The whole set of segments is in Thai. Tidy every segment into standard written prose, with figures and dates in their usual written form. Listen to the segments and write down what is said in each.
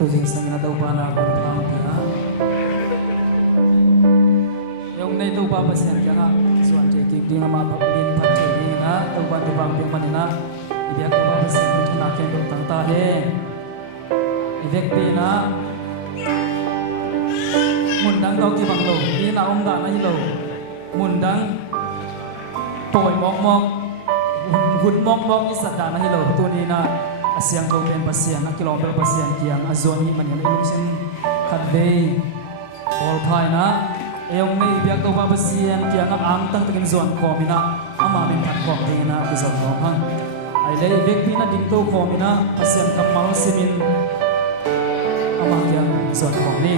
tu jing sang na tau pa na ko tham pia yong nei tu pa pasien kya nga suan je ki ding ma ba din phat che ni na tau pa tu bang ping man na ibyak tu pa pasien tu na ken do tang ta he ibyak pe na mun dang lo ki bang lo ni na ong da na hi lo mun dang poi mok mok hun mok mok ni sat da na hi lo tu ni na asiang do pen pasien na kilometer pasien kiang azon hi man yan ilung sin khat ve all phai na eyong nei biak do ba pasien kiang ang tang takin zon ko mina ama min khat ko te na ki zon ko hang ai le vek pi na ding to ko mina pasien kamal simin ama kiang zon ko ni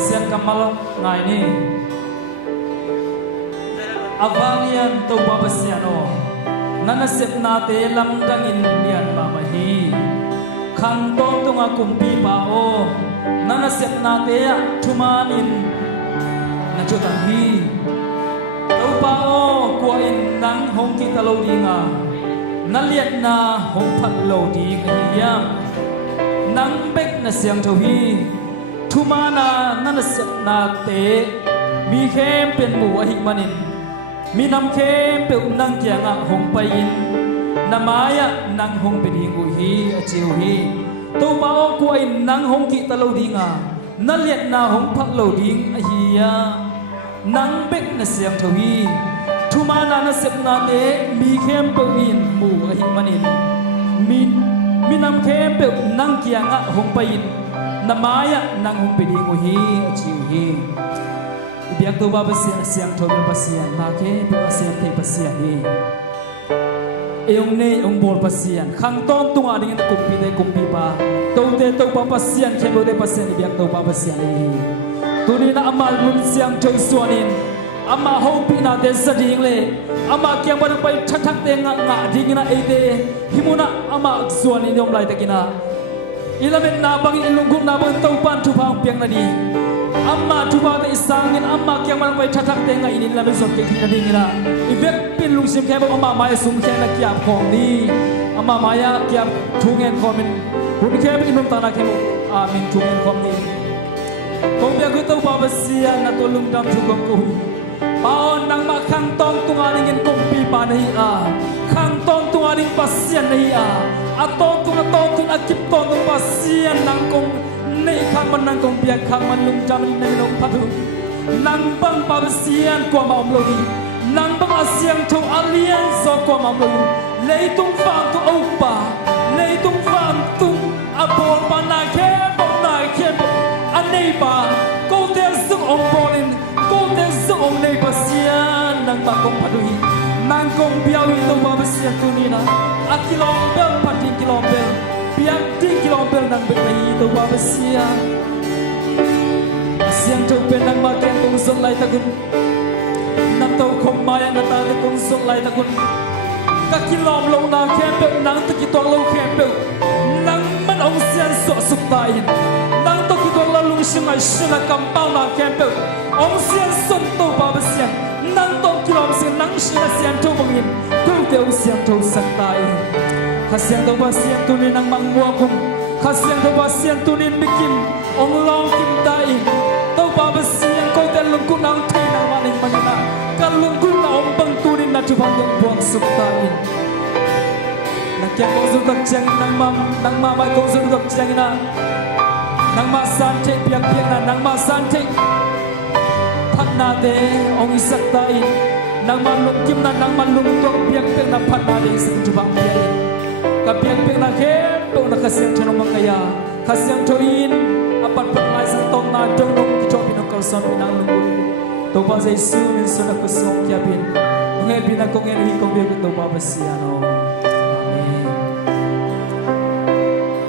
pasian kamal ngai ni avalian to ba pasiano nana sep na te lam dang in lian ba ma hi khang to tunga kumpi pa o nana sep na te thuman in na chu ta hi to pa o ko in nang hong ki ta lo dinga na liat na hong phat lo di ka hi nang bek na siang tho hi thu mana nan sep na te mi khem pen mu a hi manin mi nam khem pe nang kya nga hong pain namaya nang hong pe ding u hi a chiu hi to pa o ko in nang hong ki ta lo dinga na liat na hong phat lo ding a hi ya nang bek na siam tho hi thu mana na sep na te mi khem pe in mu a hi manin mi nam khem pe nang kya nga hong pain namaya nang hong pe ding u hi a chiu hi biak tu ba pasien siang tho ba pasien ma ke pasien te pasien ni eong nei ong bol pasien khang tom tunga ding na kumpi pa to te to pa pasien khem lo de pasien biak tu ba pasien ni tu ni na amal mun siang tho suanin ama ho pi na de sading le ama kyang ba pai thak thak te nga ding na e de himuna ama suanin yom lai takina ilamen na bang ilungkung na bang tau pan tu phang piang na di amma tu ba ta isangin amma kyang man pai thatak te nga inin la bezot ke thina ding ira ivek pin lung sim khe ba amma maya sum khe na kyap khong ni amma maya kyap thungen khomin hun khe ba inum ta na khe amin thungen khom ni kong bia ku tau ba ba sia na to lung dam thu kong ku baon nang ma khang tong tunga ning kong pi pa nahi a khang tong tunga ning pasien nahi a atong tunga akip tong pasien nang kong nei khang man nang kong biak khang man lung jam nei long phathu nang bang pa sian kwa ma om lo di nang bang asiang thong alian zo kwa ma lo lei tung phang tu au pa lei tung phang tu apol pa na khe bo an nei pa ko te su om bolin ko te su om nei pa sian nang ba kong phathu nang kong biao hi to ba sian tu ni na akilom bel patin kilom bel biang ting kilometer nang bekai to ba sia siang to pen nang ma ken tung song lai tagun nang to khom maya na ta le tung song lai tagun ka kilom lo na khem pe nang to ki to lo khem pe nang man ong sian so suk ta in nang to ki to lo lung sim ai shina kam pau na khem pe ong sian son to ba sia nang to kilom sian nang shina sian to bang in ko te ong sian to sak ta in khasiang to pasien tunin ang mangwa kong khasiang to pasien tunin bikim ong long kim dai to pa pasien ko te lung ku nang thai na maning manina kal lung ku na ong bang tunin na chubang yang buang suk tain nak yang ko zu tak chang nang ma mai ko zu tak chang na nang ma san te piak piak na nang ma san te phat na de ong isak tain nang ma lung kim na nang ma lung tok piak piak na phat na de sin chubang piak kapiang pek na khe to na khasiang thano mangaya khasiang thoin apat pat lai sang tong na dong dong ki chop in kal son pinang lungul to ba jesu min sona ko song kya bin nge bin ko nge hi ko be ko to ba basiano amen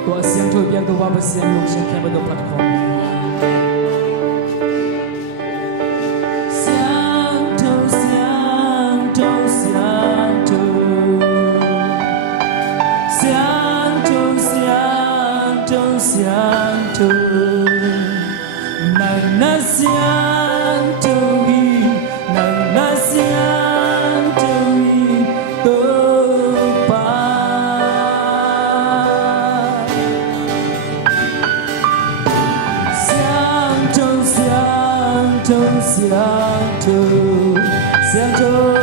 to asiang tho biang to ba basian lung sing khe ba do plat ko nang nasiang tu hi nang nasiang xiang châu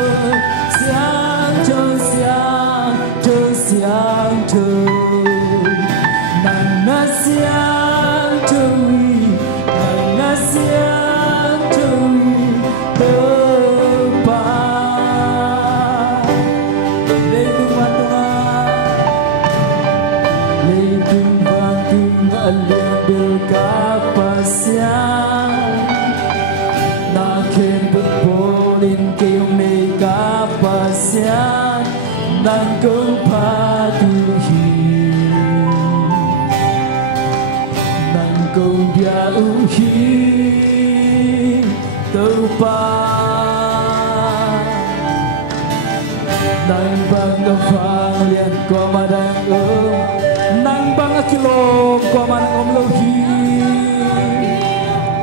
xiang châu xiang châu xiang châu nàng na xiang châu nàng na xiang châu tơ pa lê tung văn tung alien bel kapasian na ken bolin kêu mê kapasian nan câu pa tu hi nan câu bia u hi tâu pa nan bang na phang lian ko madang nang bang akilo ko man om lo hi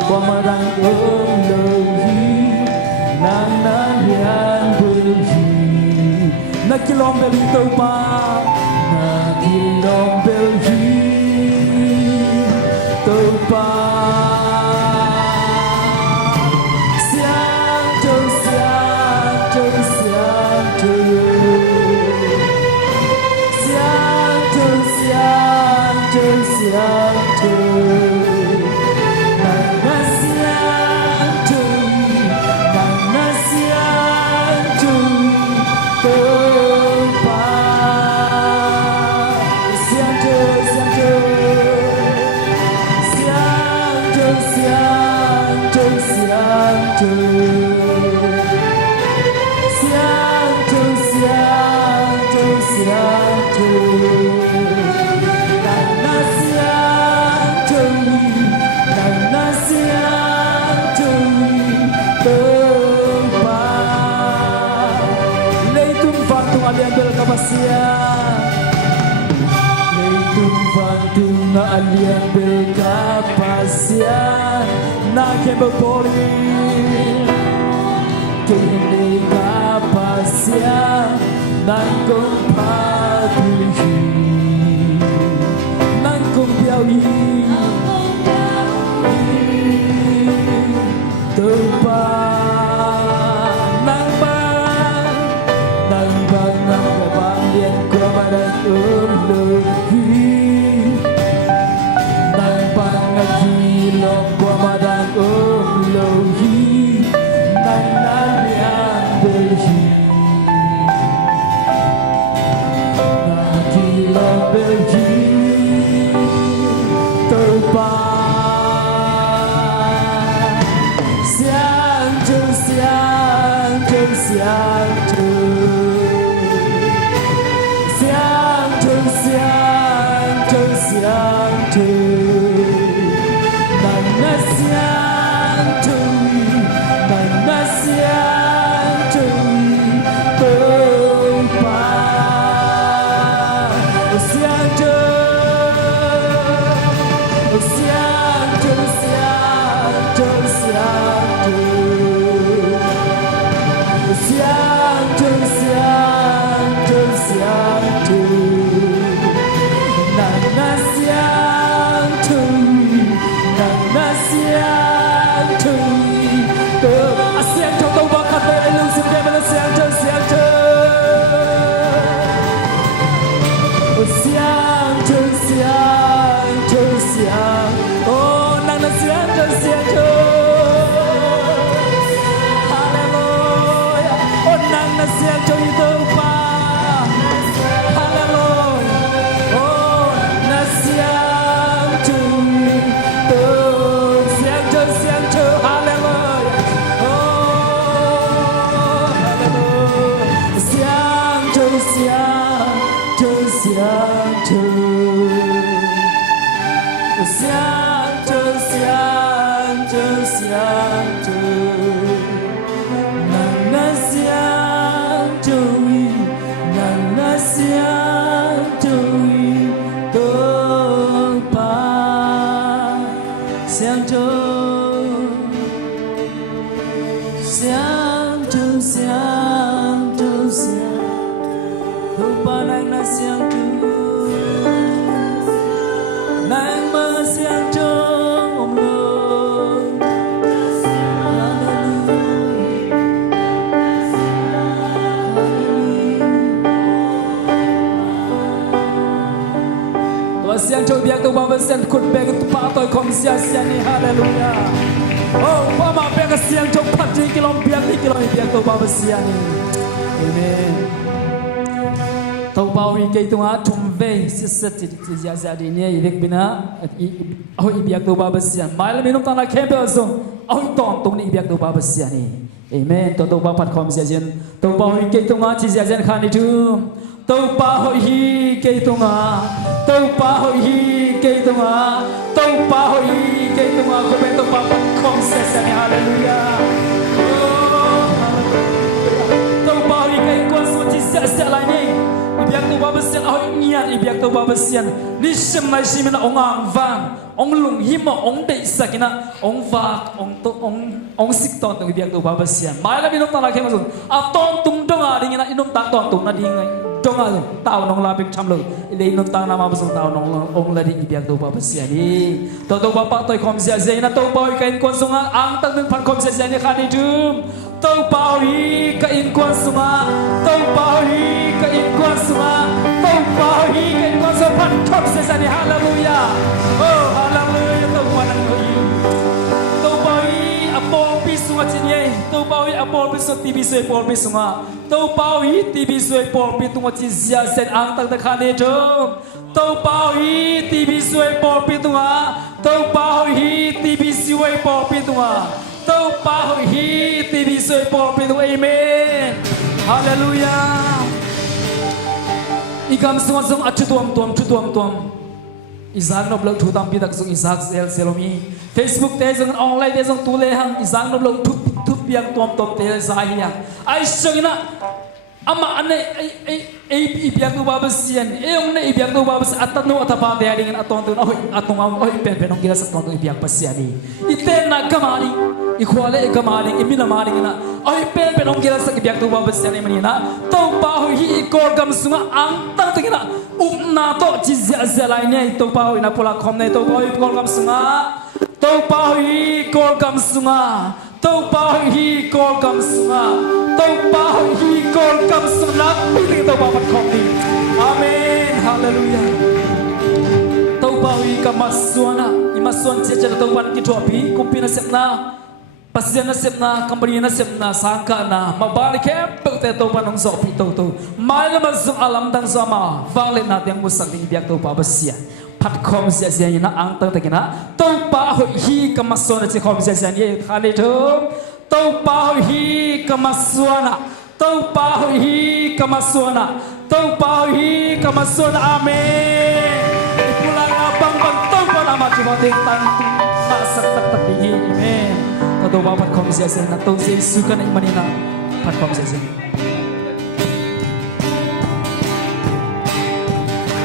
ko marang om lo hi nang na lian bul hi na kilom bel to pa na kilom bel hi to pa xiang châu xiang châu xiang châu xiang châu nàng na xiang châu nàng na xiang châu tơ pa xiang châu xiang châu xiang châu xiang châu xiang châu xiang châu xiang châu xiang châu alian bel kapasian leitung vantung na alian bel kapasian na kembe poli kembe kapasian nan kong patuhi nan kong biawi terpa persen kun beng tu pa toy kom sia sia ni hallelujah oh pa ma beng siang chok phat ji kilom biak ni kilom biak tu pa sia ni amen tàu bao hi cây tung á thum về sit sit chỉ ra đi nhé việc bina ôi biak tu pa sia mai là mình ta na khem pe so ôi tòn tung ni biak tu pa sia ni amen tàu bao phat kom sia jen tàu bao hi cây tung á chỉ ra jen khan đi tu tàu bao hi cây tung á tàu bao hi cây tung á tàu bao hi cây tung á có bên tàu bao phat kom sia sia ni hallelujah tàu bao hi cây quan số chỉ sia lại ni ibiak tu ba besian oh ngian ibiak tu ba besian ni semai simena ongang van ong lung hima ong dei sakina ong vak ong sik ton tu ibiak tu ba besian mai la binom ta la khem so a ton tung donga dingina inom ta ton tung na dingai donga tao nong la bik cham lo le inom ta na ma bsong tao nong ong la di ibiak tu ba besian ni to ba pa toi khom sia zeina to boy kain kon songa ang tak nung phan khom sia sia ni khani dum tàu bao hi ka in quan sunga tàu bao hi ka in quan sunga tàu bao hi ka in quan so phan khom se sa ni hallelujah oh hallelujah tàu quan ang ho yu tàu bao hi apol pi sunga chin ye tàu bao hi apol pi so tv so apol pi sunga tàu bao hi tv so apol pi tunga chi zia sen ang tak ta khane jom tàu bao hi tv so apol pi tunga tàu bao hi tv so apol pi tunga tàu bao hi tv soi por pi tu amen hallelujah ikam sung sung achu tuam izang nob lok thu tam pi tak sung izak sel selomi facebook te sung online te sung tu le hang izang nob lok thu piang tuam te sai ya ai sung ina ama ane ai ibiak tu babas sian ong ne ibiak tu babas atano atapa de dengan aton tu atong oi pen ong gila sak tu ibiak pasiani iten na kamari ikhwale kamari imina mari na oi pen ong gila sak ibiak tu babas siani mani na to pa hi ko gam sunga ang tang tingina na to jizya zalai ne to pa ina pola khom ne to oi ko gam sunga to pa hi ko gam sunga to pa hi ko gam sunga tàu bao hi con cầm sung lắc bị tàu bao mặt khom đi amen hallelujah tàu bao hi cầm masuana imasuan cece tàu ban ki thopi kumpi na sepna pasien na sepna kambari na sepna sangka na mabalik ke pekte tàu ban ong zopi tàu mai la mazung alam dang sama vale na tiang musang ding biak tàu bao sia pat khom sia sia ina ang tang takina tàu bao hi cầm masuana che khom sia sia ye khale thom tàu bao hi kamasuana tàu bao hi kamasuana tàu bao hi kamasuana amen pulang abang bang tàu pada mati mati tang tak setak tak tinggi amen tàu bao pat khom sia sia na tàu Yesus kan imanina pat khom sia sia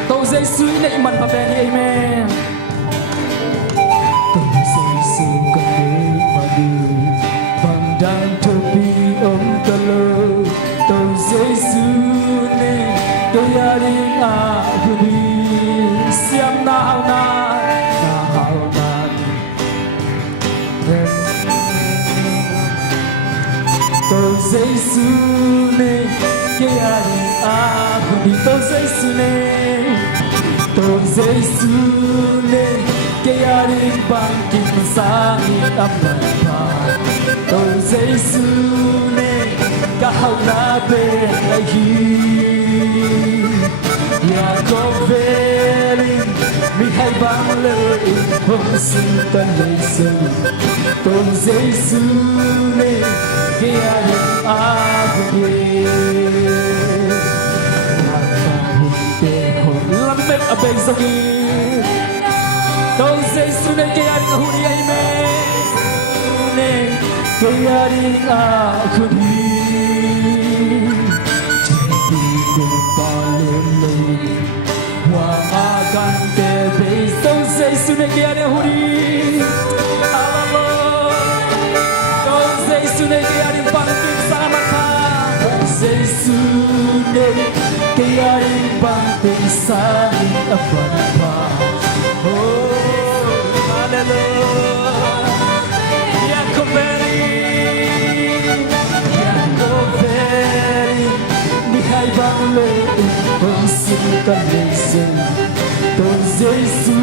tàu Yesus ina iman pa beni amen tàu Yesus kan madu dan tepi telo tau Yesu ni doyari aku di siam nahau na tau Yesu ni doyari aku di tau Yesu ni doyari bangkit sangit apa tàu Giêsu ne kau na bên lagi ya có velin mi hai bang lời hong sin tan Giêsu tàu Giêsu ne kia đi aku đi lam bet abeng sagi tàu Giêsu ne kia đi huri amen ne Kaya aku di jadi kupalulu wang akan terbesar Yesus ne kaya dia huri hallelujah Yesus ne kaya dia bangkit sama Yesus ne kaya dia bangkit sama apa oh hallelujah ya kembali bang le con xin con le sen con Giêsu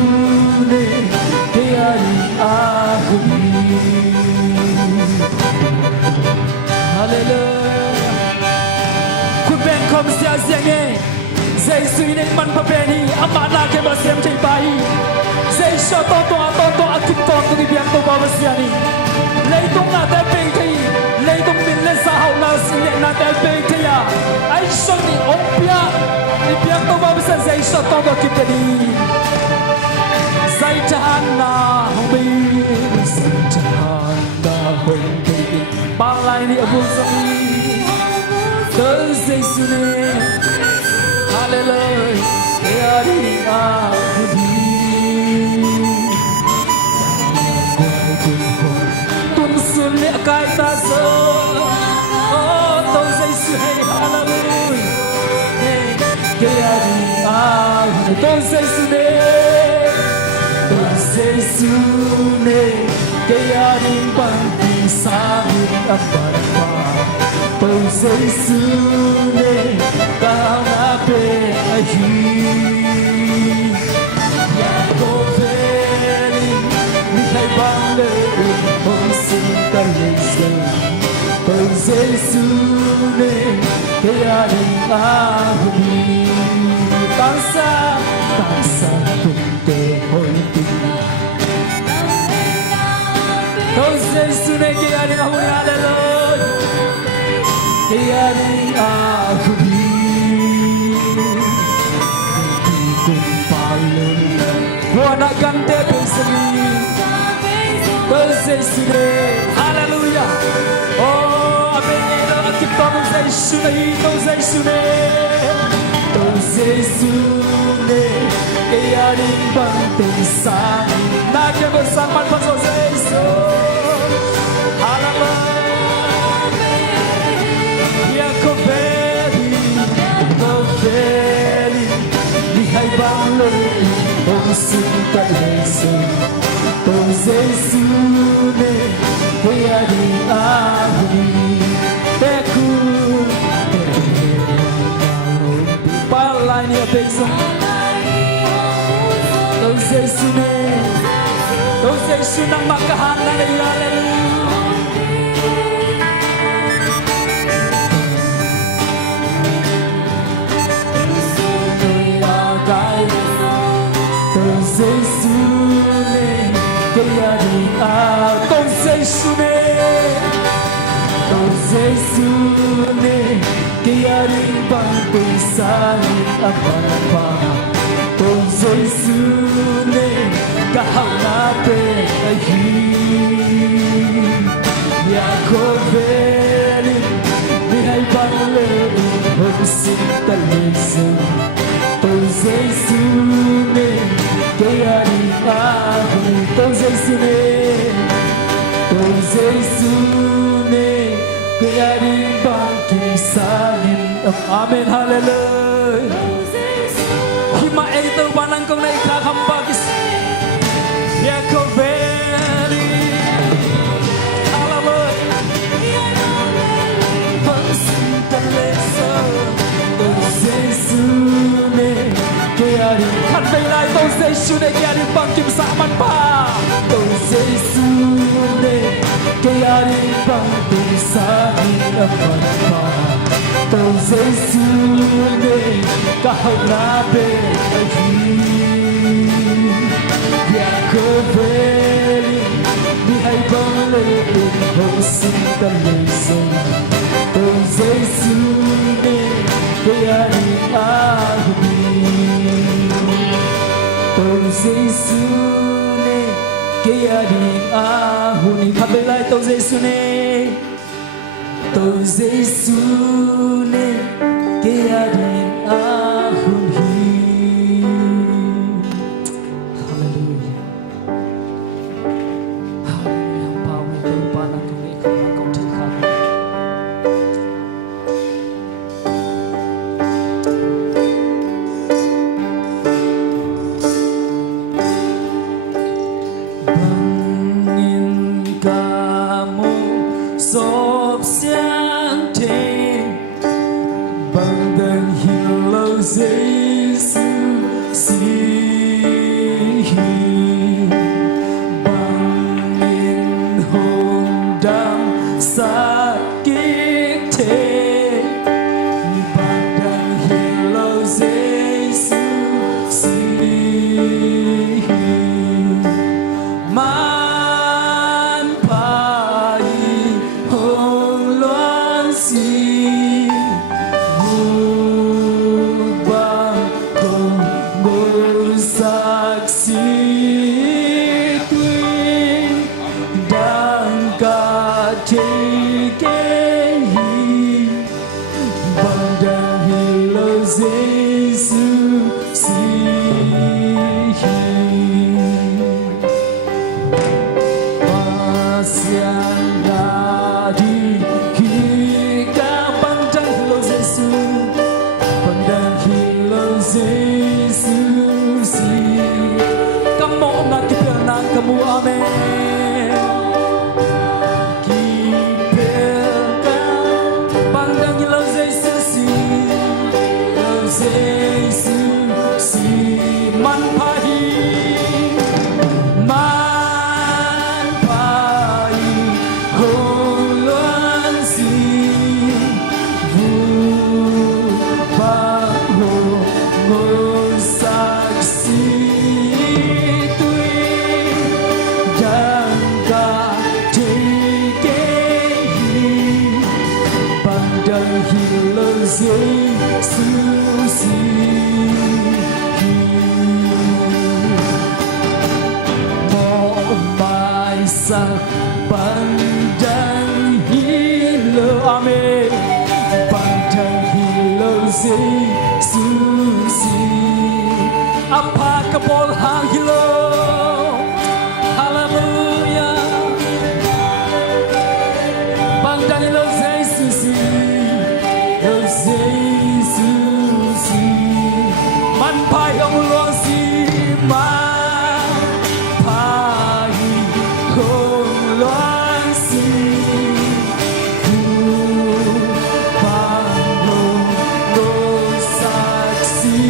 thom sia sia nghe dây suy nên man pa pe ni ama na ke ba sem chei bai dây so to akip to ki biang to ba sia ni lấy tung na ta pe thi lấy tung bin le sa hau na si le na ta pe thi ya ai so ni ong pia ni biang to ba sia dây so to akip te ni dây chan na hong bi dây chan na hong bi ba lai ni abun sa tới dây su ne hallelujah ya đi a đi tuân xuân lệ cai ta sơ tôi dây su ne hallelujah ya đi a tôi dây su ne ya đi bằng đi xa đi âm bạc tôi Giêsu ne cao ngã pe ahi ya ko veli mi khai bang le hong sin ta le se tôi Giêsu ne ya đi a hu ta sa tum te hoi ti tôi Giêsu ne ya đi a hu hallelujah ya đi a hu cùng pa lên qua na gan te pe sami tôi Giêsu ne hallelujah oh abenelo akip to Giêsu ne tôi Giêsu ne ya đi bằng tình sa na ke ba sang man pa so Giêsu hallelujah đi hai bang lên ông xin ta lên sân tôi Giêsu ne ya đi a hu te ku ba lai ni pe sân tôi Giêsu ne tôi Giêsu nang makahan na ni hallelujah Giêsu ne ya đi a tôi Giêsu ne ya đi bằng tình sa a pa tôi Giêsu ne ka hau na pe ahi ya ko veli mi hai bang le hong sin ta le se tôi Giêsu ne ya đi a hu tôi Giêsu ne ya đi bằng kỳ sa nin amen hallelujah khi mà ai tôi ban năng công này khá khăm ba kis ya ko veli hallelujah bằng sin ta le sa tôi Giêsu ne ya đi khăn về lại tôi Giêsu ne ya đi bằng kim sa man pa tôi Giêsu ne ya đi bằng tình sa ni man pa tôi Giêsu ne ka hau na pe ahi ya ko veli mi hai bang le hong sin ta le se tôi Giêsu ne ya đi a hu tôi Giêsu ne ya đi a hu ni khắp bên lại tôi Giêsu ne ya đi a hu hallelujah hallelujah bao ngày tôi ba năm tôi nghĩ không có công trình khác sộp sáng thế bằng đấng hiểu lâu Giêsu xin bằng linh hồn đang xa kiếp thế bằng Giêsu kamu amin kipelka pandang hilau Yesus si man pahi holuan si vu ba ho saksi Jesus Mo mai sa pandang hilo amin pandang hilo Jesus apa kabol hang hilo haleluya pandang hilo Jesus man pai ông loan si man pai không loan si ku bang lo saksi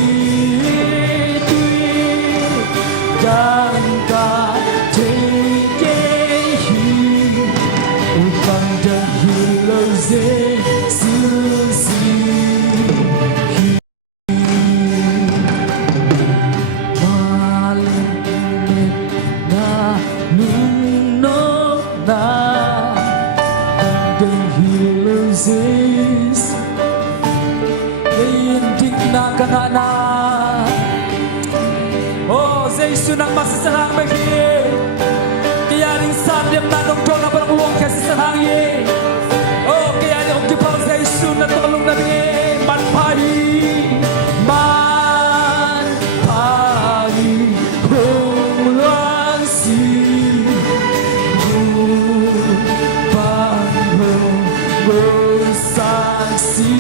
tui dan ka te ke hi upang dan hilo Jesus kanana oh Yesus nang masasarang bagi kaya ning sadyam na dong na parang uwang kasi sarang ye oh kaya yung kipal Yesus na tulong na bagi man pai huluan si bang saksi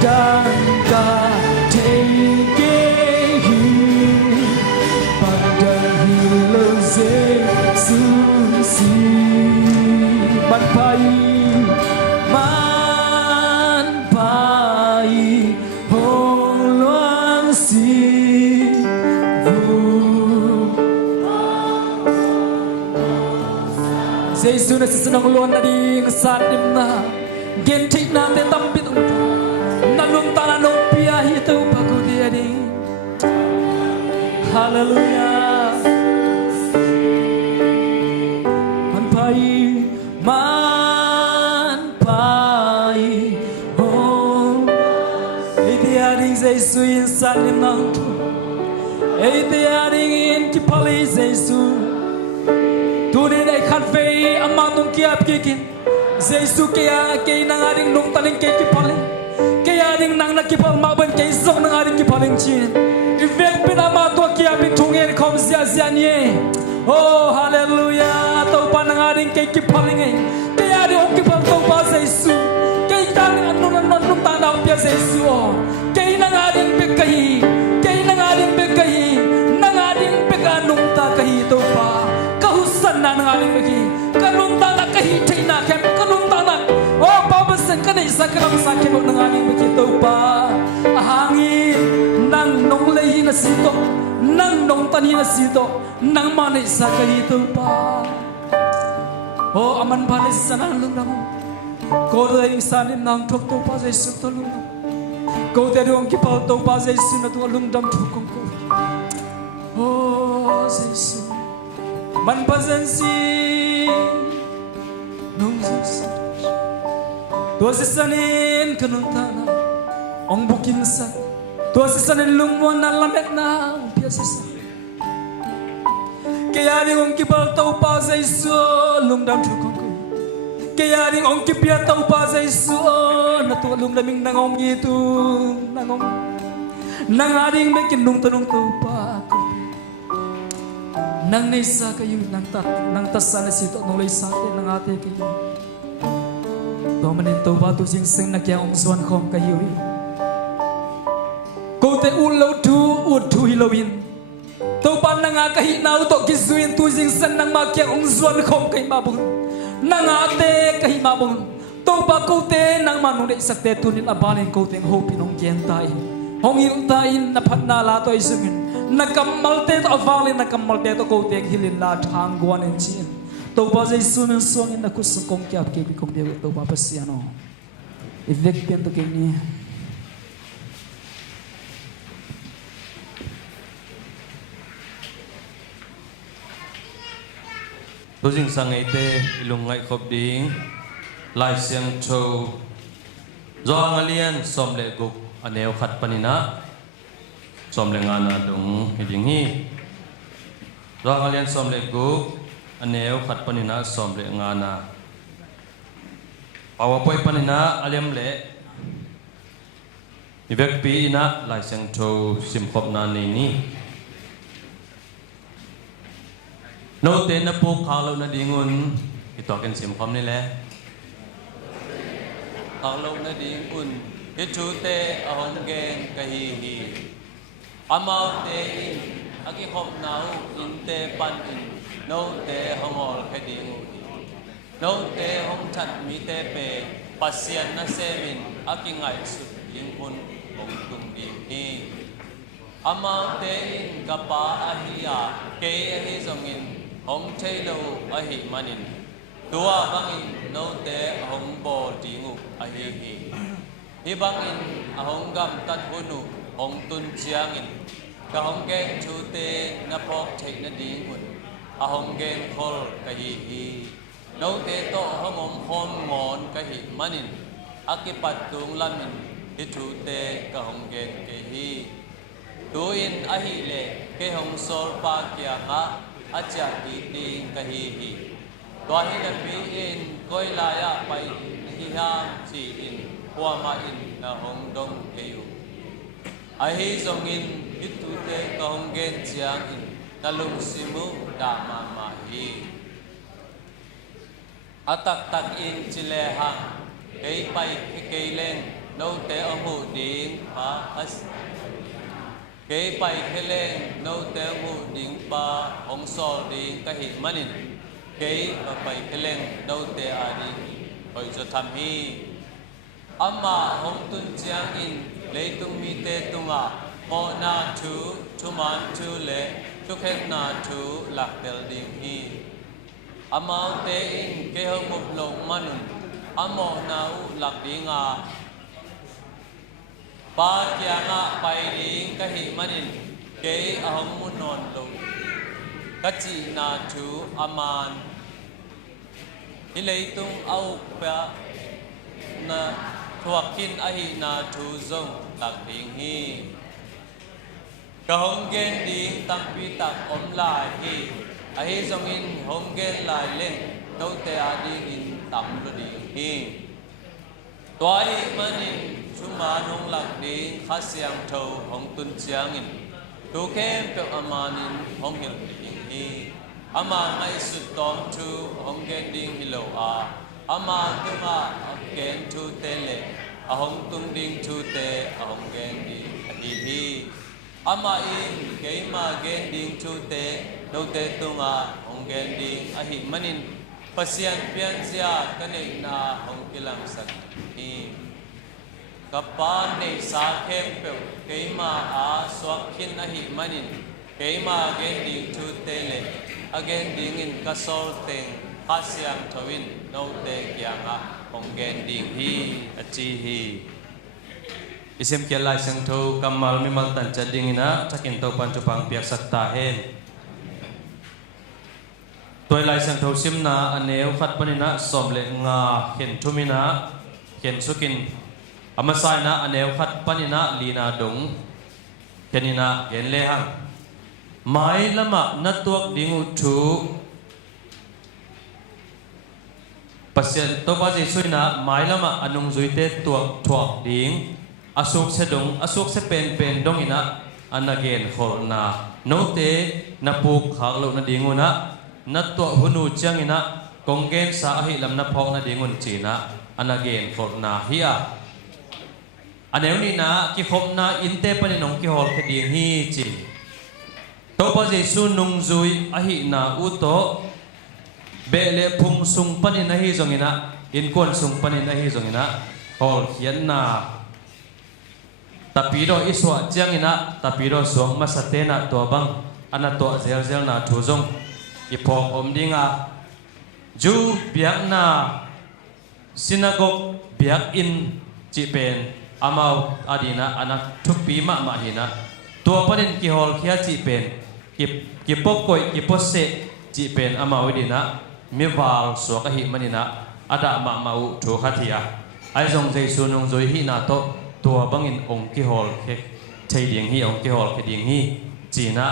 dan ka tegehi pada hilo Yesus man pai holuan si Yesus na sisenang luan dari ngesadim na gentik na te tampit nalung tanah nopia itu baku dia ding haleluya man pai oh iti ading Yesus insan nang tu iti ading in kipali Yesus tu ni dai khan fei amang tung kiap kikin Yesus kaya nang ading nung taling kipali kaya ding nang nakipal maban kay sok nang aring kipaling chin ivek pinama to kia bitungen kom sia ye oh hallelujah to pa nang aring kay kipaling ay kaya di ok kipal to pa Yesus kay tang anu nung tanaw pia Yesus oh kay nang aring bekahi nang aring bekanung ta kahi to pa kahusan na nang aring beki kanung ta na kahi tina kem kanung ta na oh pabasan ka na isa ka lang sa akin nang aling begitu pa hangin nang nong lehi na sito nang nong tani na sito nang manay sa kahito pa oh aman pa na sa nalunang ko rin sanin nang tok pa sa iso talunang ko terong kipaw to pa sa iso na tuwalundam tukong ko oh sa iso man pa si nung Yesus tua sisanin kanuntana ong bukinsa tua sisanin lumuan na lamet na biasa sa kaya di ong kipal tau pa sa iso lungdam tukong ko kaya ring ong kipya tau pa sa isu natulong naming nangong itu nangong nangaring may kinung tanong tau pa ako nang naisa kayo nang tasa na sito nung lay sa atin nang ate kayo domanin tau pa tu sing sing nakyang suan kong kayo kote ulaw tu utu hilawin tau pa nangakahinaw to kisuin tu sing san nang makyang suan kong kay mabong nangate kay mabong tau pa kote nang manung na isakte tunin abalin kote ang hopi nung kientain hong iltain na patnala to isungin nagkamalte to avalin nagkamalte to kote ang hilin la thangguan en chin to ba jay sunan suangin na kusang kong kyap kebi kong dewa to ba pasiano evek pian to kini Dojing sang ite ilungai khop ding lai siang cho zo angalian somle guk aneu khat panina somle ngana dung hiding hi zo angalian somle guk aneu khat panina somle ngana pawapoi panina alem le ibek pi ina lai siang cho sim khop na ni no te na po khalo na dingun ito ken sim khom ni le khalo na dingun ke chu te ahon gen kahi hi amau te aki khom nau in te pan in no te hongol khe dingu no te hong chat mi te pe pasian na semin aki ngai su ling hun hong tung di hi amau te in kapa ahia ke ahi zongin hong chơi lâu ahi manin tua bangin no te hong bo tingu ahi hi hi bangin ahong gam tat hunu hong tun chiangin ka hong gen chu te na pok thei na ding hun ahong gen khol ka hi hi no te to hong hom ngon ka hi manin akipat tung lamin hi chu te ka hong gen ke hi tuin ahi le ke hong sol pa kya nga acha di ding kahi hi toa hi na pi in koi la ya pai hi ham chi in kwa ma in na hong dong keu ai hi zong in itu te kong gen chiang in na lung simu da ma hi atak tak in chile ha kei pai kei len no te amu ding pa as kei pai kheleng no te mu ding pa hong sol ding ka hi manin kei pa pai kheleng no te a ding hoi cho tham hi amma hong tun chiang in leitung mi te tunga mo na thu man thu le thu khet na thu lak tel ding hi amma te in ke hong mup long manun amo na u lak dinga ba kia nga pai ding ka hi manin ke ahong mun non lo ka chi na thu aman hi leitung au pa na thuakin ahi na thu zong tak ding hi ka hong gen ding tam pi tak om lai hi ahi zong in hong gen lai len no te a ding in tam lo ding hi toai manin chuma nong lak ding kha siang tho hong tun chiang in tu kem pe amanin hong hil ding hi ama ngai su tom thu hong gen ding hilo a ama tuma ken thu te le a hong tung ding thu te a hong gen ding hi hi ama in ke ma gen ding thu te no te tunga hong gen ding a hi manin pasian pian sia kanei na hong kilang sak hi kapan nei sa khem pe keima a swak khin a hi manin keima gen ding thu te le again ding in kasol teng hasiam thawin no te kyanga hong gen ding hi achi hi isem kia lai sang tho kamal mi mal tan cha ding ina takin to pan chu pang piak sak ta hen toy lai sang tho sim na aneu khat panina som le nga khen thumina khen sukin amasai na aneu khat panina lina dong kenina gen le hang mai lama na tuak dingu thu pasien to pa Jesu na mai lama anung zui te tuak thuak ding asuk se dong asuk se pen pen dong ina anagen khol na no te na puk khak lo na dinguna na to hunu chang ina konggen sa hi lam na phok na dingun china anagen khol na hiya aneu ni na ki khop na inte pani nong ki hol ke ding hi chi to pa Jesu nung zui ahi na u to bele phung sung pani na hi zong ina in kon sung pani na hi zong ina hol hian na tapiro iswa chiang ina tapiro suang masatena to bang ana to zel zel na thu zong ipok om dinga ju biak na synagogue biak in chi pen amau adina anak thupi ma ma hina to panin ki hol khia chi pen ki pok koi ki posse chi pen amau dina mi wal so ka hi manina ada ma mau thu khathia ai zong Jesu nong zoi hi na to tua bangin ong ki hol ke thei ding hi ong ki hol ke ding hi china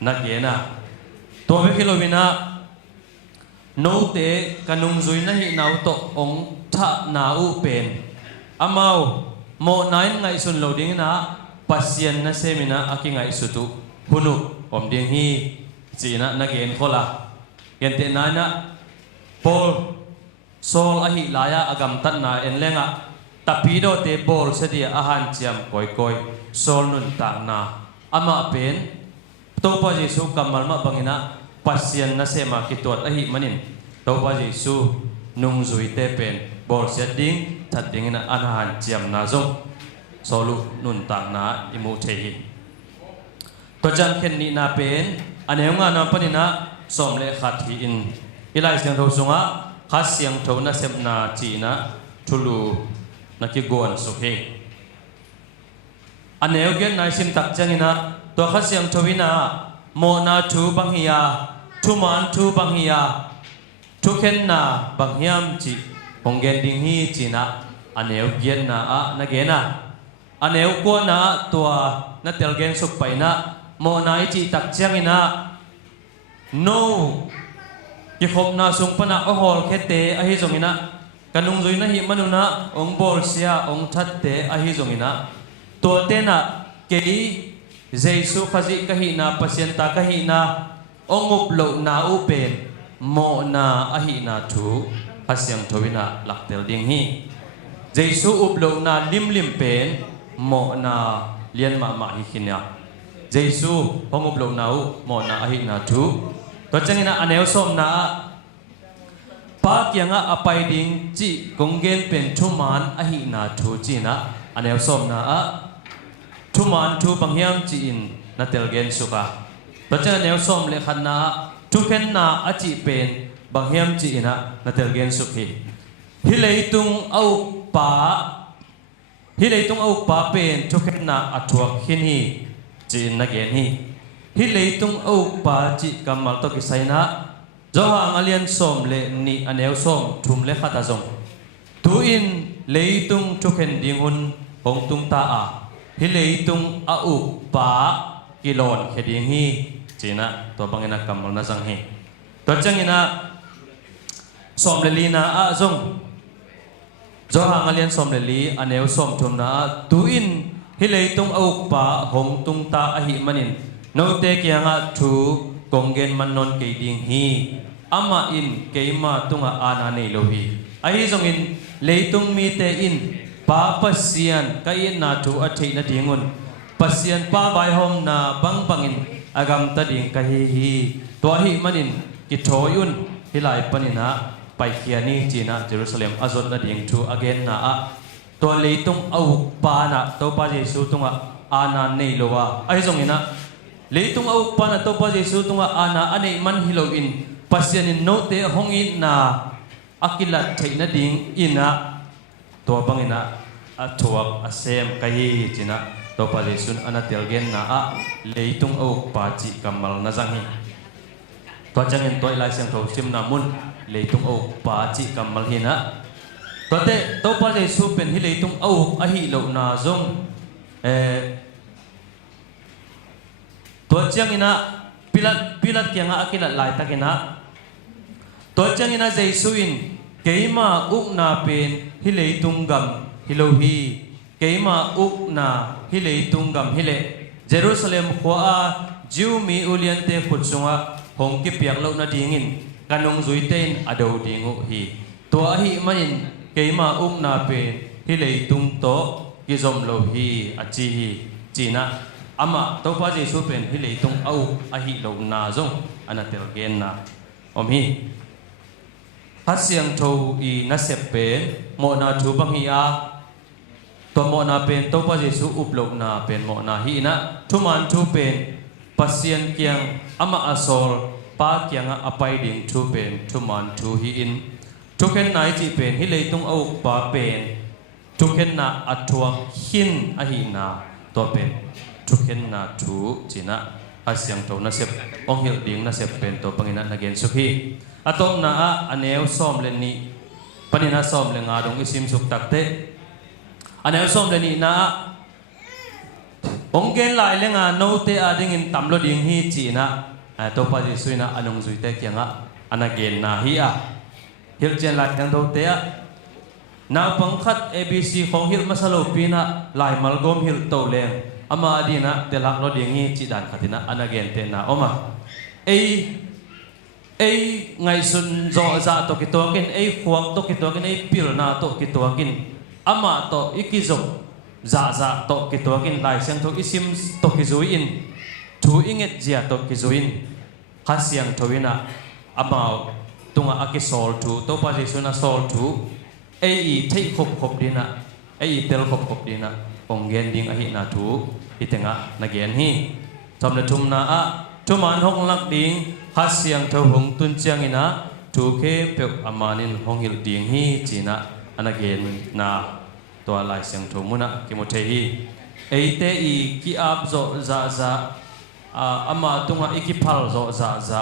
na ke na to be kilovina no te kanung zui na hi nau to ong tha na u pen amau mo nain ngai sun lo ding na pasien na semina aki ngai sutu hunu om ding hi china na gen khola gente na na pol sol ahi laya agam tan na en lenga tapido te bol se dia ahan chiam koi koi sol nun ta na ama pen to pa Jesu kamal ma bangina pasien na sema kitot ahi manin to pa Jesu nung zui te pen bol se ding that ding na ahan chiam na zong solu nun ta na imu thei to jam khen ni na pen anenga na panina som le khathi in ilai siang tho sunga khas siang tho na sem na chi na thulu na ki gon so he aneu gen nai sim tak changina to khas siang thowina mo na thu bang hiya thu man thu bang hiya thu khen na bang hiam chi honggen ding hi chi na aneu gen na a na ge na aneu ko na to na tel gen suk pai na mo na chi tak changina no ki khop na sung pana a hol khete a hi zongina kanung zui na hi manuna ong bol sia ong that te a hi zongina to te na ke Jesu khazi ka hi na pasien ta ka hi na ong up lo na u pen mo na a hi na thu asyang thowina laktel ding hi Jesu up lo na lim lim pen mo na lian ma ma hi khinya Jesu ong up lo na u mo na a hi na thu to changina aneu som na pa kyanga apai ding chi konggen pen thuman a hi na thu chi na aneu som na a thuman thu panghiam chi in na telgen suka to changa aneu som le khan na thu khen na a chi pen banghiam chi ina na telgen sukhi hi leitung au pa pen thu khen na athuak hin hi chi na gen hi hi leitung au pa chi kamal to ki saina zo hang alian som le ni aneu som thum le khata zong tu in leitung thu khen ding hun hong tung ta a hi leitung a u pa kilon kheding hi china to bangena kamal na sang hi to changina som le li na a zong zo hang alian som le li aneu som thum na tu in hi leitung au pa hong tung ta a hi manin no te kyanga thu konggen manon ke ding hi ama in keima tunga ana nei lo hi ai zong in leitung mi te in pa pasian ka in na thu a thei na dingun pasian pa bai hom na bang bangin agam ta ding ka hi to hi manin ki thoyun hilai panina pai khiani china Jerusalem azot na ding thu again na a to leitung au pa na to pa Jesu tunga ana nei lo wa ai zong ina leitung au pa na to pa Jesu tunga ana anei man hilo in pasianin no te hongin na akila theina ding ina to bangina athuak asem kai china to pa Jesu ana telgen na a leitung au pa chi kamal na jangi to changin toy lai sang tho sim na mun leitung au pa chi kamal hina to te to pa Jesu pen hi leitung au a hi lo na zong to changina pilat kyanga akila lai takina to changina Jesu in keima uk na pen hi leitung gam hilohi keima uk na hi leitung gam hile Jerusalem khwa Jew mi uliante phutsunga hong ki piak lo na dingin kanung zuitain ado dingu hi to hi manin keima uk na pen hi leitung to ki zom lo hi achi hi china ama to pa Jesu pen hi leitung au a hi lo na zong anatel gen na om hi hát siang thâu i na sep pen mo na thu bang hi a to mo na pen to pa Jesu up lo na pen mo na hi na thu man thu pen pasien kiang ama asol pa kiang apai ding thu pen thu man thu hi in thu ken nai chi pen hi leitung au pa pen thu ken na athuak hin a hi na to pen thu ken na thu china hát siang thâu na sep ong hil ding na sep pen to pangina na gen sukhi atom na a aneu som le ni panina som le nga dong isim suk takte aneu som le ni na ong gen lai le nga no te a ding in tam lo ding hi chi na to pa ji suina anung zui te kyanga anagen na hi a hil chen lat kang do te a na pang khat abc khong hil masalo pina lai malgom hil to leng ama adina te lak lo ding hi chi dan khatina anagen te na oma ei ngày xuân rõ dạ to kitoakin ei khuak to kitoakin ei pil na to kitoakin ama to ikizok dạ dạ to kitoakin lai siang to isim to kizuin thu inget zia to kizuin hasiang thoina ama tunga akisol thu to pa jesuna sol thu ei thei khop khop dina ei tel khop khop dina onggen ding a hi na thu itenga nagen hi somle thum na a thuman hong lak ding hát siang thâu hong tun chiang ina thu khe pek amanin hong hil ding hi china anagen na to lai siang tho muna ki mo the hi eite i ki ap zo za za ama tunga ikiphal zo za za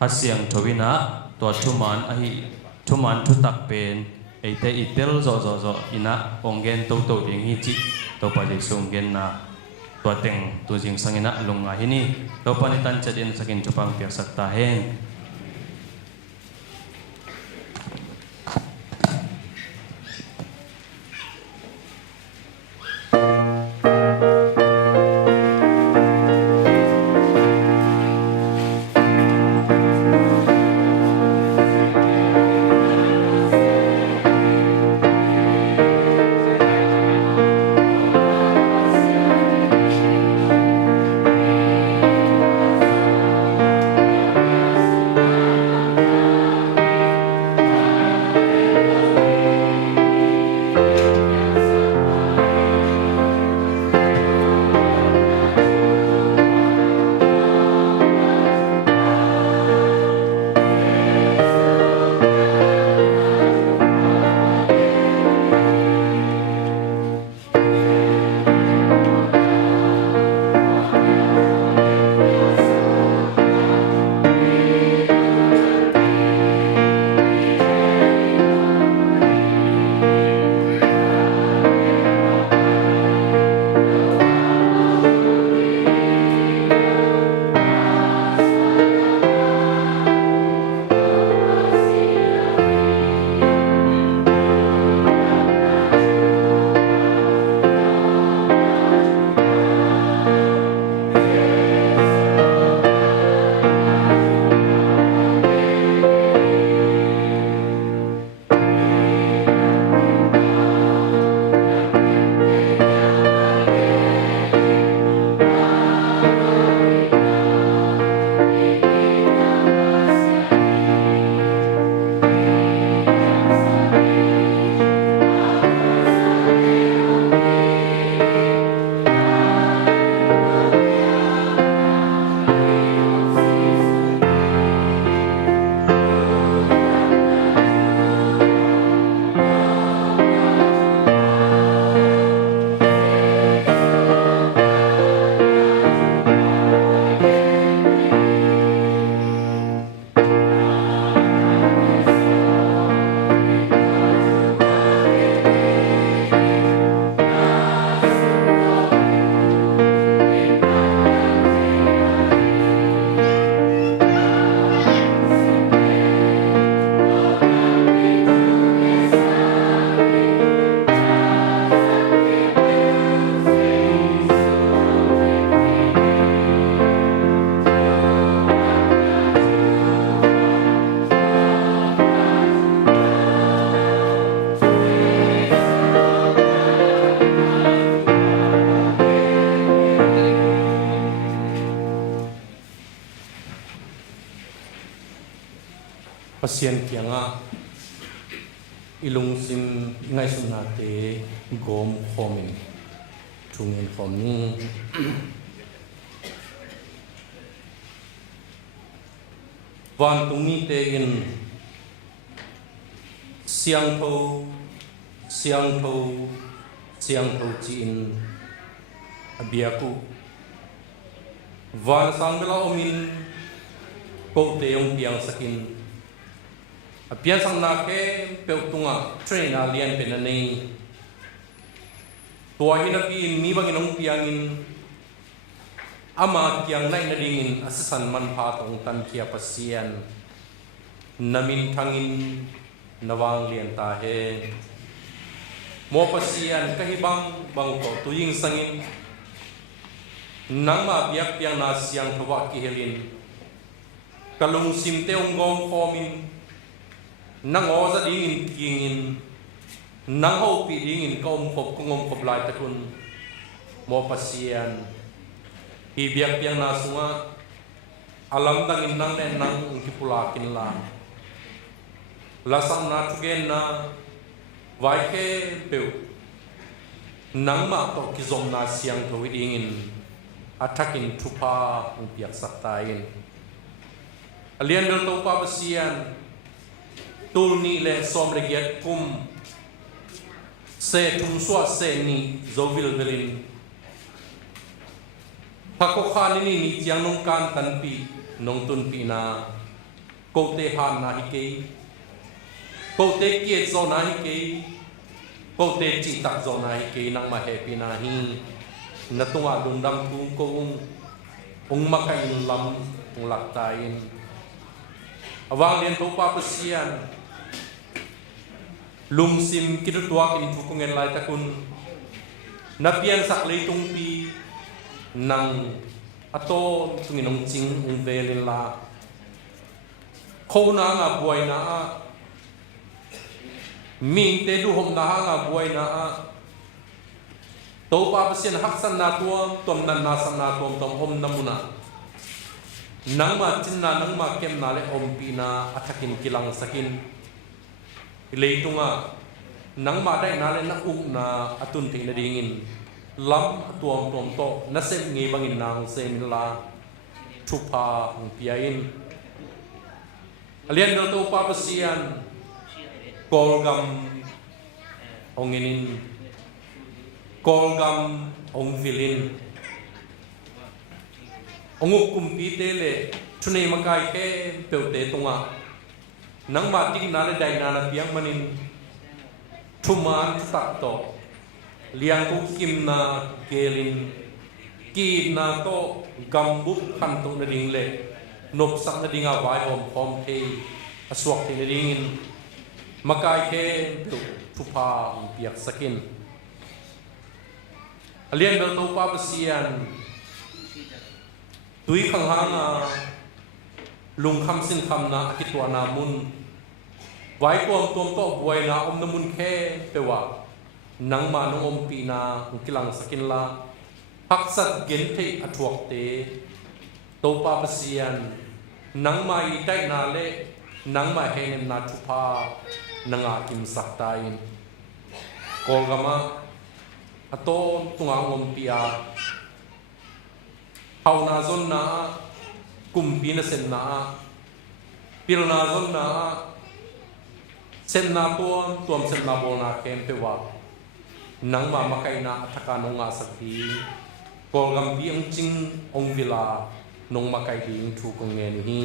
hát siang thowina to thuman a hi thuman thu tak pen eite i tel zo zo zo ina onggen to to ding hi chi to pa je sung gen na tua teng tu jing sangina lunga hini to panitan chadin sakin chupang pia sakta hen ASEAN kianga ilung sim ngai suna te gom khomin thungen khom ni van tungi te in siang tho chi in abiaku van sang bela omin ko te ong piang sakin apian sang na ke pe tunga train alien penanei tua hina pi mi bangin ong piangin ama kiang nai na dingin asasan man pha tong tan kia pasian namin thangin nawang lian ta he mo pasian kahibang bang ko tuying sangin nangma biak piang na siang thowa ki helin kalung sim te ong gom khomin nang oza dingin kingin nang ho pi dingin kom khop kongom khop lai takun mo pasian hi biak piang na sunga alam dangin nang ne nang ki pula kin la lasam na tugen na vai ke peu nang ma to ki zom na siang tho dingin atakin thupa ung piak saktain alian dal to pa pasian tul ni le som le giat kum se tum swa se ni zovil velin phako khan ni ni chiang nong kan tan pi nong tun pi na ko te han na hi ke ko te kie zo na hi ke ko te chi tak zo na hi ke nang ma he pi na hi na tunga dung dam tu ko ung makai lam ung lak tain awang lian to pa pasian lung sim kirutuak in thukungen lai takun napian sak leitung pi nang ato tunginong ching ung velin la khona nga buai na a mi te du hom na nga buai na a to pa pasian haksan na tuam tom nan na sam na tom tom hom namuna nang ma chin na nang ma kem na le om pi na athakin kilang sakin leitunga nang ma dai na le na uk na atun thing na dingin lam tuam tom to na sem ngi bangin nang sem la thupa ung piain alian do to pa pasian kolgam onginin kolgam ong vilin onguk kumpi te le thunei makai ke peute tunga nang ma tik na le dai na na piang manin thuman tak to liang ku kim na gelin ki na to gambu khan to na ding le nop sak na dinga vai om pom the aswak te na dingin makai ke tu thupa piak sakin alian do to pa pasian tui khang hanga lung kham sin kham na kitwa na mun vai tom tom to buai na om na mun khe pewa nang ma no om pi na kilang sakin la haksat gen the athuak te to pa pasian nang mai dai na le nang ma henem na thupa nanga kim saktain kolgama ato tunga om pia hau na zon na kumpi na sem na pil na zon na sem na tuam sem na bol na kem pe wa nang ma makai na athaka nong nga sakhi kolgam bi ang ching ong vila nong makai ding thu kong nge ni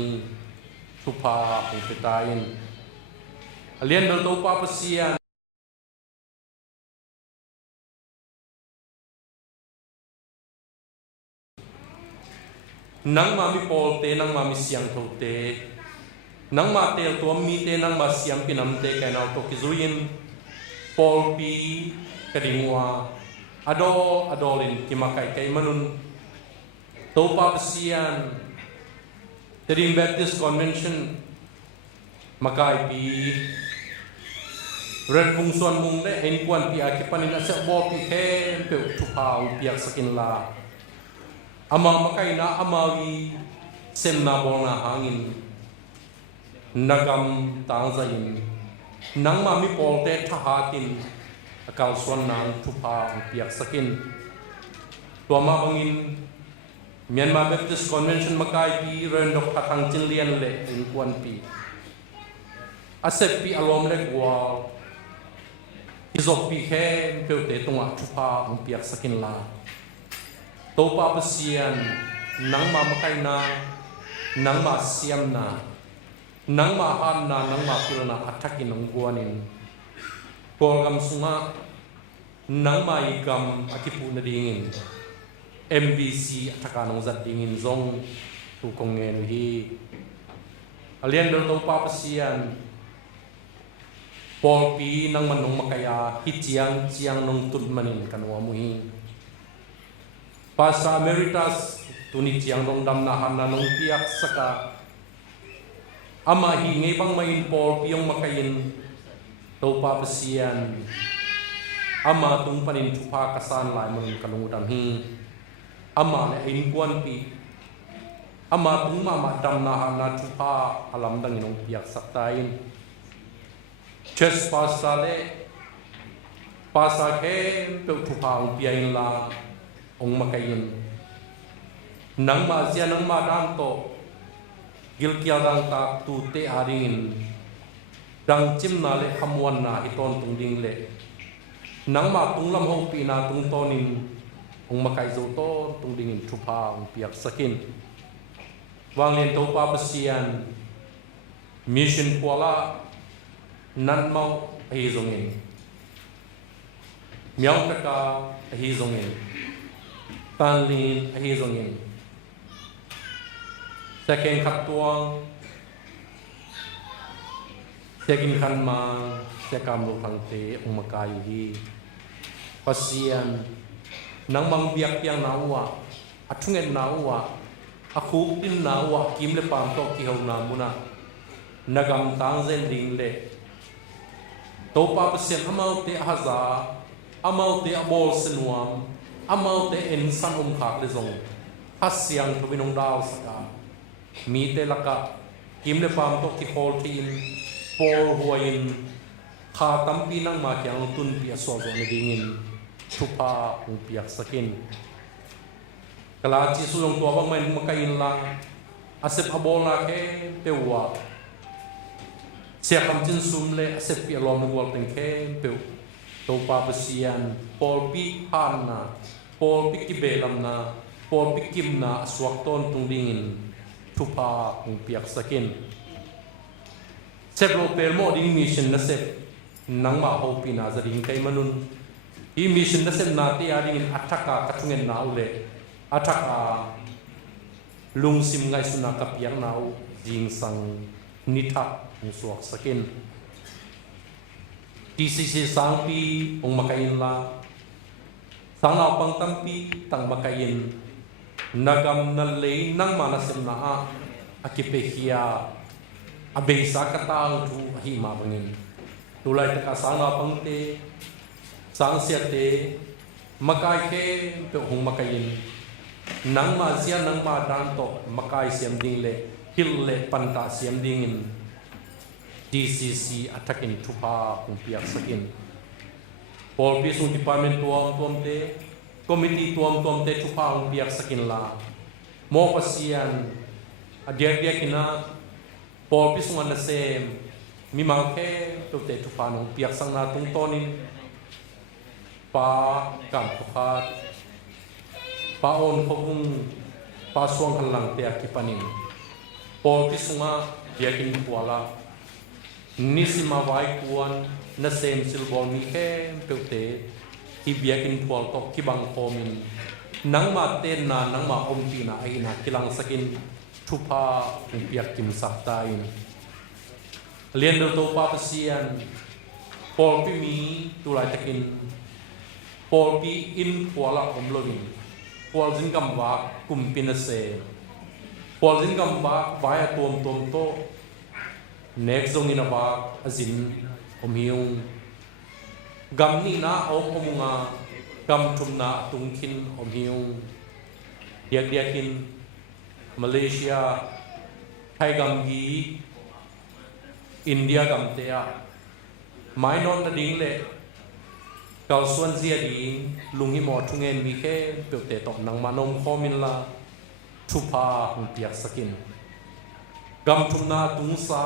thupa ong petain alian dal to pa pasian nang ma mi pol te nang ma mi siang tho te nang ma tel to mi te nang ma siam pinam te kai na to kizuin pol pi kadingwa adolin kimakai kai manun to pa pasian Tering Baptist Convention makai pi ren mung suan mung le en kwan pi akipanin asa bo pi he pe thupa piak sakin la ama makai na amawi sem na bona hangin nagam tang zain nang ma mi polte thahatin akal swan nang thupa piak sakin tuama bangin Myanmar Baptist Convention makai pi ren dok pathang chinlian le in kwan pi asep pi alom le gwal izok pi khe peute tunga thupa piak sakin la topa pasian nang ma makai na nang ma siam na nang ma han na nang ma pil na athakin ang guanin kolgam sunga nang ma igam akipu na dingin MBC athaka nong zat dingin zong tu kongen hi alian dol topa pasian Paul pi nang manong makaya hi chiang nong tut manin kanwa muhi Pasa Emeritus tuni chiang dong dam na han na nong piak saka ama hi ngei bang main Paul piong makayin topa pasian ama tung panin thupa kasan lai mun kanungutan hi ama le in kwan pi ama tung ma dam na han na thupa alam dang inong piak saktain chess pasta le pasa ke pe thupa ong piain la ong makayin nang ma sia nang ma dam to gil kia dang ta tu te aringin dang chim na le hamwan na iton tung ding le nang ma tung lam ho pi na tung tonin ong makai zo to tung ding in thupa ong piak sakin wang len to pa pasian mission kwala nan mau hi zongin miao taka hi zongin tan lin hi zongin second khat tuang second khan ma sekam lo thang te ong makai hi pasian nang mang biak piang nawa athungen nawa akhu tin nawa kim le pam to ki ho na muna nagam tang zen ding le to pa pasien amau te haza amau te abol senwam amau te en san khak le zong hasyang to binong daw saka mi te laka kim le pam to ki hol tin por huain kha tampi nang ma kyang tun pi aso zo ne dingin thupa ung piak sakin kala chi sulong to bang mai makain lang asep abola ke pewa sia kam chin sum le asep pi alom no wal teng ke pe to pa pasian pol pi han na pol pi ki belam na pol pi kim na aswak ton tung dingin thupa ung piak sakin sep lo pel mo ding mission na sep nang ma ho pi na za ding kai manun I mission na sem nati aring athaka kathungen naule athaka lungsim ngai suna kapiang nau jing sang nitha musuak sakin TCC sangpi ong makain la sangau pang tampi tang makain nagam na lei nang mana sem na a akipehia abesa katang tu hi ma bangin tulai taka sangau pang te sang sia te makai ke pe hong makain nang ma sia nang ma dan to makai siam ding le hil le panta siam ding in DCC attacking thupa ong piak sakin Paul Pisung Department tuam te committee tuam te thupa ong piak sakin la mo pasian adia kina Paul Pisung an sem mi ma ke to te thupa ong piak sang na tung tonin pa kam khat pa on khong pa suang halang te akipanin Paul Pisunga diakin puala nisima vai kuan na sem silbol mi ke peute hi biakin pual to ki bang khomin nang ma ten na nang ma om pi na ai na kilang sakin thupa ung piak kim saktain lien do to pa pasian Paul pi mi tu lai takin Paul pi in puala om lovin Paul jin kam wa kum pin se Paul jin kam wa vai tom to next zong in ba azin om hiung gam ni na omunga gam thum na tungkin om hiung diakin Malaysia thai gam gi อินเดียกัมเตียไม่นอนดิ่งเล่เกาส่วนเสียดิ่งลุงหิมอทุงเงินมีแค่เปียวเตะตกนังมานมข้อมินละทุพาหุ่นเปียกสกินกำทุนนาตุงซา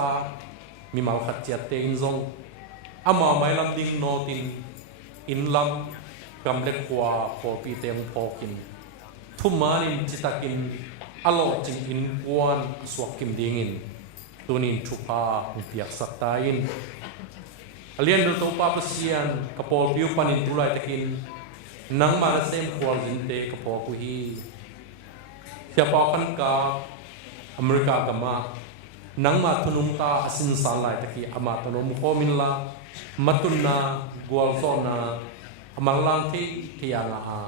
มีมาขัดเจียเตงซงอามาไม่ลำดิ่งโนตินอินลำกำเล็กกว่าพอปีเต็มพอกินทุ่มมานินจิตากินอโลจิงอินกวนสวกกิมดิ่งินตัวนินทุพาหุ่นเปียกสักตายินเรียนดูตัวป้าเสียนกับพอบิวปันินตุไลตะกินนังมาเซมควอลจินเตกับพอกุฮีเสียปอกันกาอเมริกากัมมานังมาทุนุมตาอสินสันไลตะกี้อามาตโนมุโคมินลามัตุนนากวลโซนาอามังลังที่ยางอา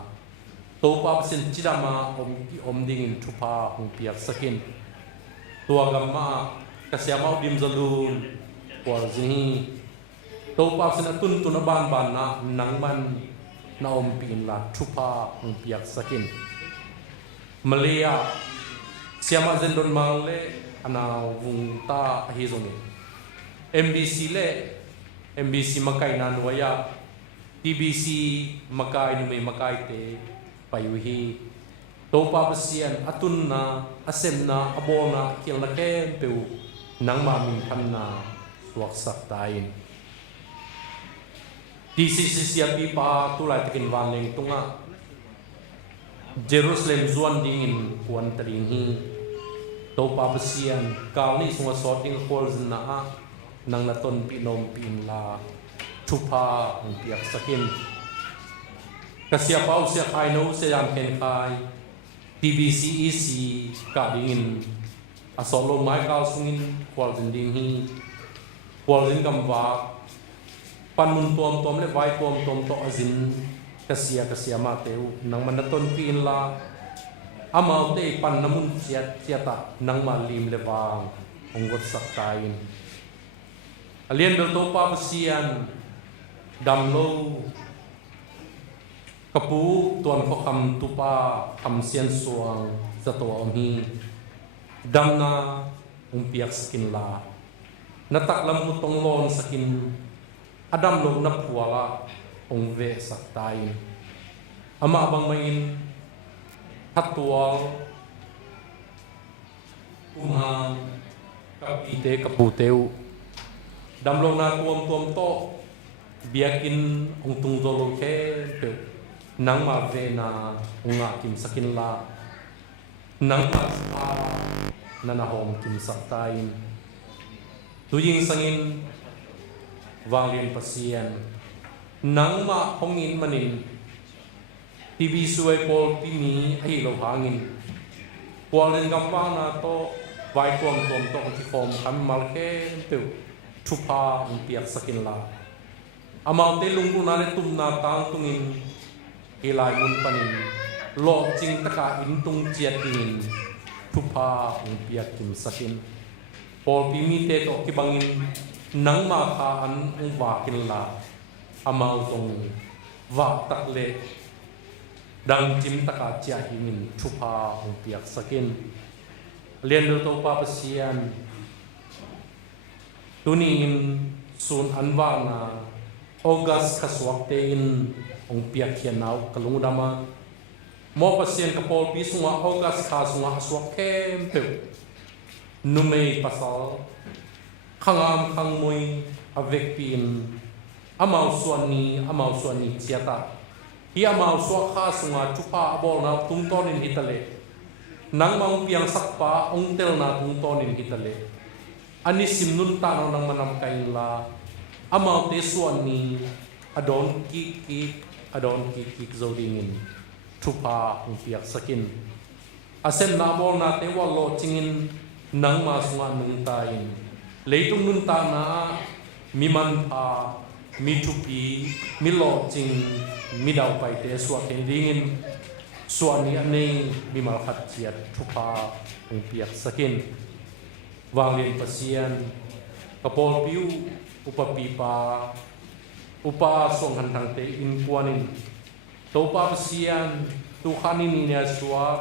ตัวป้าเสียนจิดามาอมดิ่งทุพาหงเปียกสกินตัวกัมมากษยามาดิมจลูนกวลจิฮีตัวป้าเสียนตุนตุนบานนะนังมันนาอมปีนลาทุพาหงเปียกสกินมาเลย์เสียมาเซนดอนมังเล่อนาวุงตาฮิโซเน MBC เล่ MBC มาไกนันวายา TBC มาไกนุไม่มาไกเตไปวิฮีโตปาเปเซียนอตุนนาอาเซมนาอโบนาเกียงนักเกมเปวนังมามินพันนาสวกสักตายน์ DCC เสียปีปาตุไลตะกินวันเลงตุงะเยรูซาเล็มจวนดิ่งควนตริงฮีโตปาเปเซียนกาวนี่สงสอดดิ่งโคลซ์นะนังนัตนปีนมปีนลาทุพาหงเปียกสกินกษยาเป้าเสียไข่โนเสียยามเห็นไข่ TBCEC กาดิ่งอสอลไม้กาวสุงินควอลซ์ดิ่งฮีควอลซ์กำวาปันมุนตัวมเล็ไว้ตัวต่อจินกษยามาเตวนังมันนัตนปีนลาอามาเตปันน้ำมุนเสียตานังมาลิมเลวางองกฎสักตายน์เลียนเดลโตปาเปเซียนดำโลกระปูตัวเขาคำตุปาคำเซียนสวงสตัวอมีดำนาองเปียกสกินลานัตักลำมุตงโลนสกินอดัมลงนับหัวละองเวสักตายน์อามาบังไม่อินทัดตัวอุมากับอีเตกับปูเตวดำลงนาตัวมโตเบียกินองตุงโตโลเคเปนังมาเวนาองอากิมสกินลานังมาสปานันหอมกิมสักตายน์ตุยิงสังินวางเรียนปัสเซียนนังมาหงอินมันินทีวีสวยพอลปีนี้ให้เราหาเงินพอเล่นกำวางนาโตไว้ตัวโตที่คอมทำมาแค่เปียวทุพาอุเปียกสกินลาอามาเตลุงกุนาเลตุมนาตังตุงินเฮลายมุนปนินโลจิงตะกาอินตุงเจียดินทุพาอุเปียกกิมสกินพอปีมีเตโตกิบังินนังมาคาอันอุวากินลาอามาตรงวาตักเลดังจิมตะกาเจียหิมินทุพาอุเปียกสกินเรียนดูตัวปาเปเซียนตุนีอินซูนอันวานาออกัสขสวักเตอินองเปียกเขียนเอากลุงดามาโมเปเซียนกับพอลปีสุงออกัสขาสุงสวักเข้มเปวนุเมย์ปัสสาวขังอามขังมวยอเวกปีนอามาส่วนนี้เสียตาฮีอามาสวกขาสุงทุพาบอลนาตุงตอนินฮิตเลนังมังเปียงสักปะองเตลนาตุงตอนินฮิตเลอันนี้สิมนุนตาเรานังมันนำไกลาอามาเตส่วนนี้อดอนกิกโจดิงินทุพาองเปียกสกินอาเซนนาบอลนาเตวอลโลจิงินนังมาสุงนุนตาอินเลยตุงนุนตานามีมันพามีทุปีมีโลจิงมีดาวไปเตสวกเฮดิงินส่วนนี้อันนี้มีมาขัดเจียดทุพาองเปียกสกินวางเรียนปัสเซียนกระโปรงผิวอุปปีปาอุปาส่งหันทางเตอินกวนินตัวปัสเซียนตุขานินเนี่ยสวก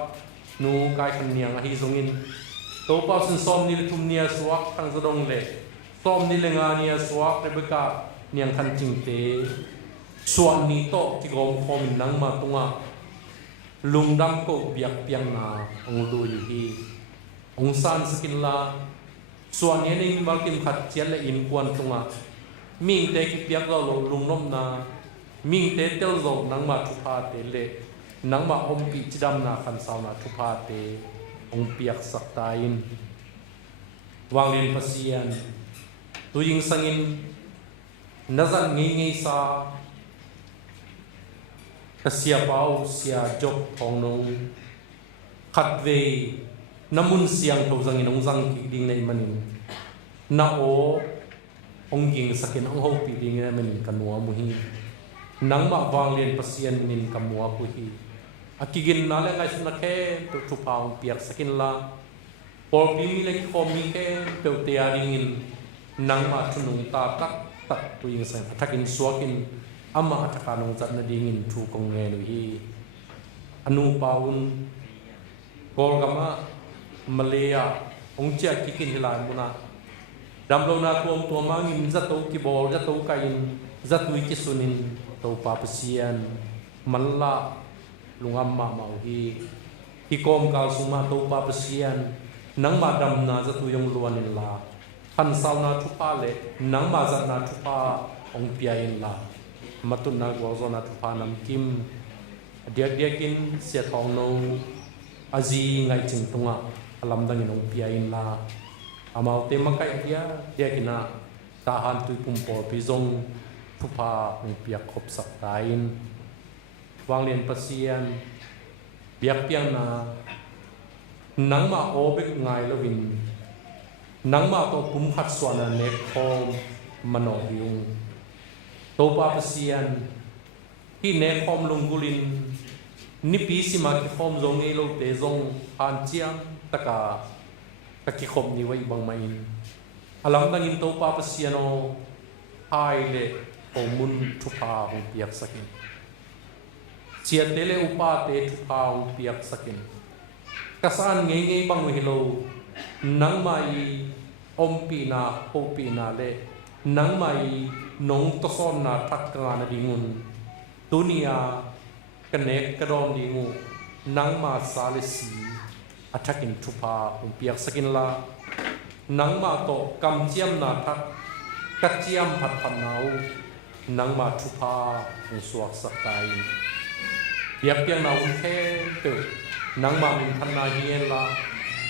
นูกายขันเนียงอหิซงินตัวปัสเซียนสอมนิลทุมเนี่ยสวกตั้งจะดงเล่ ต้มนี่เลงานี่สวกเรเบกาเนียงคันจิงเตส่วนนี้โตที่กรมคมนังมาตุงะลุงดำก็เบียกเปียงนาองดูอยู่ที่องซานสกินลาส่วนนี้นี่มากิมขัดเจียนและอินกวนตุงะมิงเตกิเปียกเราลุงน้มนามิงเตเตลโลนังมาทุพาเตเลนังมาอมปีจดำนาคันสาวนาทุพาเตองเปียกสักตายินวางเรียนภาษีนตัวยิงสังินนัจันงี้ซากเสียเบาเสียจบของนงขัดเวน้ำมุนเสียงตัวจังอินองจังกิดิ่งในมันน้าโอองยิงสักินองหูปีดิ่งในมันกันหัวมุฮีนังมาวางเรียนภาษีนนินกันหัวมุฮีอากิกินนั่นแหละไงสุนัขตัวทุพาวเปียกสักินละพอปีมีเล็กคอมีแค่เปียวเตียดิ่งนังมาชุนุงตาตักตักตัวยิงสังทักินสวกินอามาทักการนงจัดนาดิ่งถูกงเงินวิอนุปาวุนกอลกามามาเลย์องเจ้ากิกินฮิลามุนาดำลงนาควมตัวมังอินจัตุกิบอลจัตุกายินจัตุอิกิสุนินตัวปาปเซียนมันละลุงอัมมาเมาฮีฮิโกมกาลสุมาตัวปาปเซียนนังมาดำนาจัตุยงล้วนนิลาขันสาวนาทุพาเลนังมาจัดนาทุพาองเปียอินลามาตุนนากวาซนาทุพานำกิมเดียกเดียกินเสียทองโนอาจีไงจิงตุงะอลัมดังอินองเปียอินลาอามาเตมักไก่เดียเดียกินะตาหันตุยปุ่มปอพิจงทุพาองเปียขบสักตายินวางเรียนภาษีนเบียกเปียงนานังมาโอเบกไงลวินนังมาตัวปุ่มขัดส่วนเน็กคอมมโนยุงตัวปาปเซียนที่เน็กคอมลุงกุลินนิปีสิมาคิคอมจงเอโลเตจงอันเจียมตะกาตะคิคอมนี่ไว้บังไม่อลังดังอินตัวปาปเซียนโอไฮเลโอมุนทุพาหงเปียกสักินเชียเตเลอุปาเตทุพาหงเปียกสักินกษัตริย์เงยบังวิโลนังไม่อมปีนาโอปีนาเลนังไม่นงตสอนนาทักกานาดิงุนตุนียกันเนกกระดอมดิงูนังมาซาเลสีอัฐกินทุพาอุปยักสกินลานังมาโตกำเจียมนาทักกัจเจียมผัดพันนาวนังมาทุพาอุสวกสักไตเปียกเปียงนาอุนเทเตนังมามินพันนาเฮียนลา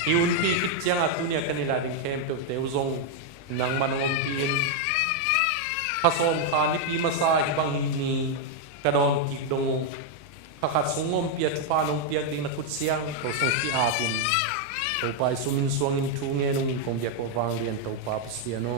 ฮิอุนปีกิจเจียงอาตุเนียกันนิลาดิงเข้มเตเตวซงนังมันอมปีนผสมคานิปีมาซาฮิบังนีกระดอนกิกดงขขัดสงอมเปียทุพานงเปียกดิงนักขุดเสียงตัวสงที่อาบินตัวไปสุมินสวงอินทูเงนงคงเบียกวางเรียนตัวปาปเสียโน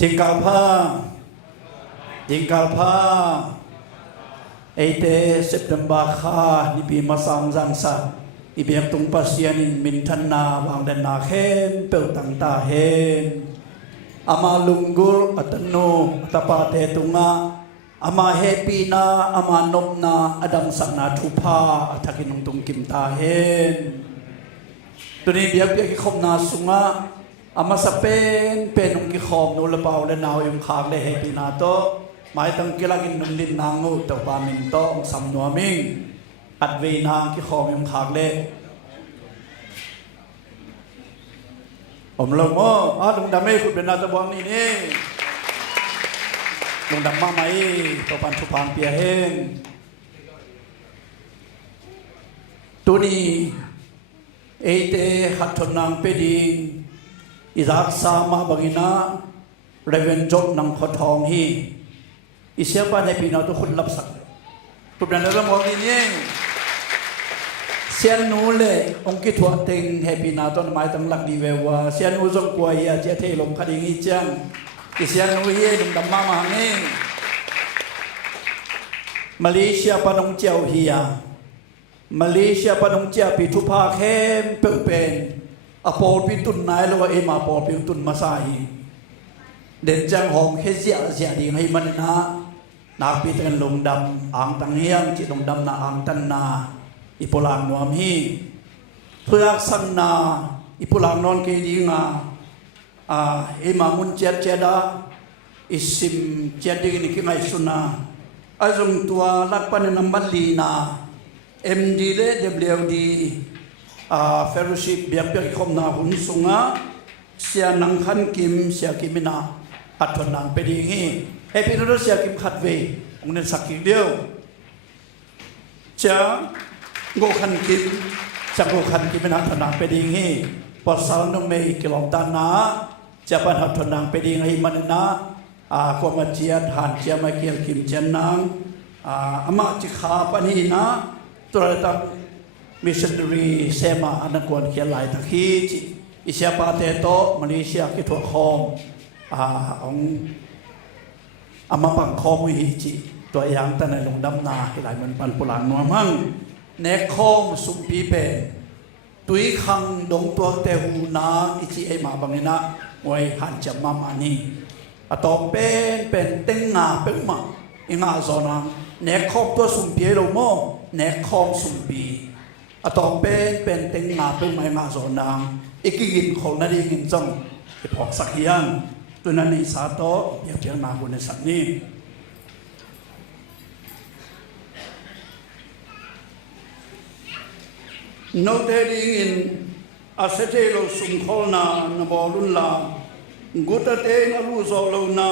tingkal pa ate September kha ni pi masang jang sa ibiak tung pasian in min than na wang dan na khen pe tang ta hen ama lungur atano atapa te tunga ama happy na ama nop na adam sak na thupa athakin tung kim ta hen tuni biak biak ki khom na sunga ama sa pen ung ki khom no la paw le naw yum khak le happy na to mai tang kilagin nung lin nangu to pa min to sam no ming at ve na ki khom yum khak le om lo mo lung dam ei khut ben na ta bong ni ni lung dam ma mai to pan thu pan pia hen tu ni ate khat thon nang pe ding izak sa ma bangina reven job nang kho thong hi isya pa ne pinaw to khut lap sak tu ben la mo ni ni sian nu le ong ki thua teng happy na to mai tang lak di we wa sian nu jong kwa ya che the lom khadi ngi chang ki sian nu ye dum dam ma ma ngi Malaysia pa nong chiao hi ya Malaysia pa nong chia pi thu pha khem pe pen a pol pi tun nai lo e ma pol pi tun ma sa hi den chang hong khe sia ding hai man na pi tan lom dam ang tang hiam chi lom dam na ang tan na ipulang nuam hi phuak san na ipulang non ke dinga e ma mun chet cheda isim chet ding ni ki ngai suna azung tua lak pan number li na MD le WD fellowship biak biak khom na hun sunga sia nang khan kim sia kimina athon nang pe ding hi happy no sia kim khat ve ong nen sak ki deu cha go khan kim cha go khan kim na thon nang pe ding hi pasal no me kilom ta na cha pan hat thon nang pe ding hi man na ko ma chia than chia ma kiel kim chen nang ama chi kha pan hi naตัวตักมิชชันนารีเซมาอันนั้นควรเขียนลายตะคีจิอิเชียปาเตโตมาเลเซียกิถั่วคอมองอามาปังคอมฮิจิตัวอย่างแต่ในลงดำนาที่หลายมันปันปุลางนัวมั่งเนคคอมสุมปีเปตุยคังดงตัวเตหูนาอิจิเอมาบังนะมวยหันจับมามานี่อะตอมเป็นเต็งงาเป็นมาอิงาโซนังเนคคอมตัวสุมปีโลโมเนคคอมสุมปีอะตอมเป็นเต็งงาเป็นมาอิงาโซนังอีกกินของนั่นเองจังไอพอกสักยังตัวนั้นในสาโตอยากเจอมาคนในสักนี้โนเตดิงอินอาเซเทโลสุมโคนานบอลุนลากุตเตงอลูโซโลนา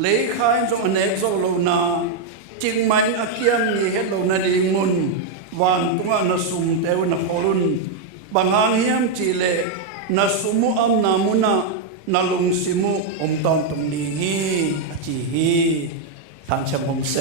เลขายจงอเนกโซโลนาจิงไม่อาเกียมนี่เฮโลนาดิงมุนวันตัวนาสุมเตวนโคลุนบางอันเฮียมจีเลนาสุมุอัมนามุนานาลุงสิมุอมตอนตรงนี้ฮีจีฮีทางชมพมเซ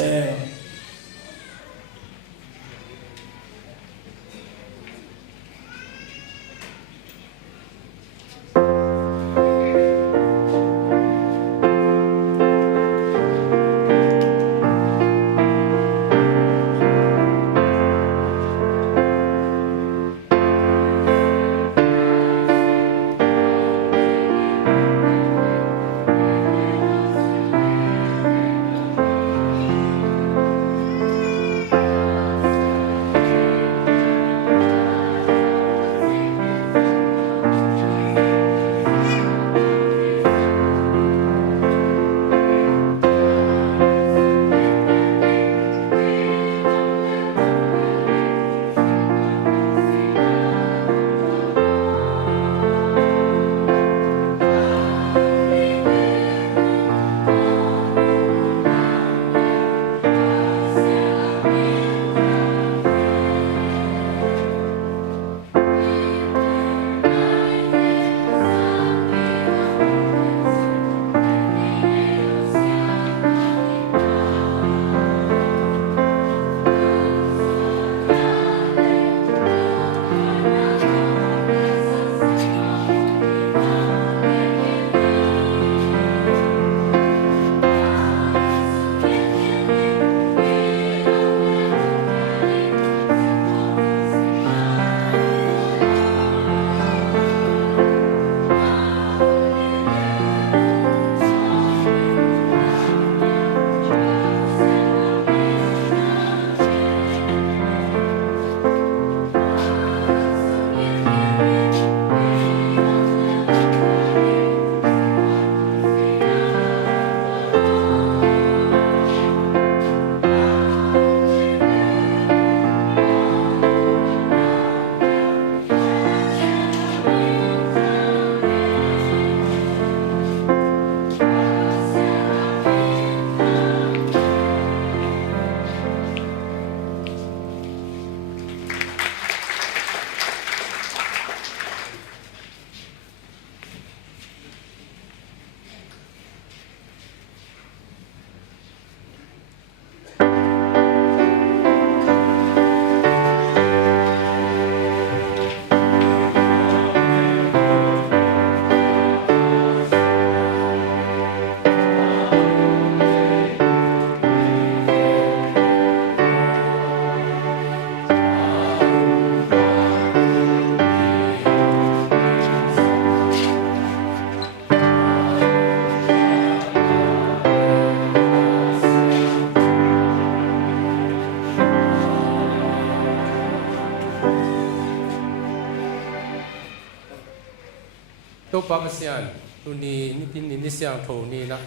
pa pasian tu ni ni pin ni siang tho ni na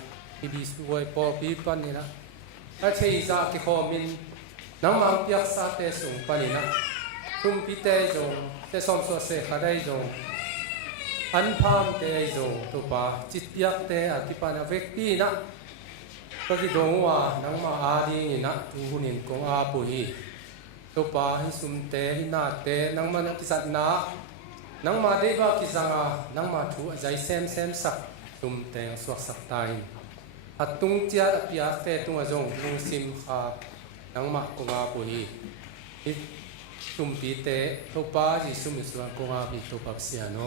ki bi suai po pi pan ni na ta chei za ki kho min nang mang piak sa te sung pan ni na tum pi te jong te som so se khadai jong an pham te jong tu pa chit piak te a ki pa na vek pi naก็ที่ดงว่านังมาอาดีนี่นะทุกคนกงอาปุยตัวป่าให้สุมเตให้นาเตนังมานักกิสัตนานังมาได้ว่ากิสังอานังมาถูใจเซมสักสุมเตงสวกสักตายอัดตุงเจียดพิอาเตตุงอจงลุงซิมขานังมากงอาปุยสุมปีเตตัวป่าที่สุมสวนกงอาปีตัวปักเสียโน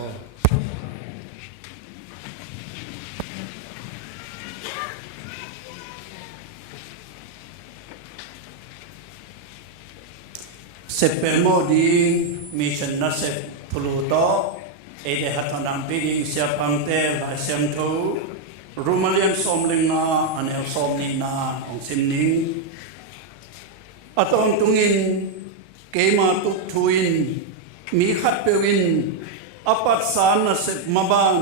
เสพเป็นโมดีมีชนะเสพพลูโตเอเดหัตนังปีดิเสียพังเตลายเสียมทูรูมาเลียนสมลิงนาอันเอลสมนีนาองซิมนิงอัตองตุงินเกมาตุกทุอินมีขัดเปวินอปัสสานเสพมาบาน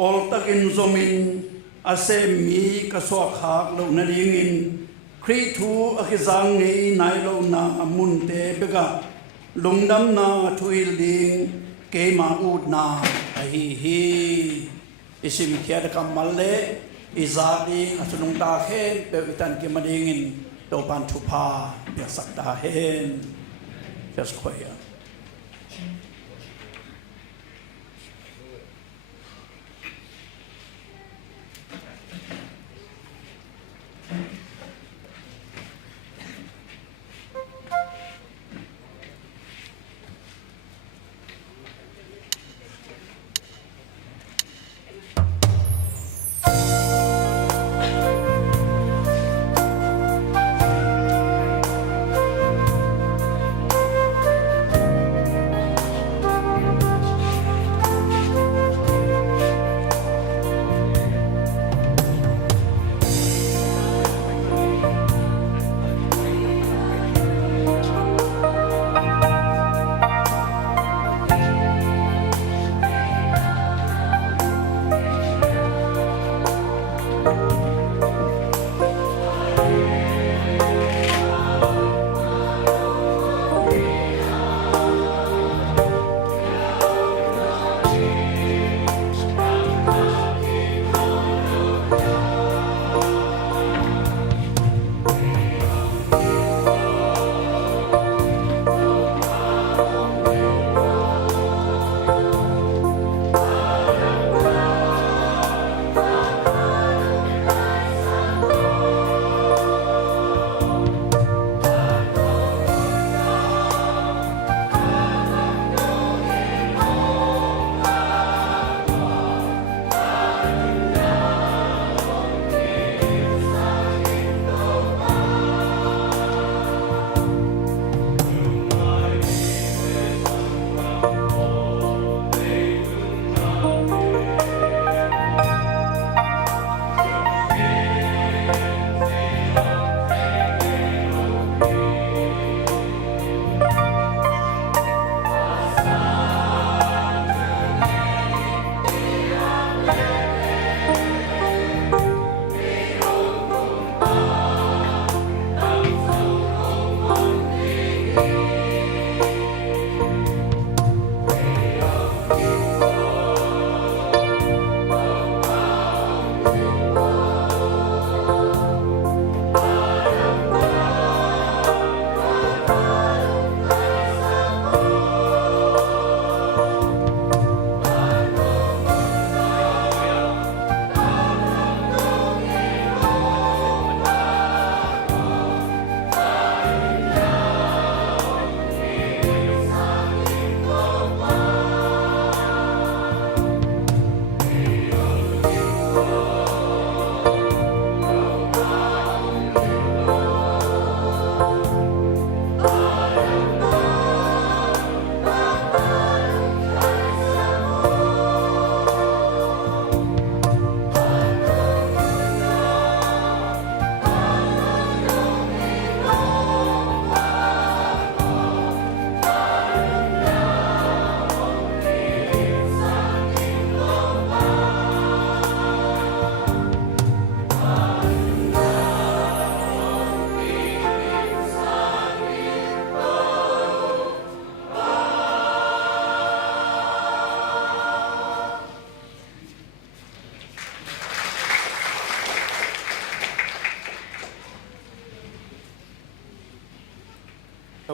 ออลตักินซอมินอาเซมีกระสวกหักลงนาดิงินครีทูอคิซังเงยนายโลนามุนเตเบกะลุงดำนาทุยลิงเกมาอูดนาฮีอิสิมิเคียดกัมมัลเลอิซาดิงอัศนุงตาเฮนเปวิตันเกมาดิงินโตปันทุพาเปียสักตาเฮนเจสคอย ข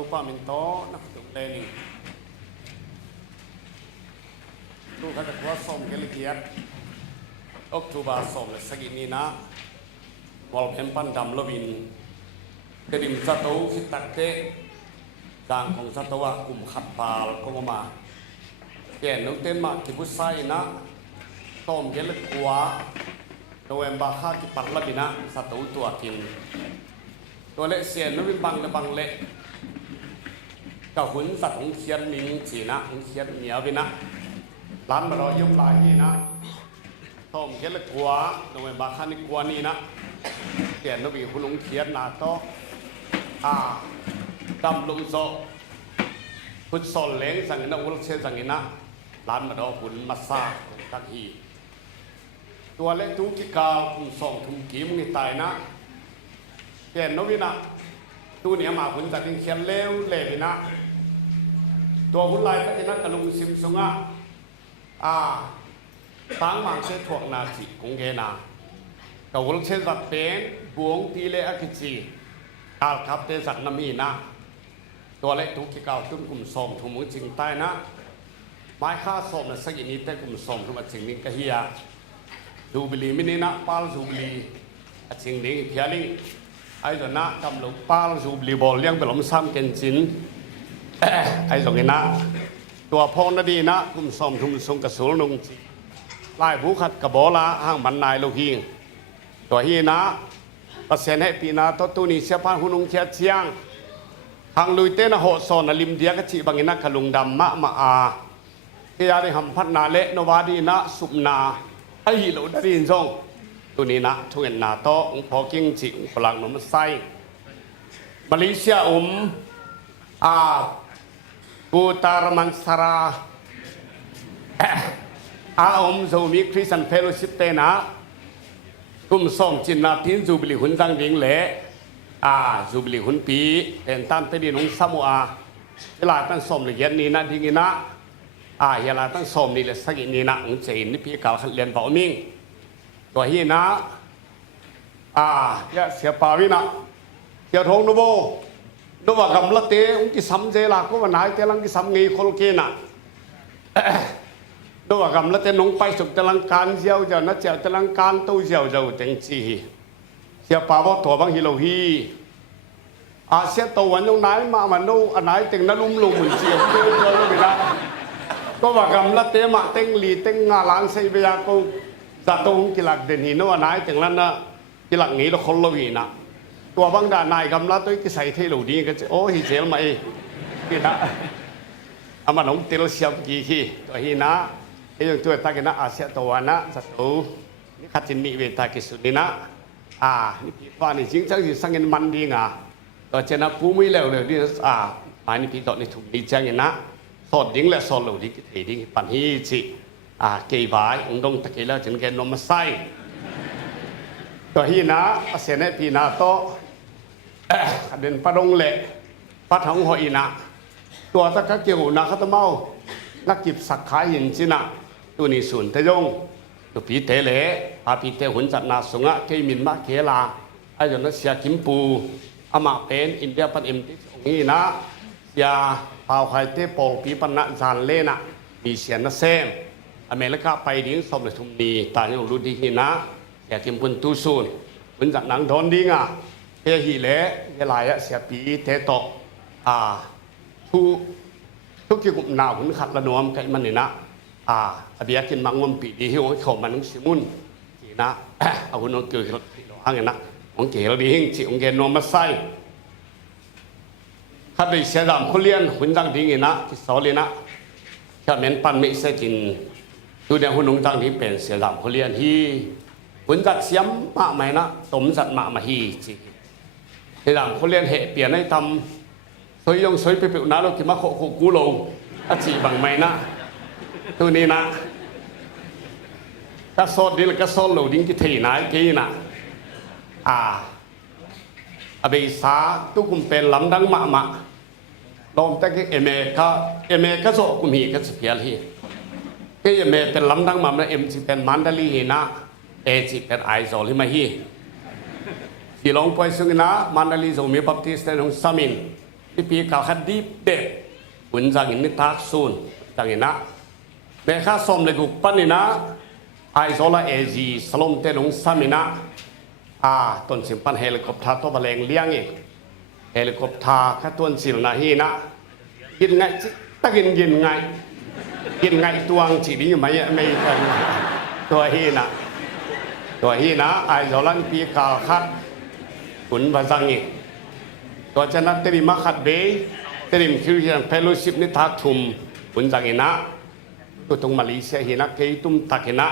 đâu pa mình to nó tụng lên đi tu khát quá xong cái lịch kiết October xong là sagi ni na mol em pan dam lovin cái điểm sa tấu khi tắc thế đangของsa tấu cùng khát pal cùng mà cái nấu tên mà cái bút sai na tom cái lịch quá November ha cái pan lovin na sa tấu tua kinตัวเละเสียนนู้นบังเลยบังเละกับหุ่นสัตว์ของเขียนมิงจีนะของเขียนเหนียวไปนะร้านมารอยมลายนี่นะต้มเขียนละกัวโดยบาคันนี่กัวนี่นะเขียนนู้นหุ่นของเขียนนาโตดำลงโซพุทธสอนเล้งสังเกตนะอุลเชสังเกตนะร้านมารอหุ่นมาซาตักฮีตัวเล็กทุกกิกาวคุณส่งทุกกิมนี่ตายนะเห็นนวินะตัวเนี้ยมาคุณจัดเขียนเลี้ยวเล่นะตัวคุณลายก็จะนักกระลุงซิมซุงตั้งมังเชถ่วงนาจิคงเกนากับคุณเชจัดเป็นบวงตีเล่อคิจีกาลคับเตสักนามีนะตัวเล็กทุกที่เก่าตุ้มกลุ่มส่งถุงมือจริงใต้นะไม้ค่าส่งนะสักอย่างนี้แต่กลุ่มส่งทุกอันสิ่งนี้ก็เฮียดูบิลีมินินะปาลดูบิลีอันสิ่งนี้เพียริงไอ้ตัวน่ะกำลังป้าสูบลีบอลเลี้ยงไปหลอมซ้ำเกินจินไอ้ตรงนี้นะตัวพงนาดีนะกุมสมทุมทรงกระสุนลงไล่ผู้ขัดกระบอกละห้างบรรนายโลหิงตัวฮีนะประเสริฐให้ปีนาตัวตุนีเสียพันหุ่นงเชียเชียงทางลุยเต้นโหสอนลิมเดียกจีบางอินะขลุงดำมะมาที่ยาได้หำพัดนาเละนวาดีนะสุมนาไอ้หิโลดาดินทรงตัวนี้นะทุกอย่างนาโต้พอกิ้งจิงฝรั่งนมไส้มาเลเซียกูตารมันสราจะมีคริสตันเฟโลชิปเตนะกุมส่งจินนาทินจูบิลิหุนจังดิงเละจูบิลิหุนปีเป็นตันเตดินงซามัวเวลาตั้งส่งเลยเย็นนี้นะดิงินะเวลาตั้งส่งนี่เลยสักนี้นะองเจนนี่พี่เก่าเรียนบ่อมิงตัวฮีนะยะเสียปาวินะเสียทงโนโบโนว่ากำลังเตะอุ้งกิสัมเจลาก็วันไหนเตลังกิสัมงีโคโลเกนะโนว่ากำลังเตะน้องไปสุดเตลังการเจียวเจ้านัดเจียวเตลังการตู้เจียวเจ้าเต็งจีเสียปาว่าตัวบางฮิโลฮีเสียตัววันน้องไหนมามันโนอันไหนเต็งนั่นลุ่มเหมือนเจียวเจ้าเจ้าไม่ได้ก็ว่ากำลังเตะมาเต็งหลีเต็งงาหลังเสียเบียกูจะต้องกิลักเดนิโนอันไหนถึงนั้นนะกิลักนี้เราคนละวีนะตัวบางด่านนายกำลังตัวกิใส่เทลูดีก็จะโอ้ฮิเจลมานี่นะอามาหนงเตลเซียบกี่ขี้ตัวฮีนะไอ้ยังตัวตากินะอาเซียตัวนะสัตว์นี่ขัดจินนี่เวทากิสุนีนะนี่พี่ฟ้านี่จริงจังสิสังเกตมันดีงาตัวเจนะปูไม่เร็วเลยนี่มานี่พี่ต่อนี่ถูกดีจังนะสอดดิ้งและสอดเหลวดีกิเทดิ้งปันฮีจิเกย์บายองดงตะเกียแล้วจึงแกนมมาใส่ตัวฮีนะเสียในปีนาโตเดินปะดงเละปะทองหอยนะตัวตะกะเกี่ยวนะเขาตะเมานักกิบสักขายหินจินะตัวนี้ส่วนทะยงตัวปีเตเละปีเตหุ่นจัดนาสงะเกมินมาเกลาไอ้จนนั้นเสียกิมปูอามาเป็นอินเดียปันเอ็มติองนี้นะยาเป่าไข่เตปองปีปันนะจานเล่นะมีเสียนนะเซมอเมริกาไปดิ้งสมเลยทุมดีตาอย่างรู้ดีหินะแต่กิมพุนตูซูนพุนจากหนังโดนดิ้งเฮีเล่เวลาเสียปีเทโตทุกที่กุมนาหุ่นขัดละนวมกันมันนี่นะอเบียกินมังวันปีดีที่ของเขามันนุ่งสิมุนจีนะเอาหุ่นน้องเกลือห่างกันนะของเกลือดีหิ้งจีของเกนนวมมาใส่ขัดได้เสียดำคนเลี้ยนหุ่นดังดิ้งนะที่สอเลยนะแค่เหม็นปันไม่ใช่กินตัวเดียวหุ่นน้องดังที่เป็นเสียดำคนเลี้ยนที่หุ่นจัดเสียมมาใหม่นะสมจัดมาฮีจีเสียดำคนเลี้ยนเหตุเปลี่ยนให้ทำสวยยงสวยไปเปลี่ยนนะเราคิดมาโคกูโลจีบังใหม่นะตัวนี้นะก็โซดดีแล้วก็โซดโหลดิ้งกิทีนะกี่นะอเบสาตุกุมเป็นลำดังมาลมแต่ก็เอเมก็โซกุมฮีก็สเปียลฮีก็เอเมเป็นลำดังมาเอ็มจีเป็นมันดาลีฮีนะเอจีเป็นไอโซลิมาฮีที่ลงไปสุงนะมันดาลีโซมีบัพติสต์ในองซามิน ปีกาวคันดีเด็ดหุ่นจังอินนิทักซูนจังอินนะในข้าสมเลยกุปันนี่นะไอโซลาเอจีสลมเตลงซามินะต้นสิมปันเฮลิคอปเตอร์ตัวบะเลงเลี้ยงเองเฮลิคอปเตอร์ข้าต้นสิลนาฮีนะกินไงตะกินไงตัวงจีบีไม่ตัวฮีนะไอโซลันปีกาวคัดขุนบาซังเองตัวชนะเตริมาขัดเบย์เตริมคิวเฮียนเฟลโลชิพนิทักทุมขุนจังเองนะตัวตรงมาเลเซียเห็นนักเกยตุ้มตักเห็นนะ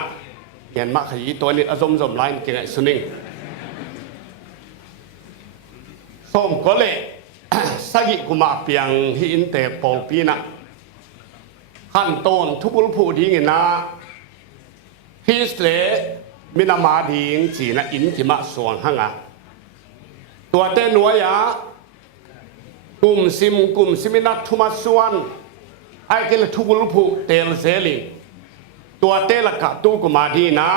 เห็นมาขยี้ตัวนี้อารมณ์ไลน์เก่งไอ้สุนิงส้มก็เลยสักิกุมาเปียงฮิอินเตปอลปีนะขั้นต้นทุกผู้ดีเงินนะพิสเลมินามาดีงจีนะอินทิมาสวงหังอ่ะตัวเต้นหัวยะกลุ่มซิมินัททุมาสวนไอ้เกลทุกผู้เตลเซลิตัวเตลกะตุกุมาดีนะ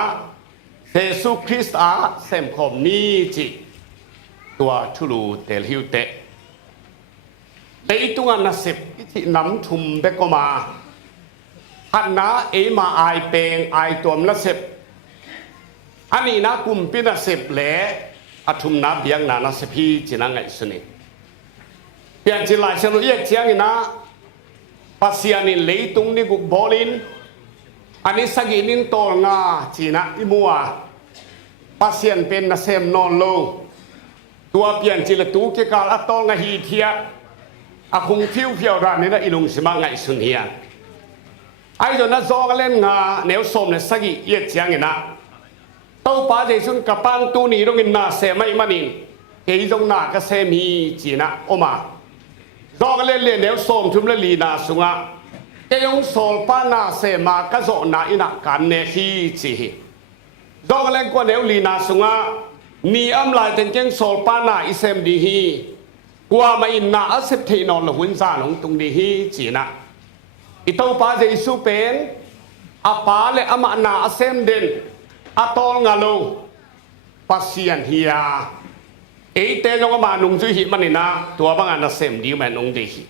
เยซูคริสต์เซมคอมนี้จีตัวชุลูเตลฮิวเตแต่อีตัวนั้นสิบที่น้ำชุมเบกมาฮันนะมาไอเปงไอตัวนั้นสิบอันนี้นะกลุ่มปีนั้นสิบแหล่อาทุมนับเบียงนาสิพีจีนังไงสุนีเปลี่ยนจีลายเชลุเยกเชียงนะปัสยานินเลยตุงนี่กุบบอลินอันนี้สกินินโตงาจีนะอิมัวปัสยานเป็นนาเซมนอนโลตัวเปลี่ยนจีละตูเกกาลอัตโตงาฮีเทียอาคงฟิวเฟียวร้านนี้นะอิลุงสิมาไงสุนีไอ้จนนั้นซองเล่นงาแนวสมเนี่ยสกิเยกเชียงนะเต้าป้าใจสุนกับปังตูนี่ต้องกินนาเสไม่มานินเฮยตรงนาก็เสมีจีนะโอมาซองเล่นเดี๋ยวส่งทุมเลลีนาสุงะจะยงโซลป้านาเสมาก็โซนาอินักกันเนฮีจีซองเล่นกว่าเดี๋ยวลีนาสุงะนี่อำลายเต็งเจงโซลป้านาอิเซมดีฮีกว่ามาอินนาอัศทีนอนละหุ่นซาหลงตรงดีฮีจีนะอิเต้าป้าใจสุเป็นอาป้าและอามานาอัเซมเดนอาตองาโลปัสยันเฮียเอเตนงมานุงจุหิมันนี่นะตัวบางอันน่ะเสมดีแม่นงดีหิ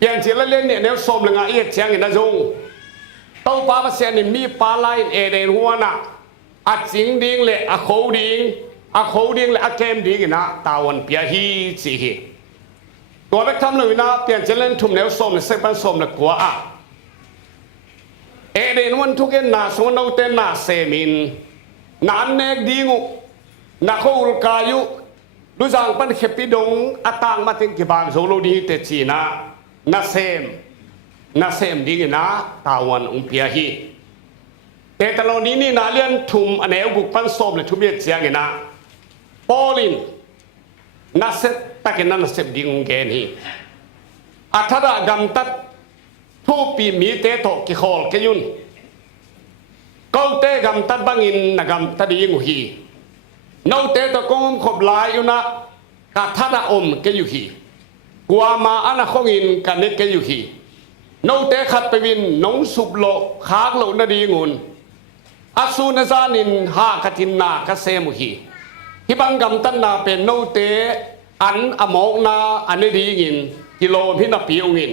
อย่างเช่นเล่นเนี่ยแนวสมเลยงาเอียดเชียงนะจงเต้าป้าปัสยันนี่มีปลาไหลเอเดนหัวน่ะอัดสิงดิ้งเลยอะโคดิ้งเลยอะเกมดิ้งนะตาวันเปียฮีสิหิตัวเบ็กทำเลยนะเปลี่ยนจะเล่นทุ่มแนวสมเลยเสกเป็นสมเลยกลัวอะเอเดนวันทุกเอ็นนาสวนเอาเต้นนาเซมินนานเนกดีงูนักโอุลกายุรู้จักปันเขปิดงอัตางมาถึงกี่บางโซโลดีเตจีนะนาเซมดีนะตาวันอุปยาฮีแต่ตลอดนี้นี่นาเลียนทุ่มอันเอวกุปันสมเลยทุ่มเยเสียงนะปอลินนาเซตะเกนันนาเซมดีงเกนีอัฐระกัมตัดทุปีมีเตโตกิขอลเกยุนเขาเตะกัมตัดบังอินนักัมตัดยิงหีนเอาเตะตะกงขบลายอยู่นะกาทัดอมเกยุหีกัวมาอันขงอินกันเนกเกยุหีนเอาเตะขัดไปวินน้องสุบโลขากโลนาดีงุนอาสูนซานินหากตินนากเซมุหีที่บังกัมตัดนาเป็นนเอาเตะอันอมอกนาอันดีงินกิโลพินาปีองิน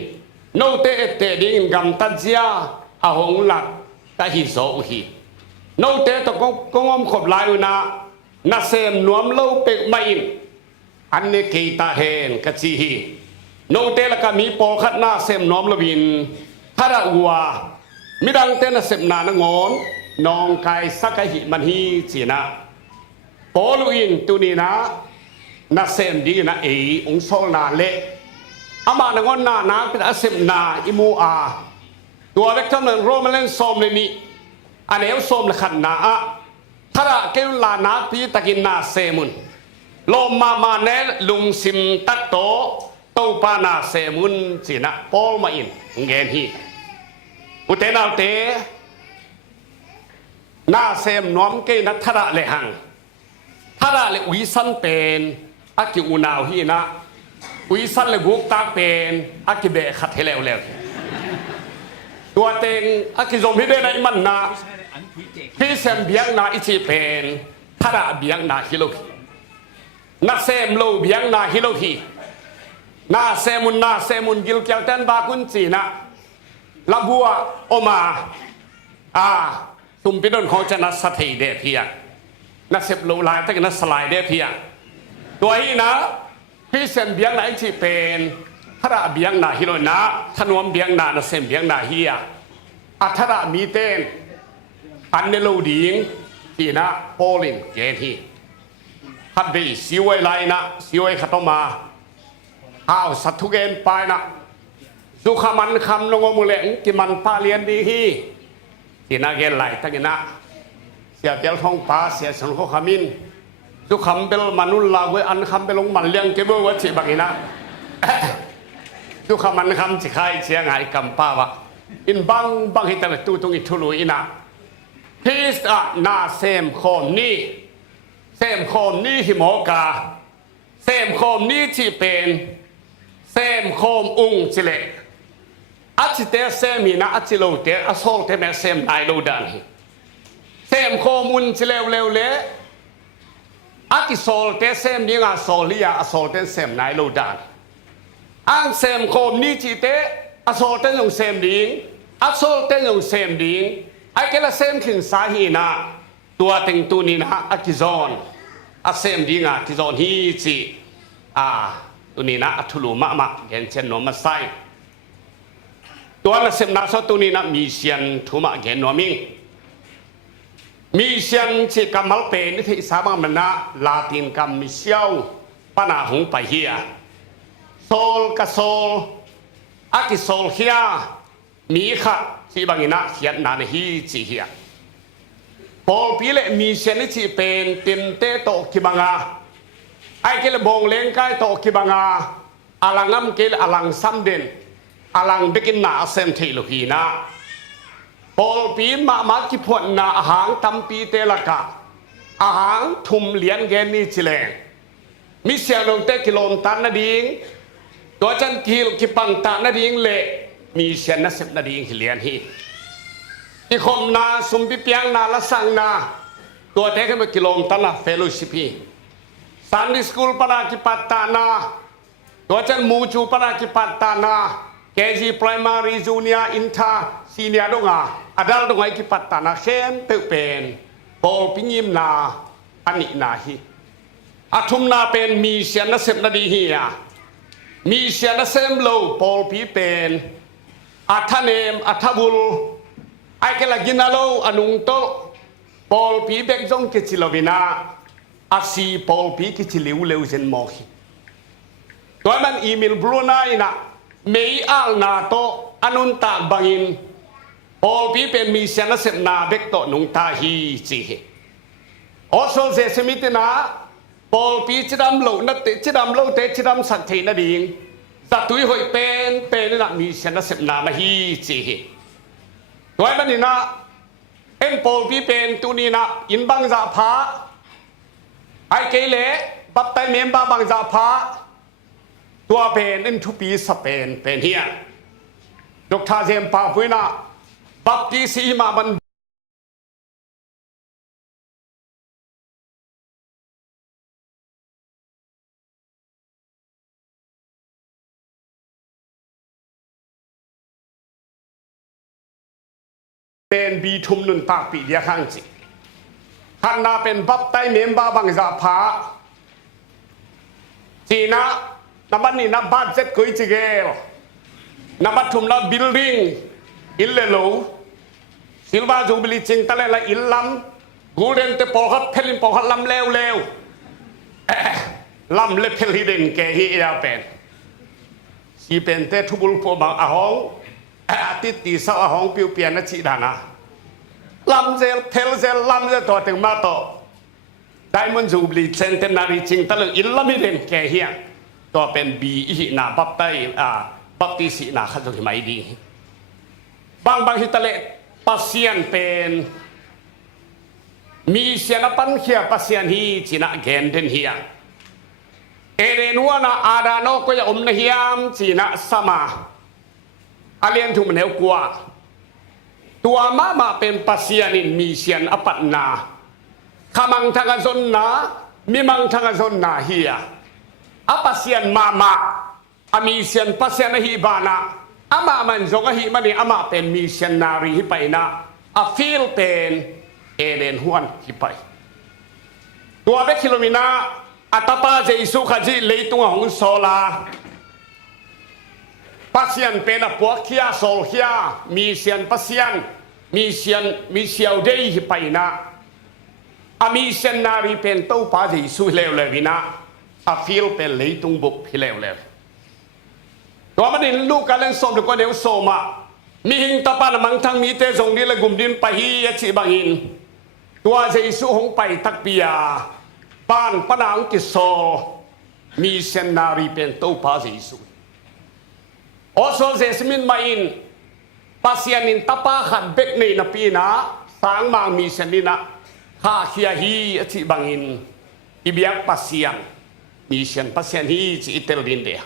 โนเตเตดิ้งกัมตัดเสียอาหงหลักตาหิโซหีโนเตตกงอมขบลายนะนาเซมนวมเล่าเป็กไม่อินอันนี้กีตาเฮนกัจจีฮีโนเตละก็มีปอขัดนาเซมนวมละวินทาระวัวมิดังเตนาเซมนานงอนนองไกสักหิมันฮีจีนะปอลุอินตุนีนะนาเซมดีนะองโซนาเละอามาหนังอนนาเป็นอาเซมนาอิมูอาตัวเล็กทั้งนั้นโรมาเล่นซอมเลยนี่อันเอวซอมเลยขันนาถ้าเราเกี่ยวลานาปีตะกินนาเซมุนโลมาเนลลุงซิมตัดโตโตปานาเซมุนสินะปอลมาอินเงนฮีอุเตนาเตนาเซมน้อมเกนัทระเลหังถ้าเราเลยวิสันเป็นอากิอุนาวฮีนะวิสันเลยบุกตาเป็นอากิเบะขัดให้แล้วตัวเต็งอากิจมพิเดนมันนาพี่เซมเบียงนาอิจิเป็นทาระเบียงนาฮิโลฮีนาเซมโลเบียงนาฮิโลฮี นาเซมุนกิลเกียวเต้นบากุนจีนะละบัวโอมาตุมพิดนของจะนัสเทเดเพียนัสเซบลูลายตั้งนัสลายเดเพียตัวนี้นะพี่เซนเบียงไหนที่เป็นพระเบียงนาฮิโรนะถนวมเบียงนาเซมเบียงนาเฮียอัทระมีเต้นอันเนลูดิงที่นะโพลินเกทีฮัดดีสิวยไลนะสิวยขัตมาอ้าวสัตทุเกนไปนะสุขมันคำนงมุเลงกิมันปาเลียนดีฮีที่นาเกนไหลตั้งนะเสียเปียลทองป้าเสียสนโคขมินสุขมเปลมนุลลาเวอันคำเปลงมันเลี้ยงเก็บไว้ที่บักนะสุขมันคำสิใครเสียงหายกำป้าวะอินบังฮิตาเลตูตรงอิทุลุยนะที่นาเซมโคมนี่เซมโคมนี่ฮิโมกาเซมโคมนี่ที่เป็นเซมโคมอุงจิเลอัจเตเซมินะอัจโลเตอโซเตเมเซมไอโลดานฮิเซมโคมุนจิเลวเลวเลอัจโซเตเซมนี่งาโซลียาโซเตเซมไอโลดานอังเซมโคมนี่จิเตอโซเตยงเซมดิงอโซเตยงเซมดิงไอ้แกละเซมขึ้นสาหีนะตัวเต็งตัวนี้นะอากิซอนอาเซมดิงอากิซอนฮีจิตัวนี้นะทุลุมะเห็นเช่นนมาไซตัวนั้นเซมนาโซตัวนี้นะมีเชียนทุมะเห็นนมิงมีเชียนจิกามัลเปนิทิสาบังมันนะลาตินกัมมิเชียวปนาหงไปเฮียโซลกะโซลอากิโซลเฮียมีขัดที่บางอินะเขียนนานฮีจีเฮียพอปีเลมีเชนิชีเป็นตินเตโตกิบังอาไอ้เกลบงเลงไกโตกิบังอาอลังอัมเกลอลังซัมเดนอลังเบกินนาเซมเทโลฮีนะพอปีมากิพวนนาอาหารตัมปีเตลกะอาหารทุมเลียนเกนี่จิเลงมิเซียลงเตกิโลมตันนาดิงตัวจันกิปังตันนาดิงเละมีเชนนัสนาดีอิเลียนฮีอีคมนาสุมพิเปียงนาละสังนาตัวเทกันไปกิโลมตันละเฟโลชิพีซันดิสคูลปนากิปัตตานาตัวจันมูจูปนากิปัตตานาเคจีไพรมารีจูเนียอินทาซีเนียดงาอดัลดงไอกิปัตตานาเข้มเปเป็นโปลปิญิมนาอันนี้นาฮีอาทุมนาเป็นมีเชนนัสนาดีฮีมีเชนนัสเซมโลโปลปีเป็นอัฐเนมอัฐบุลไอ้แกละกินาโลอนุงโตปอลปีเบกจงกิจิลวินาอาซีปอลปีกิจิลิวเลวเซนมอฮีตัวมันอีเมลบลูนาอินะเมย์อัลนาโตอนุนตาบังอินปอลปีเป็นมีเซนเซนาเบกโตนุงตาฮีจีโอโซเซสมิตินาปอลปีจิดำโลนัตเตจิดำโลเตจิดำสัตเทนดิงสัตว์ตุยหอยเป็นนะมีเชนเซมนามาฮีจีตัวมันนี่นะเอ็นโปลปีเป็นตัวนี้นะอินบังซาพาไอเกเลบับไตเมมบาบังซาพาตัวเป็นอินทุปีสเปนเป็นเฮียดอกทาเซมปาพุยนะบับกีซีมาบันเป็นบีทุมนุนตาปีเดียข้างจิขันนาเป็นบับไตเมมบาบังซาพาจีนะนับบันนี่นับบัตเจ็ดกุยจิเกลนับบัตทุมละบิลดิ้งอิลเลโลซิลวาจูบิลิจิงตะเลละอิลลัมกูเดนเตปอฮับเพลินปอฮับลัมเลวลัมเลเพลิเดนเกฮีเอลเป็นสีเป็นเตทุบุลพวบังอาฮองติดตีสาวห้องปิวเปียนนัชิดานะลำเซลเทลเซลลำเซลตัวถึงมาโตไดมอนด์จูบลีเซนเทนารีจิงตะลึงอิลลัมเดนแกเฮียตัวเป็นบีอีนาบับไตบับตีสีนาขันตุกิไม่ดีบางฮิตาเลปัสเซียนเป็นมีเสียนปันเขียปัสเซียนฮีจีน่าเกนเดนเฮียเอเรนัวนาอาดานโนก็จะอมนเฮียมจีน่าสมาอาเลียนทุกมันเฮกว่าตัวมาเป็นปัสยานินมีเชียนอปัตนาขมังทางซนนามีมังทางซนนาเฮียอปัสยานมา อามีเซียนปัสเซียนฮิบานะอามามันจงฮิมันนี่อามาเป็นมิชชันนารีฮิไปนะอาฟิลเป็นเอเลนฮวนฮิไปตัวเบคิโลมินาอัตปาเจสุขจิเลยตัวของโซลาปัสเซียนเป็นพวกเขียโซลเขียมีเซียนปัสเซียนมีเซียวเดย์ฮิไปนะอามีเซียนนารีเป็นตัวปาเจสุเลวเลวินะอาฟิลเป็นเลยตุงบุกฮิเลวเลวตัวมันดินลูกกันเล่นส้มดีกว่าเดี๋ยวส้มอ่ะมีหิงตะปานมังทั้งมีเตจงดีเลยกุมดินไปฮียชิบังอินตัวเจสุหงไปตักเปียบ้านปนางกิโซมีเซนนารีเป็นตัวพาเจสุโอโซเจสมินมาอินปัสยานินตะปาขัดเบกในนปีนะสางมังมีเซนดินะข้าเขียฮียชิบังอินอิบยักปัสยานมีเซนปัสยานฮีจิอิเตลดินเดีย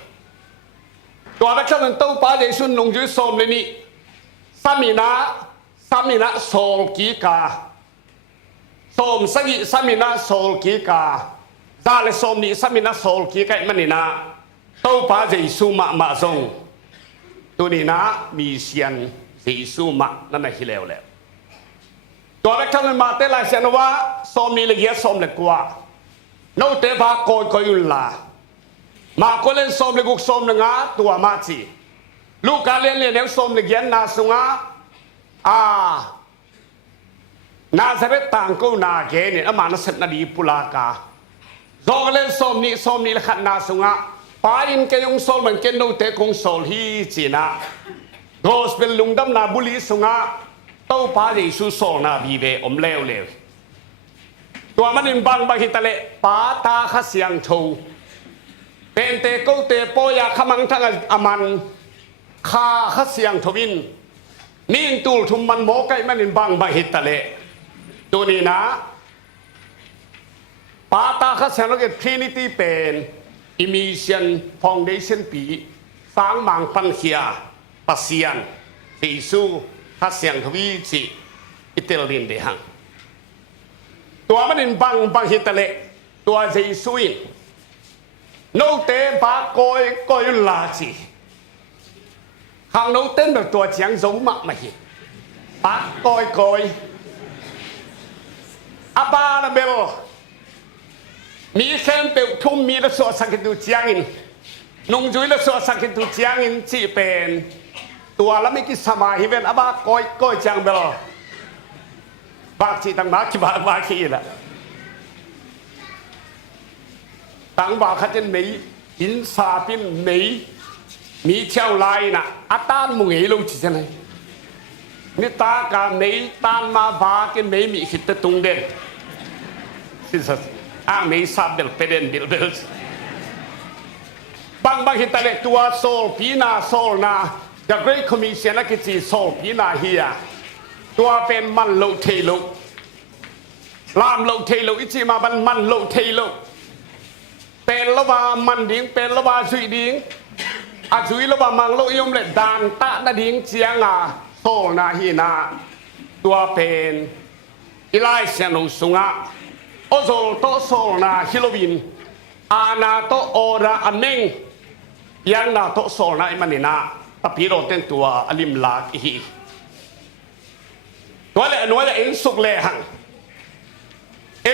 ตัวนักข่าวตัวป้าเจสุนลงจุดส้มเลยนี่สามีนะโซลกีกาส้มสักิสามีนะโซลกีกาซาเลส้มนี่สามีนะโซลกีกามันนี่นะตัวป้าเจสุมาซงตัวนี้นะมีเสียนเจสุมานั่นแหละที่แล้วตัวนักข่าวมาเตะลายเสียนว่าส้มนี่เลยเยอะส้มเลยกว่าโน้ตเตะพาโกยก็ยุ่งละมาคนเล่นส้มเลยกุกส้มเลยงะตัวมาจีลูกการเรียนเดี๋ยวส้มเลยเย็นนาสุงะนาซาเรตต่างกูนาเกเนี่ยอามานาเสนาดีปุลากาโจกเล่นส้มนี่ละขันนาสุงะปาอินเกยงส้มเหมือนเกนโนเตคงโซลฮีจีนะโกสเป็นลุงดำนาบุลีสุงะเต้าปาเจสุโซนาบีเวอมเลวตัวมันอินบังบาฮิตะเลปาตาขเสียงโชเป็นเตโกเตโปยาขมังทั้งอามันคาขเสียงทวินนี่ตูลทุมมันโมกไกมันอินบังบาฮิตะเลตัวนี้นะปาตาขเสียงเราเกิดทรินิตี้เป็นอิมิชันฟาวเดชั่นปีสร้างมังปันเขียปัสเซียนเจสุขเสียงทวีจิอิตาลีนเดหังตัวมันอินบังบาฮิตะเลตัวเจสุอินโนเตปากอยลาจีข้างโนเต้นแบบตัวเฉียงสูงมากไหมปากอยอาบาลเบลมีแค่เปลทุ่มมีละส่วนสังเกตุเจียงอินนุ่งจุยละส่วนสังเกตุเจียงอินจีเป็นตัวละไม่กี่สมัยฮิเวนอาบากอยเจียงเบลบากจีตั้งบากจีบากจีละตั้งบ่าวขัดเจนไม่หินซาปินไม่มีเที่ยวไล่นะอาตานมุงเอลูจิเจนเลยนี่ตาการไม่ตานมาบากินไม่มีขิดตุงเด่นสิสัสอ้างไม่ซาเบลเป็นเบลบางหิตาเลตัวโซลพีนาโซลนาจากเรื่องคอมมิชชั่นนักจีโซลพีนาเฮียตัวเป็นมันโลเทโลลามโลเทโลอิจิมาบันมันโลเทโลเป็นละว่ามันดิ้งเป็นละว่าสุยดิ้งอาสุยละว่ามังโลยมเลยดานตะนาดิ้งเจียงโซนาฮีนาตัวเป็นอิไลเซนุสุงะโอโซโตโซนาฮิโลวินอานาโตโอราอันเมงยังนาโตโซนาอิมันนี่นาตะพีโรเต้นตัวอลิมลากอีตัวเลยน้อยเลยเอ็นสุกเลยหัง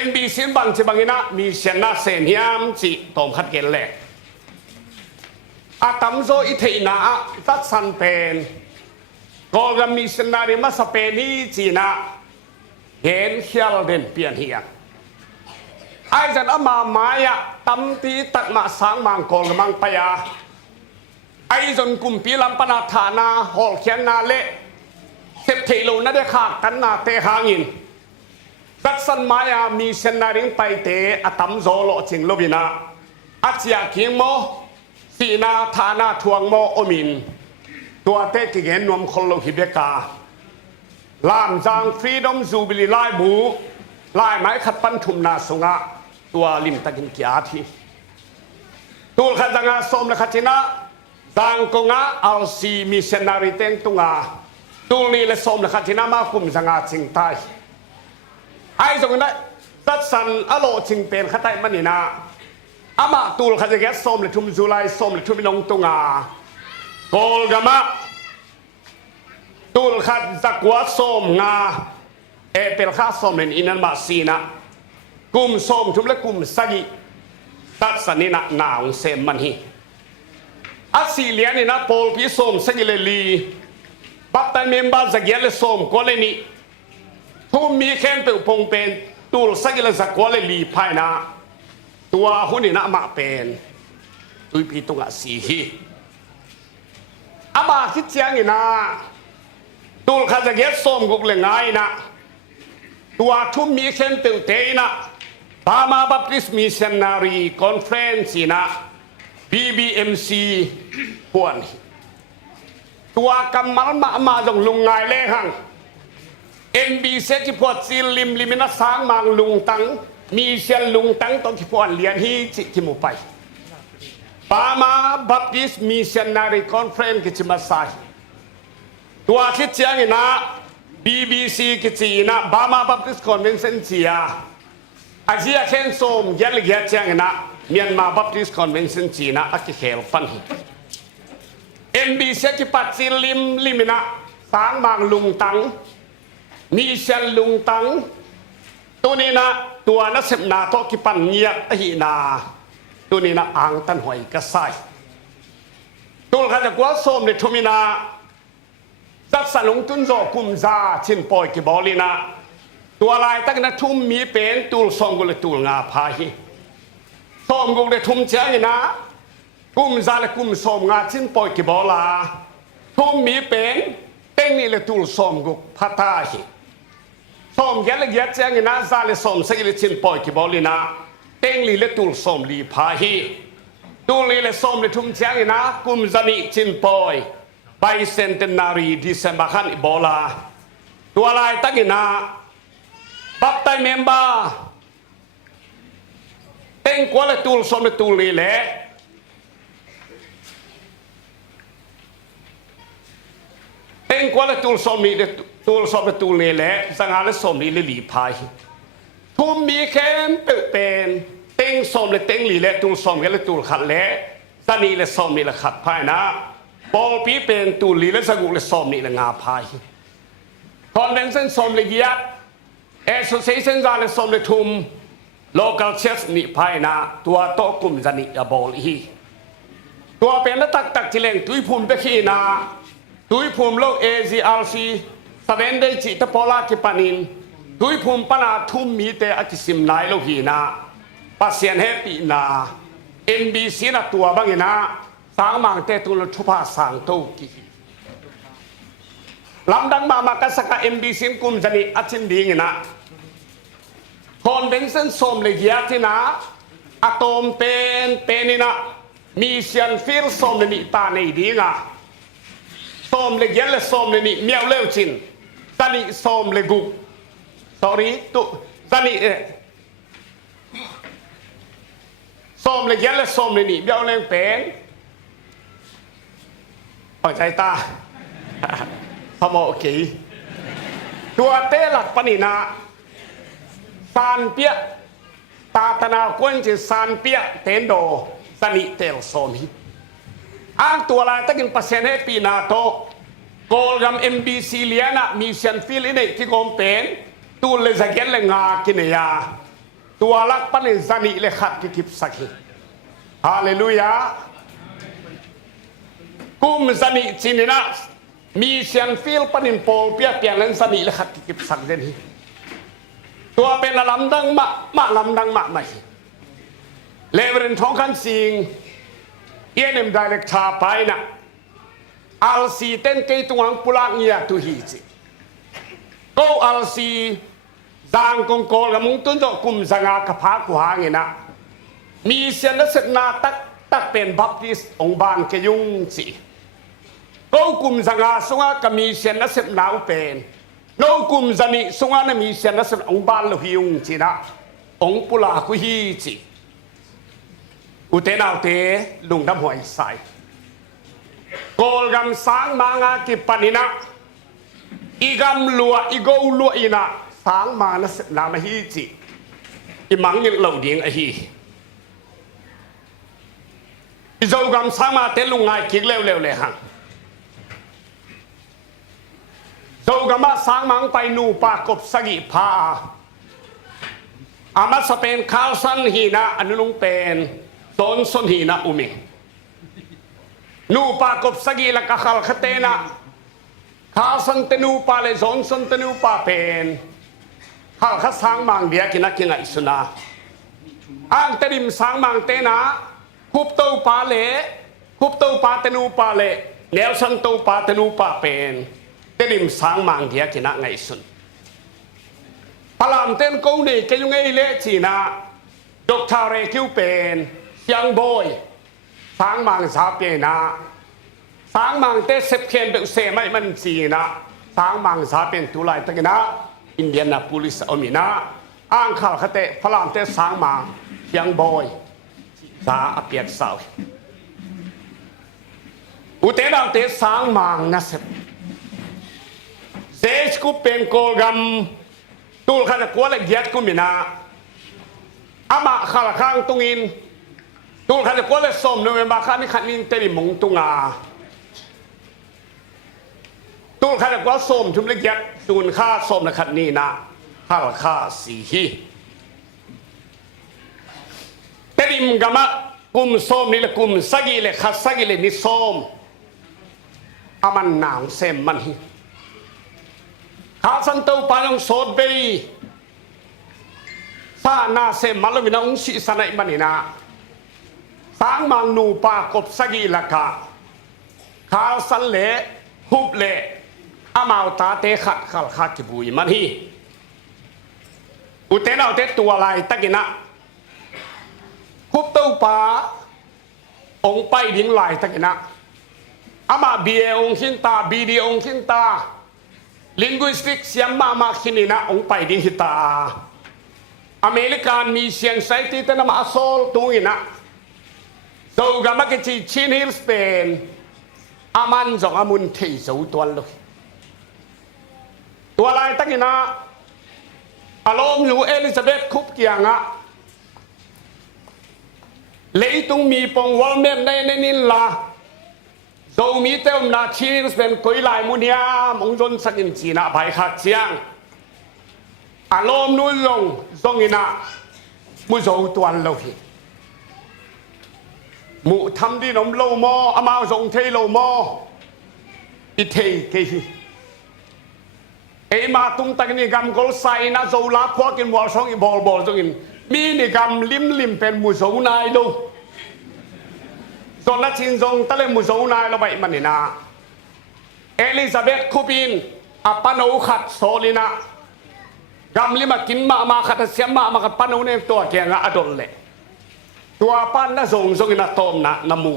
MBC บางจีบางนะมีเสียงน่าเสียงยามจีตอมขัดเกลเล่อาตัมโซอิเทน่าตัดสันเป็นก็จะมีเสียงนาริมาสเปนีจีน่าเห็นเขียวเด่นเปลี่ยนเฮียไอ้จันอามาไม้อะตั้มตีตักมาสางมังกรมังปยาไอ้จนกุมปีลำปนาธานาหอลเขียนนาเละเสพเทโลนั่นได้ขาดกันนาเตหางินตัดสันมายามีเซนนาริงไปเตะอตัมโซโลจิงโลบินาอาเจียคิงโมสีนาธานาทวงโมอมินตัวเตกิเกนนวมคนโลหิเบกาลามจางฟรีดอมจูบิลีไลบูไลไม้ขัดปันทุมนาสุงะตัวลิมตะกินกิอาทีตัวขัดจังอาสมและขัดจินะจางกงะอัลซีมีเซนนาริเตงตุงาตัวนี้และสมและขัดจินะมาคุมจังอาจิงไตไอ้ตรงนั้นตัดสันอโลจิงเป็นขัดไตมันนี่นา อามาตูลขัดจะแกส้มเลยทุ่มจุไลส้มเลยทุ่มลงตุงาโกลกามะตูลขัดจะกัวส้มงาเป็นข้าส้มเลยอินันมาซีนะกุมส้มทุ่มและกุมสกิตัดสนินะหนาวเซมมันฮีอาซีเลียนี่นะโพลพิส้มสกิเลลีปัตตานีบ้านจะเกลส้มก็เลยนี่ทุ่มมีแค่เป็นพงเป็นตูลสกิเลจะกัวเลยลีภายนะตัวหุ่นนี่นะมาเป็นตุยปีตุงะสีฮีอามาคิดเชียงนี่นะตูลขัดจะเกลส้มกุกเลยง่ายนะตัวทุ่มมีแค่เป็นเตยนะบามาบัพติสมิชันนารีคอนเฟรนซ์นะ BBMC พวนตัวกำมันมาจงลุงไงเล่หัง NBC ที่พวดซีลิมลิมินัสางมังลุงตังมีเชียนลุงตังตอนที่พวนเลียนฮีจิที่มุไปบามาบัพติสมิชันนารีคอนเฟรนซ์กิจมาใส่ตัวคิดเชียงนะ BBC กิจนะบามาบัพติสคอนเวนเซนเซียอาเซียเคนโซมยัลเกียเชียงนะเมียนมาบัพติสคอนเวนเซนจีนะอักเขลฟันฮีNBC ที่ปัดซีลิมินะสางบางลุงตังมีเชนลุงตังตัวนี้นะตัวนักเสพนาโตกิปันเงียตหินาตัวนี้นะอ่างตันหอยกระไซตัวข้าจะกว่าส้มในทุมินาจับสนุงตุนโจกุมซาชินปอยกิบอลีนะตัวลายตั้งนะทุ่มมีเป็นตูลซองกุเลตูลงาพาฮีส้มกุเลทุ่มเชียงนะกุมซาเลกุมส้มงาชินปอยกิบอลาทุ่มมีเป็นเต็งนี่เลตูลส้มกุพัตาฮีส้มแกเลเกียเชียงนะซาเลส้มสกิเลชินปอยกิบอลีนะเต็งลีเลตูลส้มลีพาฮีตูลีเลส้มเลทุ่มเชียงนะกุมซานิชินปอยไปเซนเตนารีดิเซมบาคันอิบอลาตัวลายตั้งนะบัพไตเมมบาเต็งกว่าละตูลสมละตูลนี่แหละเต็งกว่าละตูลสมนี่ตูลสมละตูลนี่แหละสังหารละสมนี่เลยหลีพายทุ่มมีแค่เป็นเต็งสมละเต็งหลีแหละตูลสมกันละตูลขัดแหละสันนี่ละสมนี่ละขัดพายนะบอลปีเป็นตูลหลีและสังกุละสมนี่ละงาพายคอนเวนเซนสมละเยียดAssociation จาเลสมเลทุม local chess นี่ภายนาตัวโตกุมจันิยาบอลฮีตัวเป็นนักตักจิเลงตุยภูมิเบขีนาตุยภูมิโลก AZRC สเวนเดจิตปอลากิปานินตุยภูมิปนาทุมมีเตอกิสิมนายโลหีนาปัสเซียนเฮปีนา NBC นะตัวบางนะสางมังเตตุลทุพาสังโตกิลำดังมากัสกะ NBC กุมจันิอัชินดีนะคอนเวนชั่นสมเลยยาที่นะอะตอมเป็นนี่นะมีเซียนฟิลสมเลยนี่ตาในดีงะสมเลยยาเลยสมเลยนี่เมียวเลี้ยวจินตานี่สมเลยกุ sorry ตุตานี่สมเลยยาเลยสมเลยนี่เมียวเลี้ยวเป็นเอาใจตาพอมโอเคตัวเตะหลักปนินาซานเปียตาตนากวนจิซานเปียเตนโดสนิเตลโซมีอ้างตัวลายตั้งเปอร์เซ็นต์ให้ปีนาโตโกลกัม MBC เลียนะมีเซียนฟิลนี่ที่กรมเป็นตัวเลสเกลเลงากินยาตัวลักปนิสนิเลขัดกิกิบสักฮีฮาเลลูยากุมสนิจินนะมีเซียนฟิลปนินโปเปียเปียงเลนสนิเลขัดกิกิบสักเดนีตัวเป็นลำดังมะลำดังมะไม่เลเวรนท้องขันสิงเอ็นเอ็มไดเรกทาไปนะอัลซีเต้นเกยตัวงปุลักเงียตุฮีจิโกอัลซีจางกงโกลกับมุงตุนจกุมสังอาคภากุหางนะมีเซียนนัสนาตักเป็นบัพติสองบานเกยุงจิโกกุมสังอาสุงากับมีเซียนนัสนาอุเป็นโนกุมจันิสุงานมีเสียนนัสองบาลโลหิงจีนะองปุลาคุฮีจีอุเทนเอาเตลุงดำหวยใส่โกลกำสางมางากิปนินะอีกำลัวอีโกลัวอีนะสางมานัสนามฮีจีอีมังยังเหล่าดิ้งอฮี อิโจกำสางมาเตลุงไงกิกเร็วเลยฮะโจกำมาสางมังไปนูปากบสกิพาอามาสเปนข้าวสันหีนะอนุลุงเป็นโซนสนหีนะอุมินูปากบสกิละกะขัลคเตนะข้าวสันเตนูปาเลโซนสันเตนูปาเป็นข้าวข้าสางมังเดียกินักยังไงสุนาอ่างเตริมสางมังเตนะคุบเต้าปาเลคุบเต้าปาเตนูปาเลแนวสันเต้าปาเตนูปาเป็นเตริมสางมังเดียกินักไงสุนพลามเต้นกูนี่ก็ยังไงเละจีนะดอกทาเรคิวเป็นยังบอยสางมังสาเปนะสางมังเตเซปเคนเป็นเซไม่มันจีนะสางมังสาเป็นตุลายตะกินะอินเดียนาโพลิสอมินะอ่างข่าวคเตพลามเตสางมังยังบอยสาอเปียกสาวอุเตดาวเตสางมังนะเซปเซสกูเป็นโกกัมตูลขันกัวเล็กยัดกุมินาอามาขลังข้างตุงินตูลขันกัวเล็กสมโนเมบาขันนี่ขันนินเตริมงตุงาตูลขันกัวสมชุมเล็กยัดตูนข้าสมนะขันนี่นะขลังข้าสีฮีเตริมกามะกุมสมนี่ละกุมสกิเลขัดสกิเลนิสมอามันหนาวเซมมันฮีข้าสันเต้าปานองโสดเบยซาหน้าเซมัลวินาองศิสนัยมันนี่นะสางมังนูปากบสกีละกะข้าสันเละฮุบเละอามาวตาเตขัดขัลขัดกิบุยมันฮีอุเตนเอาเตตัวลายตะกินะฮุบเต้าปาองไปดิ้งลายตะกินะอามาเบียองขินตาบีดีองขินตาlinguistic siang mama kinina ong pai ding hita American mission site ita na maasol tungina so gama ke chi chin hill Spain aman jong amun thei zo tuan lo tua lai tangina alom lu Elizabeth khup kianga leitung mi pong walmem nei nin la dầu mi teo na chiเป็นกุยลายมุนียมงจนสักินจีน่าไปขัดเชียงอารมณ์นุ่งทรงอินะมุโจตัวเราหิมุทำดีนมโลโมอามาทรงเทโลโมอิเทกีเอมาตุ้งตักนี่กำกอลไซนะโจลาพวกกินวอลช่องอีบอลทรงอินมีนี่กำลิมเป็นมุโจนายดูตอนนั้นชินจงตะเลมุโจนายเราไปมันนี่นะเอลิซาเบธคูปินอาปานอูขัดโซลินะกำลิมากินมาขัดเสียมาขัดปานอูเนี่ยตัวแกงอดลเลยตัวปานน่ะจงนะตอมนะน้ำมู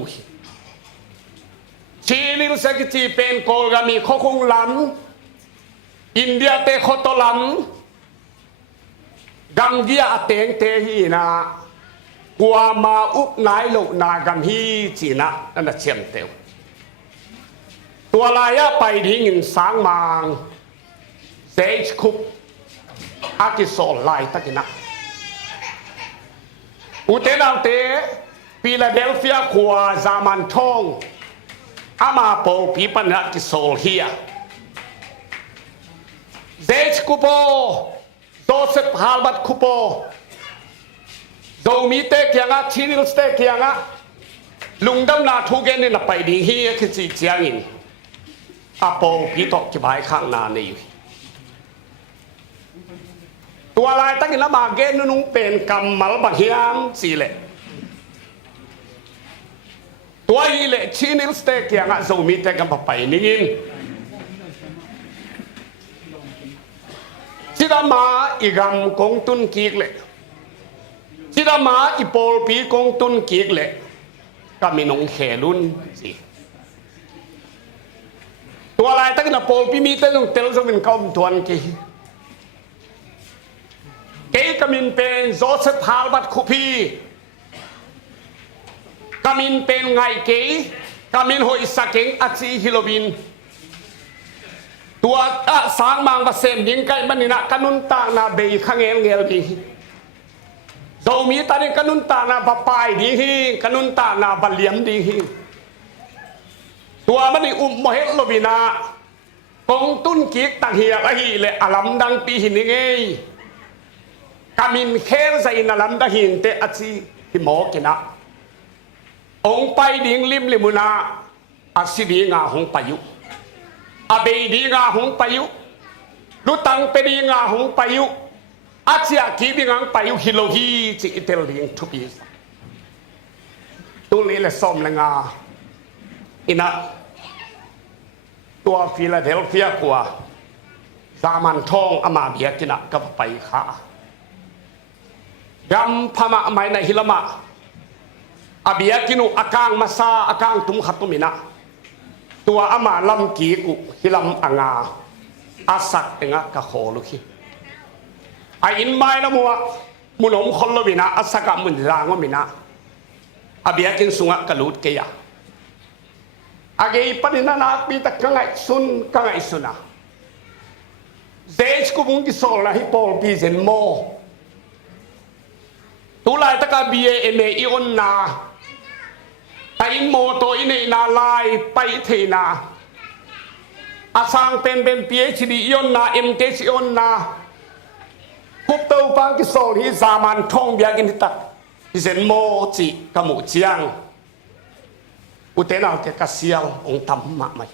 ชีลิลเซกิจีเป็นโกลกามีข้อคงลันอินเดียเตโคโตลันกัมเกียเตงเตฮีนะกัวมาอุกนายโลนากัมฮีจีนะนั่นน่ะเชียมเตวตัวลายไปดิ้งอินสางมางเซจคุกอากิโซลายตะกินะอุเทนเอาเตฟิลาเดลเฟียขัวซามันทองอามาโปปีปันอากิโซลเฮียเซจคุโปโจเซฟฮาร์บัตคุโปโดมีเตกียงะชินิลสเตกียงะลุงดำนาทุกเกนี่นับไปดีเฮียคือจีเจียงินอาโปพี่ตกจีบายข้างนานี่ตัวลายตั้งอินละบาเกนนุ่งเป็นกำมัลบังฮิอันสีเล่ตัวอีเล่ชินิลสเตกียงะโดมีเตกันไปนี่ยินชิดามาอีกำกงตุนกีกเล่ที่ดามาอีโปลปีกงตุนกีกเละก็มีนงเขลุนสิตัวอะไรตั้งแต่โปลปีมีแต่นงเตลสมินก้มทวนกีเกย์ก็มินเป็นโจเซฟฮาร์บัตคุพีก็มินเป็นไงเกย์ก็มินหอยสักเก่งอัจฉริฮิโลบินตัวสางมังบะเซมยิงไก่มันนี่นะกันุนตานาเบย์ขังเงลบี dầu mi ta đi kanun ta na papai đi hi kanun ta na baliam đi hi tua mani mo het lo bina kong tun kik tang hiya a hi le alam dang pi hin ngei kamin kher za in alam da hin te achi hi mo kina ong pai ding lim limuna asidi nga hong payu abe di nga hong payu lutang pe di nga hong payu achia ki di ngang payu hilohi chi itel ding thupi tu le le som la nga inaตัวฟิลาเดลเฟียกว่าสามันทองอามาเบียกินะกับไปขายำพม่าไม่ในฮิลามะอาเบียกินุอากางมาซาอากางตุมขัดตุมินะตัวอามาลำกีกุฮิลามอ่างาอาสักเองะกะโคลุกิไออินไม่ละมัวมุนอมคนละมินะอาสักมุนลางวมินะอาเบียกินสุงะกะลุดเกียagay paninana pita kangay suna zes ko mong gisol na hipol pizen mo tulay taka biye eme iyon na tayin mo to ine inalay paite na asang pen PhD iyon na MTech iyon na kuptaw pang gisol hi zaman tong biyagin hitak pizen mo chi kamu chiangอุเทนาเตกเสียงองค์ธรรมะไม่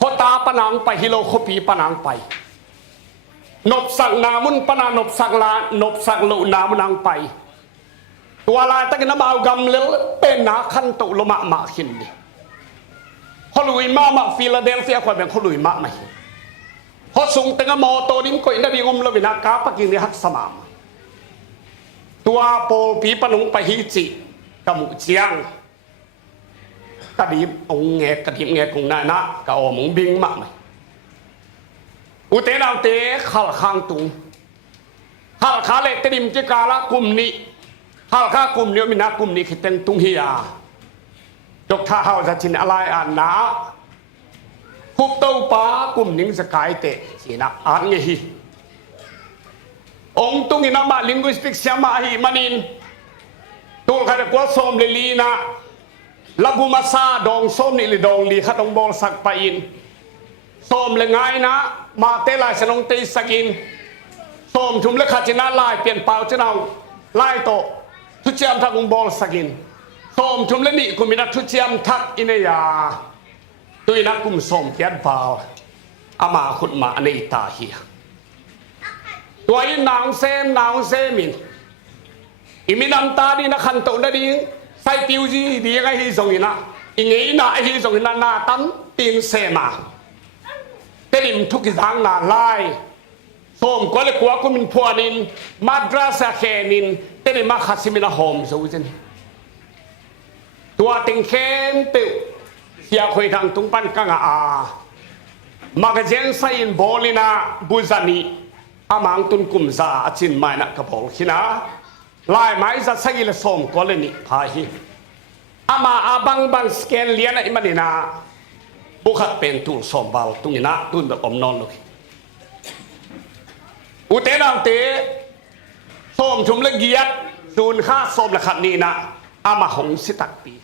พอตาปนังไปฮิโลโคปีปนังไปนบสังนามุนปนานบสังลานบสังโลนามุนังไปตัวลายตะกินน้ำเอากำเลี้ยเป็นนาขันตุลมะมาขินดิขลุยมาฟิลาเดลเฟียคนเป็นขลุยมาไม่พอส่งตั้งมอโตดิ้งก็อินเดียงมลวินากาปกินหักสมามตัวโปปีปนุงไปฮิจิกมุเจียงกระดิบองเงกระดิบเงกงนานะกะอมงบิงมากไหมอุเทนเอาเตะขัลข้างตุงขัลขาเล็กดิมจิกาละกลุ่มนี้ขัลข้ากลุ่มนี้มีนักกลุ่มนี้คิดเป็นตุงเฮียยกท่าเฮาจะชินอะไรอ่านนะคุบเต้าป้ากลุ่มนี้สกายเตะสินะอ่านไงฮีองตุงอินามาลิงกุสติกเสียมาฮีมันินตัวใครกว่าสมเลลีนะลับุมาซาดองส้มนี่หรือดองลีขัดองบอลสักไปอินส้มเลยง่ายนะมาเตลายสนองตีสักินส้มชุมเลขาจินาลายเปลี่ยนเปล่าเจ้าเอาลายโตทุเจียมทักองบอลสักินส้มชุมเลนี่กุมินักทุเจียมทักอินเนียตุยนักกุมส้มเพียนเปล่าอามาขุดมาในตาเฮียตัวอินนางเซมินอิมินัมตาดีนักขันโตได้ดีใส่ผิวจีดีไงที่ส่งอินะอิงเงินน่ะไอ้ที่ส่งอินะนาตั้มตีนเสมาเต็มทุกอย่างน่ะไล่ส้มก็เลยกลัวก็มินพัวนินมาดราสแคนินเต็มมาขัดซิมินาโฮมสู้จันตัวติงเข้มเปิวเสียคุยทางตุ้งปันกังอามากระเจนใส่อินโบลินาบุษานีอามังตุนกุมซาอจินไม่นักกระโปงขินะลายไม้จะใส่ละส้มก็เลยนี่พาหิอามาอาบังสแกนเลียนไอ้มันนี่นะบุคคลเป็นตุลส้มเบาตุงนี่นะตุนแบบอมนอนลูกอุเทนเอาเตะส้มชุมละเกียดซูนค่าส้มละขัดนี่นะอามาหงสิตักปี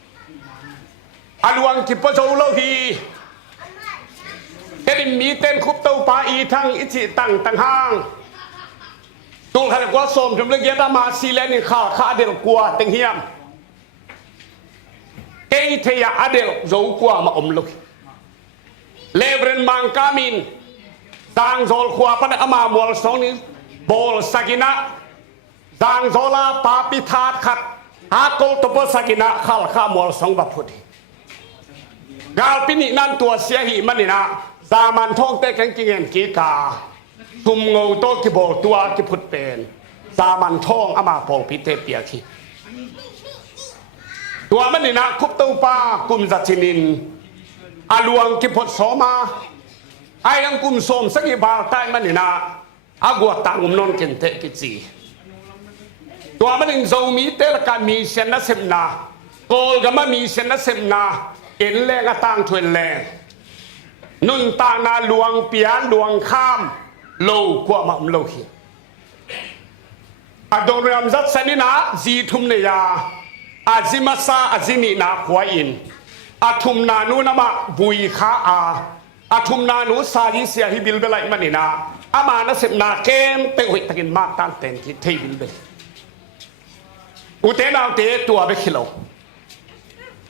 อาลวงจิปโจโลฮีเอ็นมีเต้นคุบเต้าปาอีทั้งอิจิตั้งห้างตุลขันกว่าส้มชุมละเกียดอามาซีเลนิข้าเดลกัวเต็งเฮียมเอเทียอเดลโจกัวมาอมลูกเลเบรนมังกามินจางโจลขวาปันอามามัวลสองนี้บอลสกินะจางโจลาปาปิธาขัดฮากลตบสกินะข้าข้ามัวลสองบัพพุทธิกาลปินินันตัวเสียหิมันนี่นะสามันท่องเตะแข่งกิเงินกีกาทุมงูโตกิโบตัวกิพุทเป็นสามันท่องอามาโปปิเตเปียคีตัวมันนี่นะคุบตูปากุมจัชินินอาลวงกิพดโสมาไอ้ยังกุมโสมสักบาใต้มันนี่นะอากวดต่างอุมนนเกนเตกิจีตัวมันยังโจมีเตลการมีเซนนัสเซมนาโกลก็มามีเซนนัสเซมนาเอ็นแรงก็ต่างทวนแรงนุ่นต่างนาลวงเปียลวงข้ามโลกว่ามาโลกี Adoram zat sanina zitum ne ya azimasa azini na kwain atum na nu nama bui kha atum na nu sa yi sia hi bil belai manina ama na sep na kem pe hui takin ma tan ten ki thei bil be ute na te tua be khilo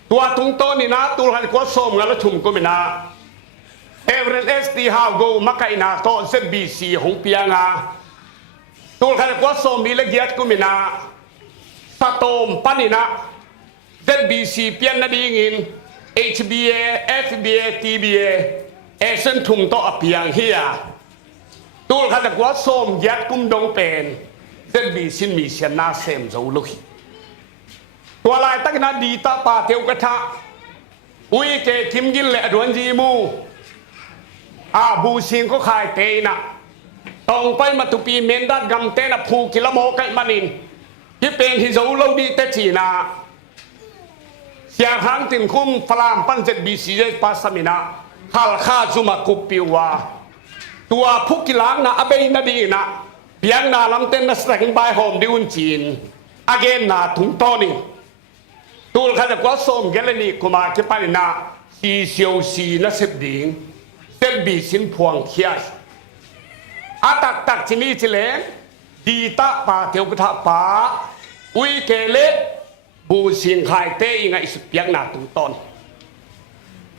tua tung to ni na tu han ko som ngala thum ko mina Everett SD how go makaina to ZBC hong piangaตัวขันกว่าสมมีเล็กยัดกุมินาสะตมปันนินะ ZBC เปียนนาดีงิน HBA FBA TBA เอเซนทุ่มโตอเปียงเฮียตัวขันกว่าสมยัดกุมดงเป็น ZBC มีเสียนาเซมจะลุยตัวลายตั้งนาดีตาปาเทียวกระทะอุ้ยเกคิมกินแหละดวนจีมูบูซิงก็ขายเตยนะต้องไปมาตุปีเมนดัดกำเตนะผูกิลโมไกมันินที่เป็นที่จะเราดีเตจีนาเสียงหันตินคุ้มฟลามปันเจ็ดบีซีเจปัสมินะฮัลข้าจุมากุปิวาตัวผู้กิลังนะอเบยนาดีนะเพียงนาลำเต้นนัสแตงใบหอมดิวนจีนอเกนนาถุงต้นิตัวข้าจะกว่าสมเกลนี่กุมาเก็บไปนะซีเซียวซีนัสเดิงเซบบีสินพวงเขียอาตักที่นี่จิเลงดีตาปาเทียวกระทะปาอุยเกเลบูสิงไข่เตยไงสุดเปียกหนาตุงต้น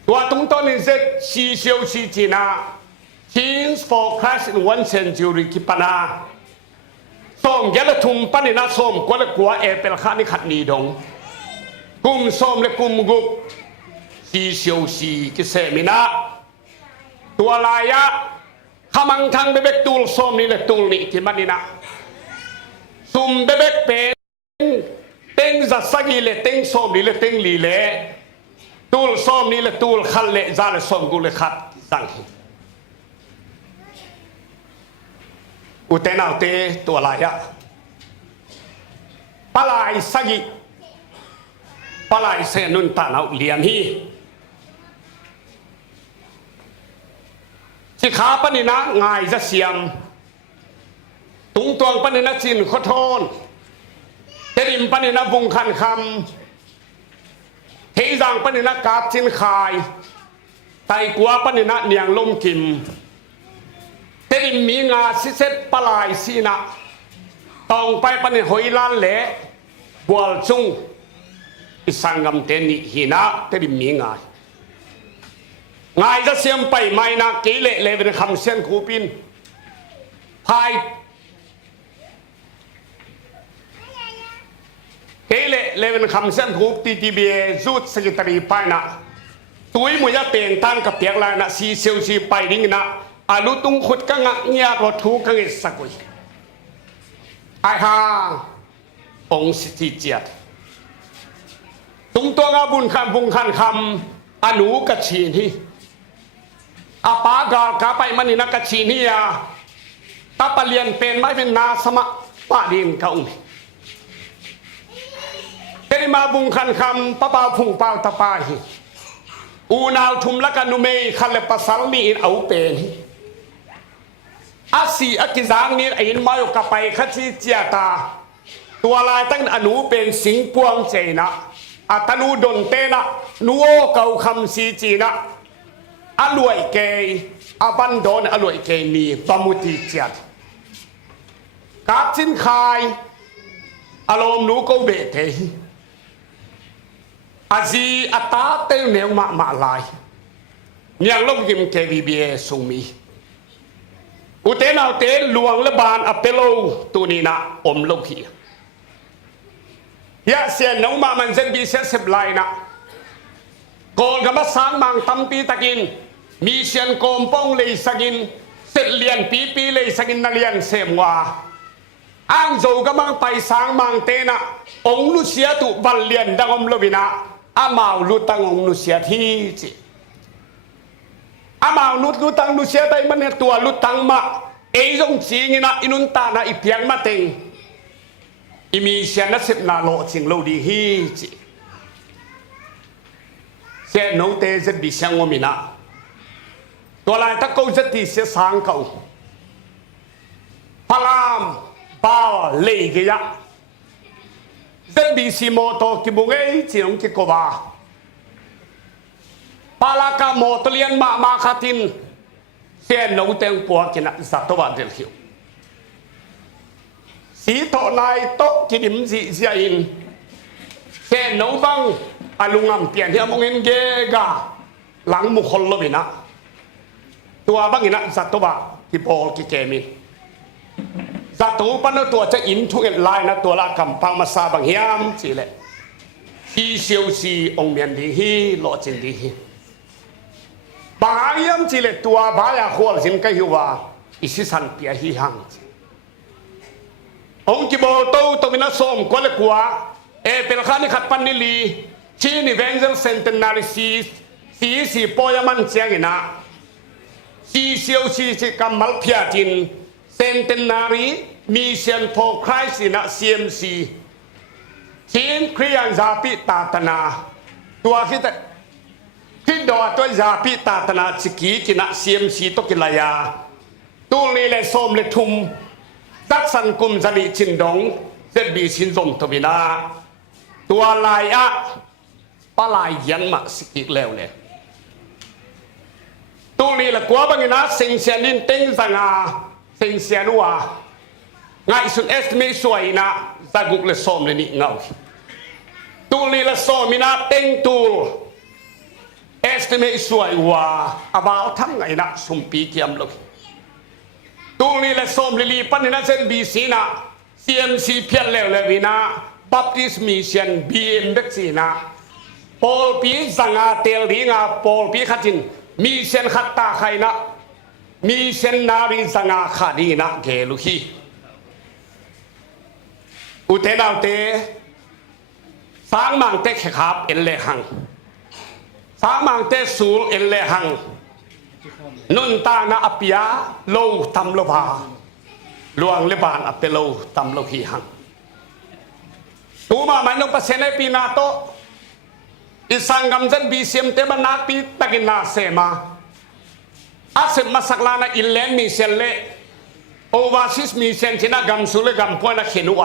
ตัวตุงต้นนี่เซ็ตซีเซียวซีจีนา Kings for Christ in 1 century กิปนาส่งยาละทุมปันนาส้มกว่าละกว่าเอเปลขานิขัดนีดงกุมส้มและกุมกุกซีเซียวซีกิเซมินาตัวลายะขมังทางเบกตูลส้มนี่แหละตูลนี่ที่มันนี่นะซุ่มเบกเป็นเต็งจัดสกีเลยเต็งส้มนี่เลยเต็งลีเลยตูลส้มนี่เลยตูลขัดเลยจาเลยส้มกูเลยขัดสังอุเตนาเตตัวลายะปลายสกีปลายเซนุนตาเอาเลียนฮีสิขาปนินะง่ายจะเสียมตุงตวงปนินะจินขอโทษเตริมปนินะบุงคันคำเทจังปนินะกาบจินขายไตกัวปนินะเนียงลมกิมเตริมมีงาสิเซตปลายสีนะต้องไปปนิหอยล้านเละบัวจุงอิสังกำเตนิหินะเตริมมีงาไงจะเสียมไปไม่นะกิเลเลเป็นคำเสียนคูปินพายกิเลเลเป็นคำเสียนคูตีทีบีจูดสกิตรีไปนะตุยมุยเปลี่ยนตั้งกับเปียกลายนะซีเซียวซีไปดิ้งนะอาลุตุงขุดกังเงียรถทุกกังสักุยไอ้ห่าองสิจิเจียดตุงตัวงาบุญคันบุญคันคำอนุกัชีนี่อาปากากาไปมันนี่นักชีนี่ยาตาปเลียนเป็นไม่เป็นนาสมะปะดินเขาเตนิมาบุงคันคำปะปาพุ่งเปาตะปาหิอูนาวทุมละกันนุเมย์คันเลปสัลมีอินเอาเป็นอาศีอากิจางนี่อินมาอยู่กับไปคัดซีเจียตาตัวลายตั้งอนุเป็นสิงปวงเจนะอัตนูดนเตนะนัวเกาคำซีจีนะอรวยเกยอาบันโดนอรวยเกยนีปมุติเจียดกาจินคายอารมณ์นูโกเบเตอาจีอัตตาเตเนียงมาลายเนียงลบกิมเกวีเบียสุมีอุเตนาเตหลวงและบานอเปโลตัวนี้นะอมโลกียะเสียนน้องมามันเซนบีเซสเซบไลนะโกนกับมาสางมังตั้มปีตะกินมีเชียนโกมป้องเลยสกินเสร็จเลียนปีเลยสกินนักเรียนเสมว่าอ้างโจกำลังไปสางมังเตนะองลุเสียตุบัลเลียนดังอมลวินะอามาลุตังองลุเสียที่จิอามาลุตังลุเสียไตมันเนี่ยตัวลุตังมาเอจงจีงินะอินุนตานะอีเพียงมาเต็งอีมีเชียนนัสเซบนาโลสิงโลดีฮีจิเสียน้องเตจะบิเชียงวมินะตัวลายตะโกจะตีเสียสางเขาพลามบ pa lei ke ya ZBC moto ki bungai chiong ki koba palaka motolian ma khatin sen no teng po kina zatowa del hiu si to nai to ki dim ji zia in sen no bang alungam pian hi amongin ge ga lang mu khol lo bina tua bang ina zatowa ki pol ki kemin zato pan tua cha in thu en lai na tua la kam pang ma sa bang hiam chi le hi siêu si ong mian di hi lo chin di hi bang hiam chi le tua ba ya khol sin kai hiwa isi san pia hi hang ong ki bo to mina som ko le kwa e pel khani khat pan ni li chi ni evangel centenary si poyaman chiang ina si siêu si kamal phia tin Centenary Mission for Christ in CMC ทีนคริยันซาปิตาตนาตัวคิดดอตัวซาปิตาตนาสกีกินะCMC ตกิลายาตู้นี้เลยส้มเลยทุ่มดักสันกุมจริชินดงเซบีชินสมทวินาตัวลายอะปลายยันมาสกีแล้วเลยตู้นี้ละกว่าบางนะเซนเซียนินเต็งสังอาเซนเซียนัวไงสุดเอสไม่สวยนะซากุกเลยส้มเลยนี่เงาตู้นี้ละส้มมีนะเต็งตูเอสไม่สวยว่าอาบ่าวทั้งไงนะสุมปีเกียมลูกตู้นี้ละส้มเลยลีปันนี่นะเซนบีซีนะ CMC เพี้ยนแล้วเลยวินะบัพติสมิชันBM เด็กสีนะปอลปีสังอาเตลดีงาปอลปีขัดจินมิชันขัดตาใครนะมิชันนารีสังอาขาดีนะเกลุฮีอุเทนเอาเตสางมังเตขขับเอลเลหังสางมังเตสูลเอลเลหังนุนตานะอภิยาโลทำโลภาลวงเลบานอเปโลทำโลหีหังตัวมามันต้องประเสริฐปีนาโตอิสังกัมจันบีเซียมเตบันนาปีตะกินนาเสมาอาเซมาสักลานะอิเลนมีเซลเลโอวาซิสมีเซนชินากัมสุเลกัมพวนักเขนัว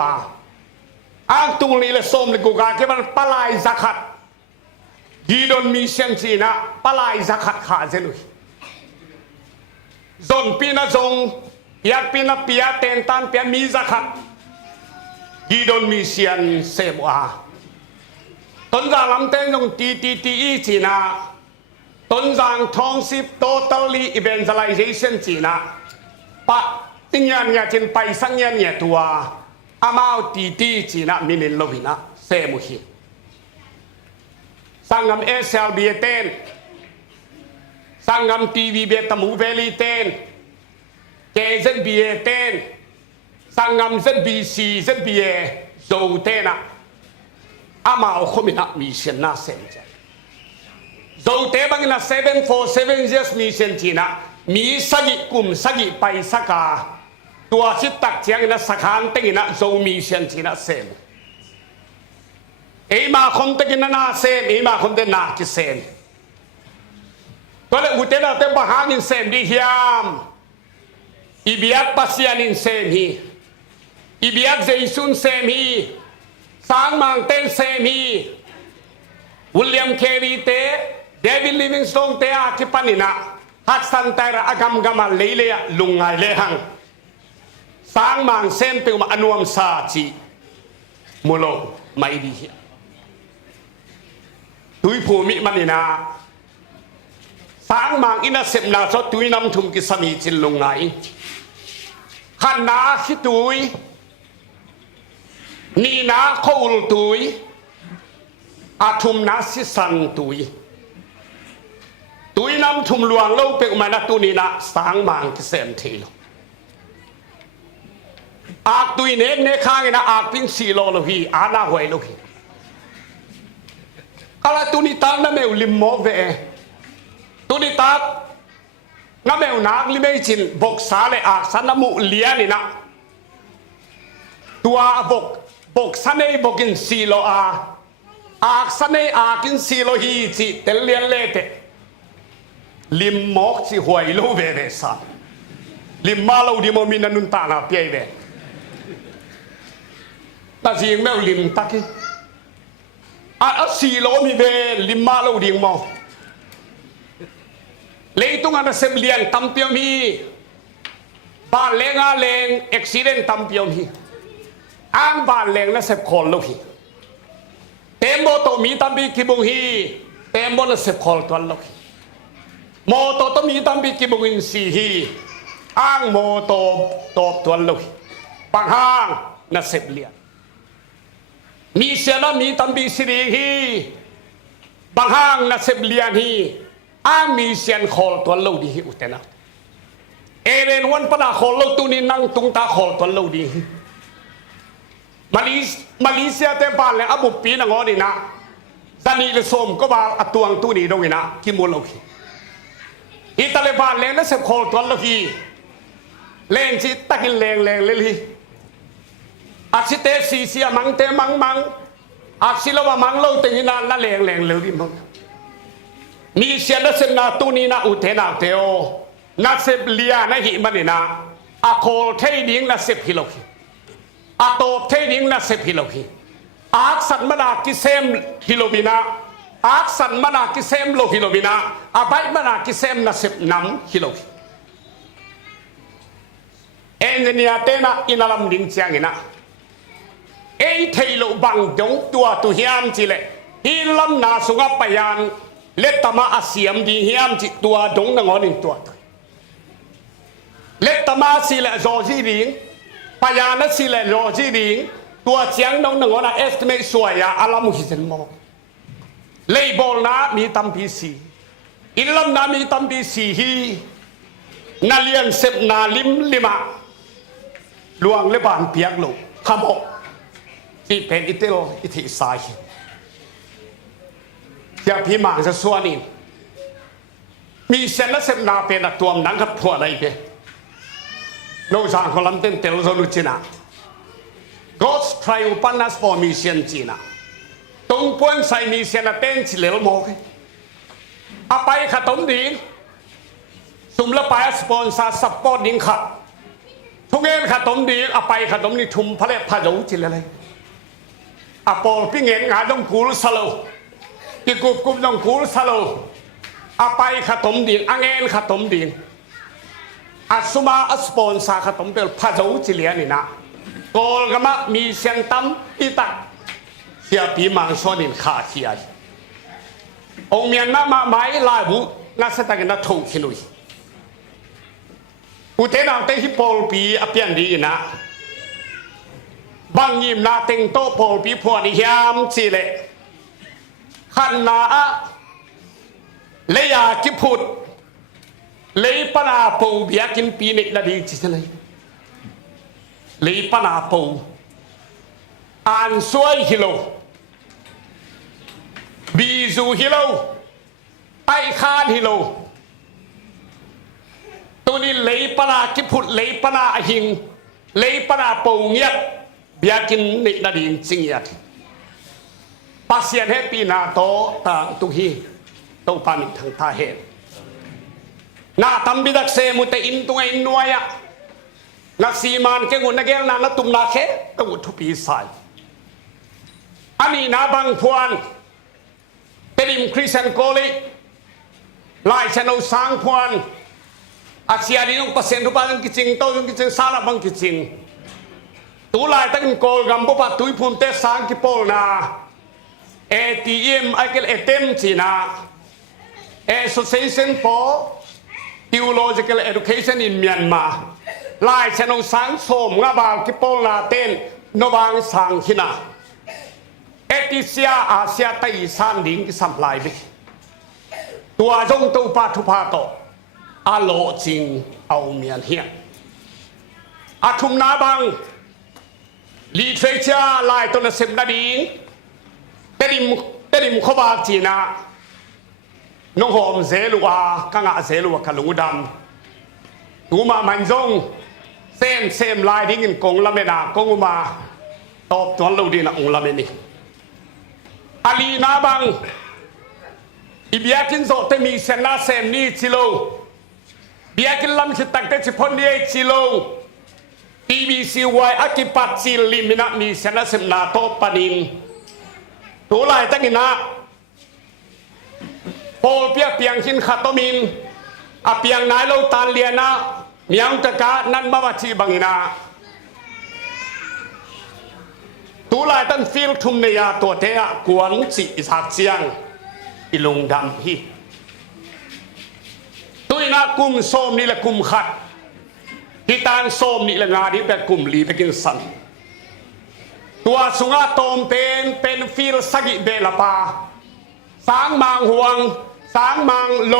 อ้างตุงลีเลสมเลกูกาเก็มันปลายซักขัดยีดอนมีเซนชีนะปลายซักขัดขาเซนุยซอนปีนาจงอยากปีนาปียเตนตันเปียมีซักขัดยีดอนมีเซียนเซมวาต้นจางลำเต้นจงตีจีนะต้นจางทองสิบ totally evangelization จีนะปะติงยันเนี่ยจินไปสังยันเนี่ยตัวอามาตีจีนะมินินโลวินะเซมุฮีสังกัม SLB เต้นสังกัม TV เบตมูเวลีเต้น KZB เต้นสังกัม ZBC ZBA โซเต้นะอามาเอาคนมีนักมิชชั่นน่าเซนใจโจเตบังนะ747 years มิชชั่นจีนะมีสักิกุมสักิไปสักาตัวชิดตักเชียงนะสักขันตินะโจมิชชั่นจีนะเซมเอมาคนตะกินน่าเซมเอมาคนเดน่ากิเซมก็เลยอุตเตนะเตบะฮานินเซมดิฮิยามอิบิยักปัสยานินเซมฮีอิบิยักเจซุนเซมฮีสางมังเต้นเซมีวิลเลียมเครีเตเดวิดลิวิงสโตนเตอาคิปันินะฮัตสันเตระอากำกำมาเลเลียลุงไงเลหังสางมังเซมเปมาอนุมซาจีมุโลไม่ดีตุยภูมิมันนี่นะสางมังอินาเซมนาสตุยนำทุมกิสมีจินลุงไงขันนาคิตุยนี่นะเขาอุลตุยอาทุมนาสิสันตุยนำทุมหลวงเล่าเปกมานะตุนี่นะสางมังกิเซมทีโลอาตุยเนข้างนะอาปินสีโลโลฮีอาณาหวยโลฮีอะไรตุนี่ตานะเมวลิมโมเวตุนี่ตานะเมวนักลิเมจินบกสาเลอาสันนมุเลียนี่นะตัวบกสันเนบกินสีโลอาสันเนอากินสีโลฮีจิเตลเลียนเลเตลิมมอกสิหวยโลเวเวสันลิมมาโลดิโมมินันุนตานาเปียเว ตาเสียงแมวลิมตักอัดสี่โลมีเบลิมมาโลดิ่งมอเลยตุงอันเซมเลียนตั้มเปียวมีบ้านเลงอาเลงอุบิเหตุตั้มเปียวมีอ้างบ้านเลงนั่นเซฟคอลโลฮีเต็มโมโตมีตั้มบีกิบุงฮีเต็มโมนั่นเซฟคอลตัวโลฮีโมโตต้องมีตั้มบีกิบุงอินซีฮีอ้างโมโตตบตัวโลฮีบางห้างนั่นเซฟเลียนมีเสียแล้วมีตั้มบีสิริฮีบางห้างนั่นเซฟเลียนฮีอ้างมีเสียนคอลตัวโลดีฮีอุตเตนะเอเรนวันปนาคอลโลตุนินังตุงตาคอลตัวโลดีมาเลเซียเต็มบ้านเลยอบุปีนังอดีนะซานีเลสมก็บาอตวงตุนีดงนะกิมุลโลกีอิตาลีบ้านเลยนั่นเสพคอลตัวโลกีเลงจิตตะกินเลงเลยลีอาชิเตซีเซียมังเตมังอาชิลวามังโลตึงนาละเลงเลยมังมีเสียนเสพนาตุนีนะอุเทนาเตโอนักเสพเลียนะหิมันนี่นะอาโคลเทดิ้งนักเสพฮิโลกีอาโตเทดิ้งนักเสพฮิโลกีอาร์สันมานากิเซมฮิโลบินาอาร์สันมานากิเซมโลฮิโลบินาอาไบมานากิเซมนักเสพน้ำฮิโลกีเอ็นเนียเตนะอินาลัมดิงเชียงนะเอเทโลบังจงตัวตุเฮียมจิเลฮิลัมนาสุงปยานเลตมาอาเซียมดีเฮียมจิตัวดงนังอนิตัวเล็กตมาสิเลโรจีดิงพยานสิเลโรจีดิงตัวเสียงน้องหนึ่งวันเอสเมสวยอะอาลามุฮิเซนโมเลยบอลนะมีตัมพีซีอิลลัมนะมีตัมพีซีฮีนาเลียนเซบนาลิมะลวงเลบานเปียกโลขโมที่เป็นอิตาลีอิทิสายอย่าพิมพ์จะส่วนนี้มีเซนและเซบนาเป็นตัวนังกับพวกอะไรเปโลจางคนลำเต้นเตลโซลุจินา God's try upon us for mission จีน่ะตรงปวนใส่มีเสียนเต้นสิเหลวโมกอาไปขัดต้มดีสุมละไปสปอนเซอร์ซัพพอร์ตดิ้งขัดทุกเงินขัดต้มดีอาไปขัดต้มนี่ทุ่มพระเลพระโจจิเลยอาปอลพี่เงินงานต้องกูรุสโลที่กุบต้องกูรุสโลอาไปขัดต้มดีอังเงินขัดต้มดีอาสุมาสปอนเซอร์ขัดต้มเป็นพระโจจิเลยนี่นะโกลกามะมีเสียงตั้มอีตักเสียปีมังสวนินขาเทียองเมียนมาไม้ลายบุนักสตักนักถูกขินุยอุเทนังเตฮิปอลปีอเปียนดีนะบางยิมนาเต็งโตปอลปีพวนิยามสิเลขันนาเลยากิพุดเลยปนาปูเบียกินปีนินาดีจิตเลยลีปนาปูอ่านสวยฮิโลบีซูฮิโลไอคานฮิโลตัวนี้ลีปนากิพุดลีปนาหิงลีปนาปูเงียบเบียกินนินาดีจริงยัดปัสเซียนให้ปีนาโตต่างตุฮีโตปานิทางตาเหตุนาทำบิดักเซมุเตอินตัวอินนวยะนักสีมันเก่งหุ่นนักเก่งนักตุ่มนักเขต้องอุทุปีสายอันนี้นาบังพวนเป็นอิมคริสเตียนโกลิลายชนเอาสังพวนอาเซียนี่ต้องเปอร์เซ็นต์ทุกบ้านกิจริงโตต้องกิจริงสารบังกิจริงตัวลายตั้งโกลกัมบุปผาตุยภูมิเตสังกิโปลนาATM ไอเกลATM จีนา Association for Theological Education in Myanmarลายชนเอาสังสมงาบางกิโปลนาเต้นโนบางสังหินาเอติเซียอาเซียไต้ซานดิงกิสัมลายบิตัวจงตูปาทุพาโตอาโลจิงเอาเมียนเฮียอาทุมนาบังลิเทเชอร์ลายตัวนั้นเสมนาดิงเตดิมขบาจีนาน้องหอมเซลัวกังอาเซลัวขลุงดำตูมามันจงเซมลายดิ้งกินกงละเมนากงมาตอบตัวเราดีนะองละเมนี่อาลีนาบังอิเบียกินโซเตมีเซนาเซมนี่จิโลเบียกินลำคิดตักเตจิพอนเดียจิโล TBC ไว้อากิปัตซิลิมินะมีเสนาเสนาโตปนินตัวลายตั้งกินะโปลเปียเปียงหินขัดตมินอาเปียงนายเราตานเลียนะเมียงตะกานันมาวัชีบังอินาตัวลายตั้งฟิลทุมเนียตัวเทียกวนจิสักเสียงอิลุงดำฮีตัวนักกุมโสมนี่แหละกุมขัดที่ตานโสมนี่แหละงาที่เป็นกุมลีไปกินสันตัวสุงาโตมเป็นฟิลสกิเบลปาสางมังห่วงสางมังโล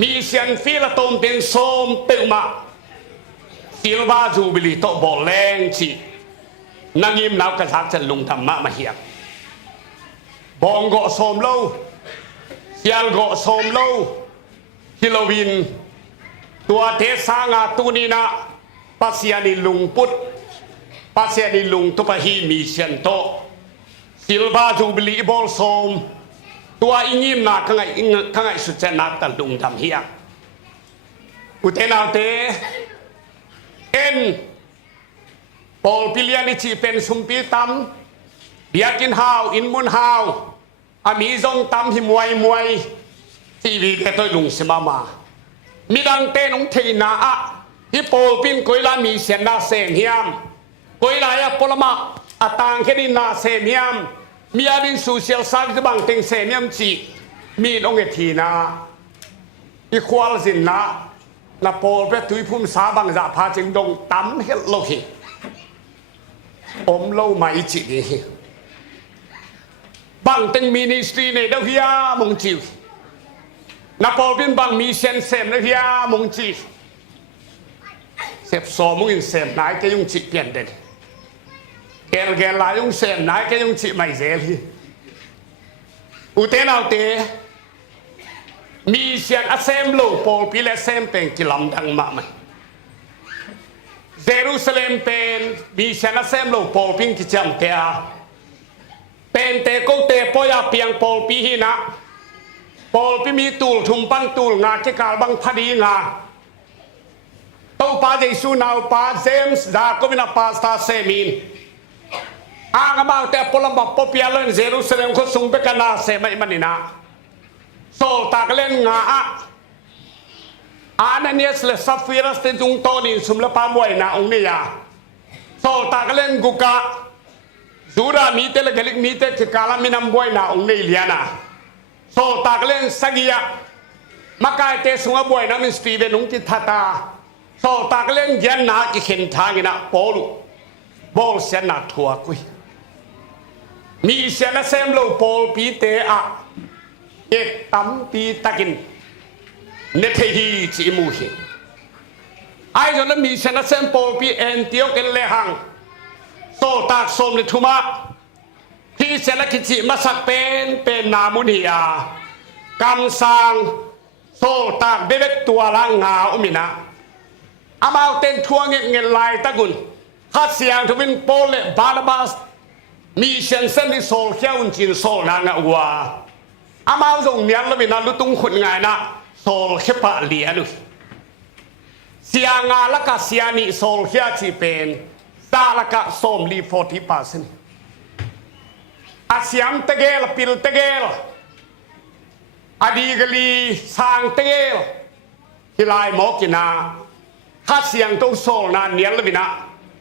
มีเสียงฟิลโตมเป็นโสมตึมาซิลวาจูบิลิโตบอลแรงจีนังยิมนับกระซักจะลุงธรรมะมาเหียบองโกโสมโลเซียลโกโสมโลฮิโลวินตัวเทสางาตูนีนะปัสยานิลุงพุทธปัสยานิลุงตุปะฮีมีเชียนโตซิลวาจูบิลีบอลโสมตัวอิงิมนาข้างไงสุดเจนักตะลุงทำเฮียอุเทนาเตเอ็นปอลพิเลียนิชีเป็นสุมปีตัมเบียกินฮาวอินมุนฮาวอามีจงตัมหิมวยทีวีเดตลุงสมามามีดังเตนงเทนาอะที่ปอลปินกุยลามีเสียนาเซมเฮียมกุยลายปอลมาอัตังแค่ดินาเซมเฮียมมีอาดินสูเซียลซักที่บังเต็งเซมเฮียมจีมีนงเอทีนาอีควอลสินนะนาปอลเปตุยพุ่มสาบังจะพาจึงดงตัมเฮลโลหิอมโลมาอิจินี่บังตึงมินิสตรีในเดียมงจิวนับพอเป็นบังมีเซนเซมในเดียมงจิวเสพสอมงอินเซมนายก็ยุ่งจิเปลี่ยนเด่นแกลายยุ่งเซมนายก็ยุ่งจิไม่เซลีอุเทนเอาเตมีเสียนอัเซมโลพอพิเลเซมเป็นกิลำดังมาไหมเยรูซาเล็มเป็นมีเชนเซมโลปอลพิงกิจัมเตียเป็นเตโกเตปอยาเปียงปอลปีหินะปอลปีมีตูลทุมปันตูลงาเกกาลบังพอดีงาตู้ปาเจสูนาวปาเจมส์ดาโกวินาปาสตาเซมินอางมาแต่ปอลบับปอพิอาเลนเยรูซาเล็มก็ส่งไปกันนาเซไม่มันนี่นะโซตากเล่นงาAnanias le Sapphira te dung toni sum le pamoi na ong niya so takalen guka zura mite le galik mite ke kala minam boy na ong ni liana so takalen sagia makai te sunga boy na min Steven ong ti thata so takalen yan na ki khen thang na polu bol sen na thua kui mi sen na sem lo pol pi te a ek tam pi takinเนเธฮีจีมูฮิไอ้จนนั้นมีเซนเซมโปปีเอ็นเตียวกันเลหังโซตากสมในทุมาที่เซนกิจิมาสักเป็นนามุนียากำสังโซตากเบ็ดตัวล่างงาอุมินะอามาเต้นทัวเงินลายตะกุนข้าเสียงทวินโปเลบาร์บาสมีเซนเซมที่โซเขียวจินโซนางอัวอามาส่งเนียนแล้วมีนาลุตุงขุนไงนะโซลเขปะเลียลุเสียงาละกะเสียนิโซลเขียจีเป็นซาละกะโซมลี40%อาเสียมตะเกลปิลตะเกลอดีกลีสางตะเกลที่ลายหมอกินาถ้าเสียงต้องโซลนานเนียนละบินะ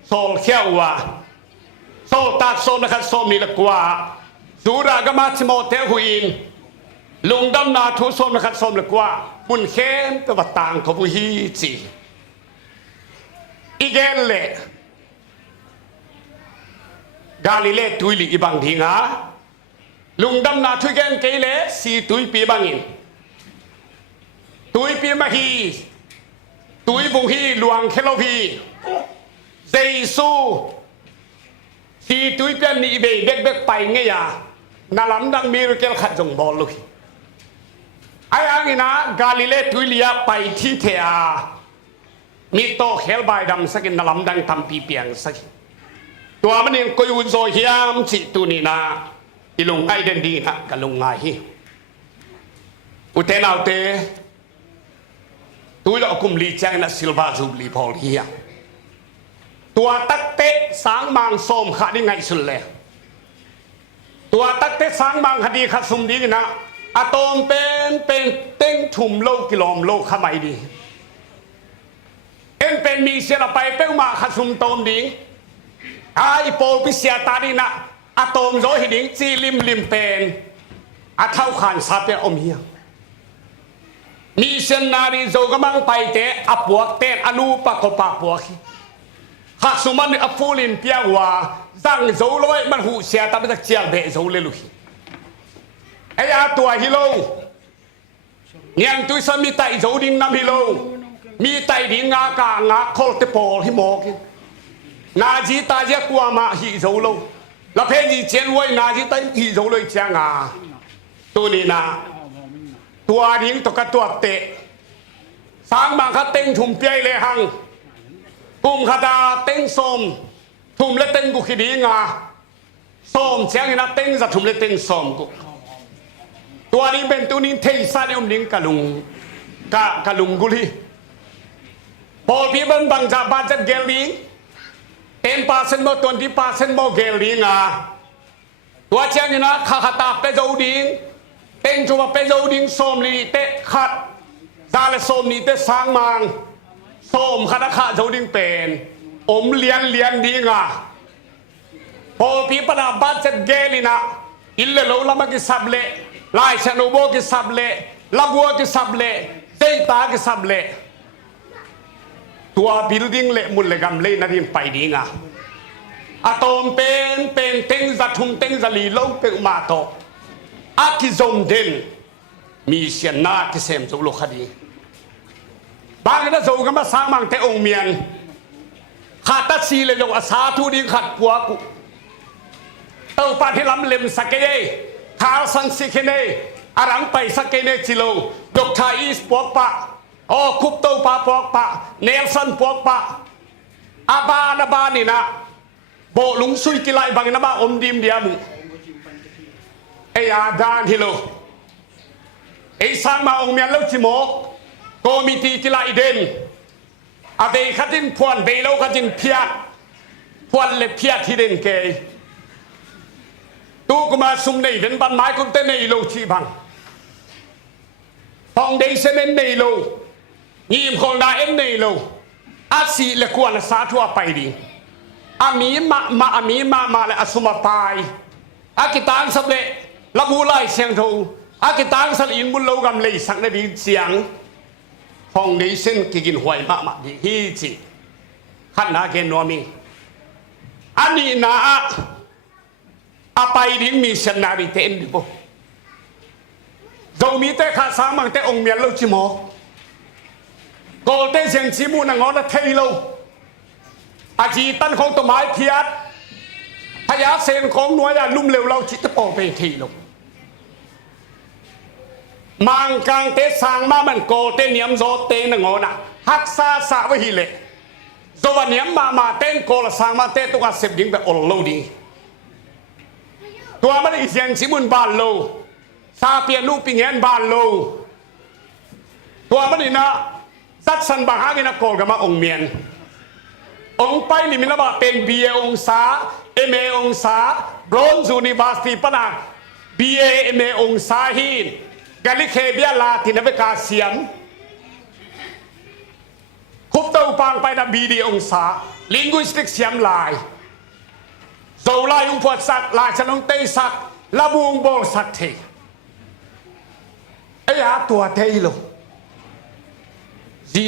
โซลเขียววะโซลตัดโซมนะครับโซมนี่ละกว่าสุรากามาชิโมเทหุอินลุงดำนาทุสมนะครับสมเลยกว่าบุญเข้มตัวต่างของผู้ฮีจีอีเกนเล่กาลิเลตุยลีอีบังทิงาลุงดำนาทุยเกนเกยเล่สีตุยปีบังอินตุยปีมาฮีตุยบุงฮีหลวงเคโลพีเจซูสีตุยเปียนนี่เบกไปเงียนาลัมดังมีรุเกลขัดจงบอลลุยไอ้อันนี้นะกาลิเลตุยเลียไปที่เทียมีโตเขลบายดำสักนาลัมดังทำปีเปียงสักตัวมันเองก็อยู่โซเฮียมจิตุนีนะอีลุงไอเดนดีนะกับลุงไงอุเทนเอาเตตุยเราคุมลีแจ้งนะซิลวาจูบลีพอลเฮีย ตัวตักเตะสางมังโสมขาดีไงสุดเลยตัวตักเตะสางมังคดีขัดสุมดีนะอะตอมเป็นเต็งถุมโลกิโลมโลขมายดีเอ็นเป็นมีเสียไปเป้ามาขัดสุมตอมดีไอโปปิเสียตาดีนะอะตอมโจหิดิงจีลิมเป็นอะเท่าขันซาเปอมเฮียมีเส้นนาดีโจกำลังไปเตะอะปวกเตะอนุปะกปะปวกขัดสุมันอะฟูลินเปียว่าจังโจลอยมันหูเสียตาไปตะเจียงเบะโจเลยลุยไอ้อาตัวฮิโลเนี่ยตุยสมีไตโจดิงน้ำฮิโลมีไตดิงากางาโคตรโปฮิโมกินาจีตาเจกัวมาฮิโจโลแล้วเพจีเจนไว้นาจีตาฮิโจเลยเจียงาตัวนี้นะตัวดิงตกตัวเตะสางบางคัดเต็งถุ่มเปียเลยหังปุ่มคาตาเต็งสมถุ่มเล็เต็งกุขีดีงาสมเชียงนะเต็งจะถุ่มเล็เต็งสมกุตัวนี้เป็นตัวนี้เทศาเดียมลิงกะลุงกุลีพอพี่บันบังจับบันจัดเกลี10%โม20%โมเกลีงาตัวเชียงนะข้าตาเป็นโจดิงเต็งจูบเป็นโจดิงสมลีเตะขัดซาเลสมนี่เตะสางมังสมขัดข้าโจดิงเป็นอมเลียนดีงาพอพี่ปนาบันจัดเกลีนะอิเลโลลามากิสับเลลายชนุโบกิสับเลลาบัวกิสับเลเจตากิสับเลตัวบิลดิ้งเละมุลเลกัมเลนาดินไปดีงาอะตอมเป็นเต็งจะทุ่มเต็งจะลีลงเป็นมาโตอากิจมเด่นมีเสียนากิเซมจุลคดีบางทีเราจะมาสร้างมังเตองเมียนขาดตัดซีเลยลงอาสาทุดิขัดปัวกุเต้าปาที่ล้ำเล็มสักเกยท้าสังสิกเนอารังไปสักเกเนจิโลดกชายอีสปวกปะโอ้คุปเต้าปาปวกปะเนลสันปวกปะอาบานาบานี่นะโบลุงซุยกิไลบางนาบาอมดิมเดียมุไอ้อาดานฮิโลไอ้สร้างมาองเมียนเล่าจิโมโกมิตีกิไลเดนอาเบขัดินพวนเบลขัดินเพียพวนเล็บเพียที่เด่นเกยตู้ก็มาซุ่มในเป็นบันไม้คนเต้นในโลชีบังฟองเดชเนในโลยีมคนได้เอ็นในโลอาศีเลกวนสาทั่วไปดีอามีมาเลยอสุมาปายอากิตังสับเลละบูไลเสียงทูอากิตังสัลอินบุลโลกำเลยสักในดีเสียงฟองเดชนกินหวยมาดีฮีจิขันนาเกนนัวมิอันนี้นะapa ini missionary te endi po zo mi te kha sa mang te ong mian lo chi mo ko te siang chi mu na ngon na thei lo a chi tan khong to mai phiat phaya sen khong nuai ya lum leu lo chi te po pe thi lo mang kang te sang ma man ko te niam zo te na ngon na hak sa sa wa hi le zo wa niam ma ten ko la sang ma te to ka sep ding pe ol lo dingตัวมันอีเสียงชิบุนบานโลซาเปียนูปิงเงินบานโลตัวมันนี่นะซัดสันบางฮากินะโกลกับมาองเมียนองไปนี่มินะบ่เป็นบีเอองศาเอเมองศาบรอนซ์ยูนิเวอร์ซิตี้ปะนะบีเอเอเมองศาฮินกาลิเคเบียลาตินอเมริกาเสียมคุปเตอร์ปังไปนะบีดีองศาลิงกุสติกเสียมลายโซลายุงพวดสักลายฉลองเตยสักละบุงโบสักเทไอ้หาตัวเทยโลจี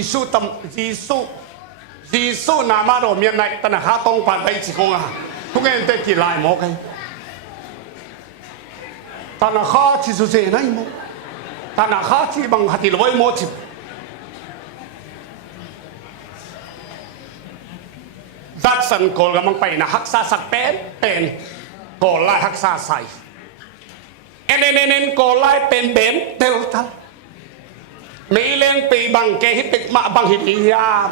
สูนามาโดเมียนในตนะฮะต้องผ่านไปสิคงอ่ะทุกเงินเตกี่ลายหมอกันตนะฮะจีสุเซนัยโมตนะฮะจีบังฮัติลอยโมจิจัดสันโกลกำลังไปนะฮักษาสักเป็นโกลไล่ฮักษาใส่เอ็นโกลไล่เป็นเบนเตลทัลมีเลี้ยงปีบังเกฮิติกมาบังหิติยาม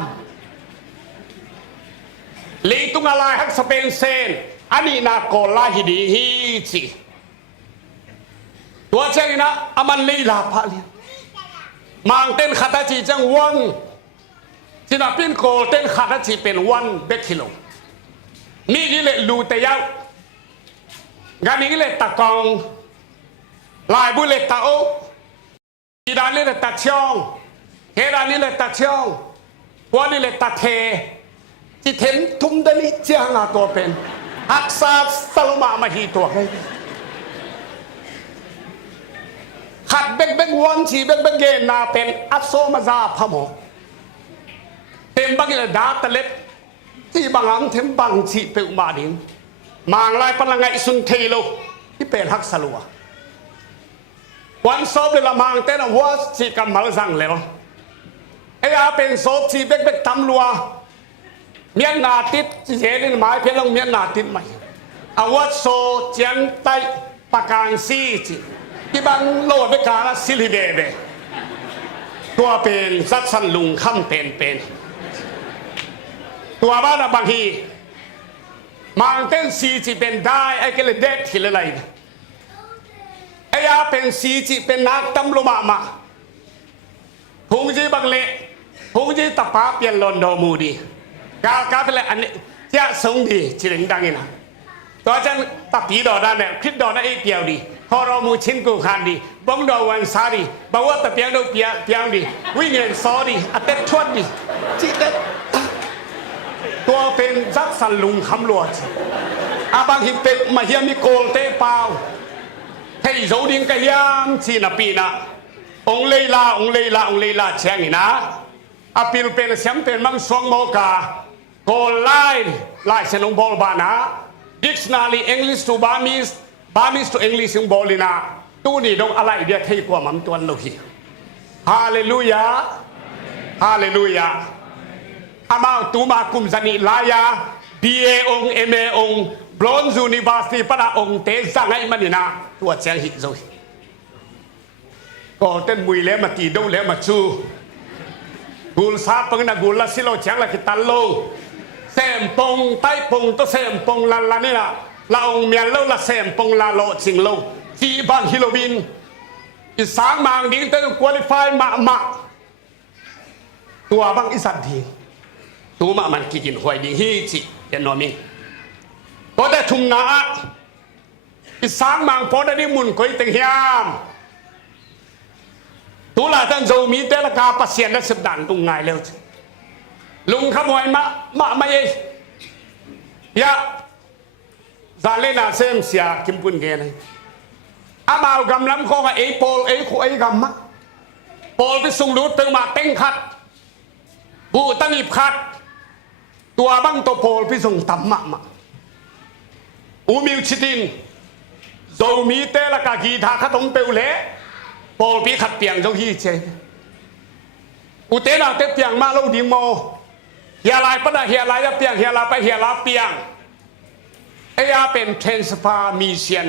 ลีตุงอะไรฮักษาเป็นเซนอันนี้นะโกลไล่หิดีฮีจิตัวเจ้านะอามันลีลาพะเลียมังเต้นขัดจีจังวังที่นับเป็นโกลเต้นขัดจีเป็นวันเบคิโล มีนี่เลยลูเตยาวงานนี้เลยตะกองลายบุเลยตะโออีดานนี่เลยตะช่องเฮดานนี่เลยตะช่องหัวนี่เลยตะเทที่เห็นทุ่มดนี่เจ้าหน้าตัวเป็นฮักษาสลมามาฮีตัวให้ขัดเบกเบกวันชีเบกเบกเกนาเป็นอัศโซมาซาพะโมเต็มบังเลยดาตะเล็บที่บางอันเต็มบังชีเปอุมาดินมางลายพลังไงสุนเทโลที่เป็นฮักสลัววันสอบเลยละมางเต้นหัวชีกำมัลสังเลยไอ้อาเป็นสอบชีเบกเบกทำลัวเมียนนาติดเจนินหมายเพียงลงเมียนนาติดไหมอาวัดโซเจียนไตปากการซีจีที่บางโลดไปกาลสิลิเบเบตัวเป็นซัดสันลุงค่ำเป็นตัวบ้านบางทีมังเต้นซีจีเป็นได้ไอ้เกลเด็ดที่อะไรไอ้ยาเป็นซีจีเป็นนักตำรวจมาพงจีบังเละพงจีตะปาเปลี่ยนลอนดอมูดีกาเป็นอะไรอันนี้จะส่งดีจิริงดังนะตัวฉันตัดปีดอด้านเนี่ยคิดดอด้านไอ้เปียวดีพอเรามูชินกูขันดีบ้องดอวันซาดีบอกว่าตะเปียงดอเปียงดีวิ่งเงินซอดีอัดเด็ดชวนดีจิเด็ดตัวเป็นจักสันลุงคำลวดอาบางหิเป็ดมาเฮียมีโกลเตเปล่าให้โจดิงกะยามชีนปีนะองเลลาเชียงนี่นะอาปิลเป็นเสียงเป็นมังสวงโมกาโกไลเสนงบอลบานะ dictionary English to Burmese to English บอลินะตู้นี่ดงอะไรเดียที่กว่ามันตัวลูกฮีฮาเลลูยาอามาตูมาคุมจันิลายา BA อง MA อง Bronze University ปะองเตสังไงมันนี่นะตัวเชียงหิโซก็เต้นมวยแล้วมาตีดงแล้วมาชูกูลซาปังนะกูลละสิโลเชียงละกิตันโลเซมปงใต้ปงตัวเซมปงละนี่นะละองเมียนโลละเซมปงละโลสิงโลจีบังฮิโลวินอีสางมังดิ้งเต้นควอลิฟายมาตัวบังอิสันทีตัวมันกินหวยดิ้งฮีจิเย็นนอมิงพอได้ทุ่งนาอีสางมังพอได้ดิมุนคอยตึงยามตัวละตั้งโจมีเตลกาปัสเซียนและสืบดันตรงไงเร็วลุงขโมยมาไม่ยะซาเลน่าเซมเสียกิมปุนเกนอาบ่าวกำลังคงไอ้โปลไอ้คู่ไอ้กำมะโปลไปส่งดูตึงมาเต็งขัดบูตั้งอีบขัดตัวบังตัวโปลไปส่งตั้มมาอูมิวชิตินโจมีเตลกากีทาขตงเปวเล่โปลปีขัดเปียงเจ้าฮีเจอุเตนาเตเปียงมาลงดิงโมเฮียลายปะนะเฮียลายเปียงเฮียลาไปเฮียลาเปียงไอ้ยาเป็นเทรนสปามีเซียน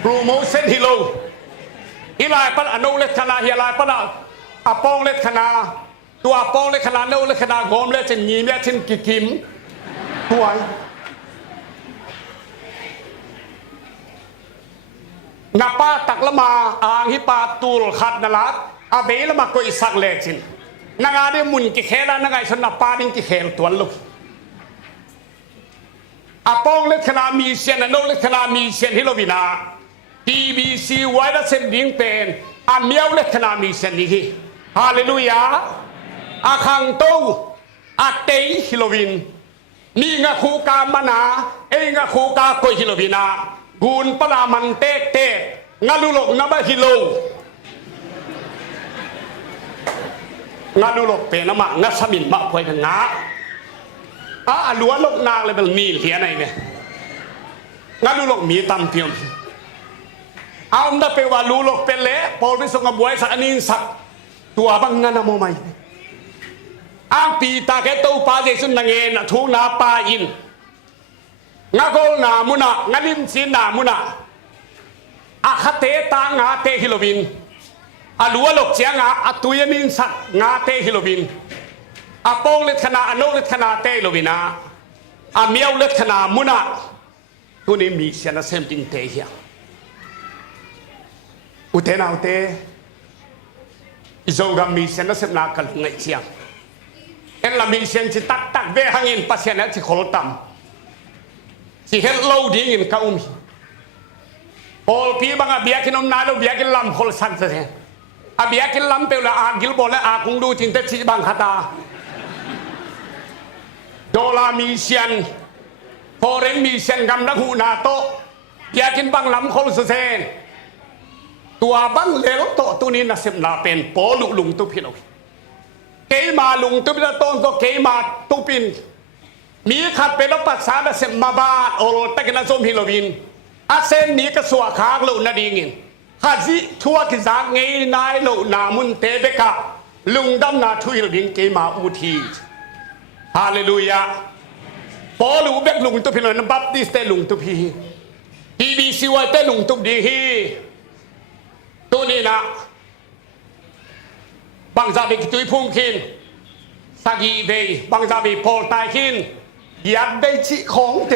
โปรโมเซนฮิโลฮิลายปะอนุเลขนาเฮียลายปะนะอปองเลขนาตัวอปองเลขนาโนเลขนากอมเลขจีเมียชินกิมตัวนับป้าตักละมาอ่างฮิปาตูลขัดนลัดอาเบลมาก็อิสักเลจินนางอาเดมุนกิเคลานางไอชนนับป้าดิ้งกิเคลตัวลุกอาปองเล็กขนามีเซียนนกเล็กขนามีเซียนฮิโลวินา BBC ไว้ละเส้นดิ้งเป็นอาเมียวเล็กขนามีเซียนนี่ฮาเลลูยาอาคังโตอาเตยฮิโลวินนี่งาคูกามานาเองาคูกาโกฮิโลวินากูนปลามันเตะงาลุลกนับฮิโลงาลุลกเป็นน้ำมันงาสมินมาพวยกันงาล้วนลกนางเลยเป็นมีเหี้ยไหนเนี่ยงาลุลกมีตำเพียมเอาได้ไปว่าลุลกเป็นเละพอไปส่งกับบวยสักนินสักตัวบังงานโมไม่อ้างปีตาแกตู้ปาเจสุนนางเงินทุ่งนาปาอินงาโกลนามุนะงาลิมซีนามุนะอาคาเตตางาเตฮิโลวินลัวลกเจียงอาตุยนินสักงาเตฮิโลวินอาปองเล็ดขนาอนุเล็ดขนาเตฮิโลวินาอาเมียวเล็ดขนามุนะตัวนี้มีเสียงเซมติงเตเฮียอุเทนาอุเตอิโจกามีเสียงเซมนาคันไงเชียงเอ็นละมีเสียงจิตักเวหังอินปัสเซียนจิโคลตัม ที่เฮลโลดิ้งอินก้าอุ้มพอพี่บางอาเบียกินนมนาเราเบียกินลำคนสันเสียอาเบียกินลำเปล่าอากิลบอลและอาคงดูจินเตชิบังฮัตตาโดลามีเซียนพอเร่งมีเซียนกำนักหูนาโตเบียกินบังลำคนเสียตัวบังเลวโตตัวนี้น่ะเสพนาเป็นปอลุงตุพิโลเกยมาลุงตุพิโลต้นก็เกยมาตุปินมีขัดเป็นรัปัสสาเสพมาบาดโอโรตะกันนะสมฮิโลวินอาเซนนี้ก็สวาขากโลนาดีงินฮาซิทัวกิจากไงนายโลนามุนเตเบกะลุงดำนาทุยลวินเกยมาอุทีฮาเลลูยาปอลูเบกลุงตุพิโลนับบัพติสเตลุงตุพีทีบีซีวาเตลุงตุดีฮีตัวนี้นะบางซาบิกตุยพุ่งขินสกีเดย์บางซาบิพอลตายขินยัดได้ชิของเต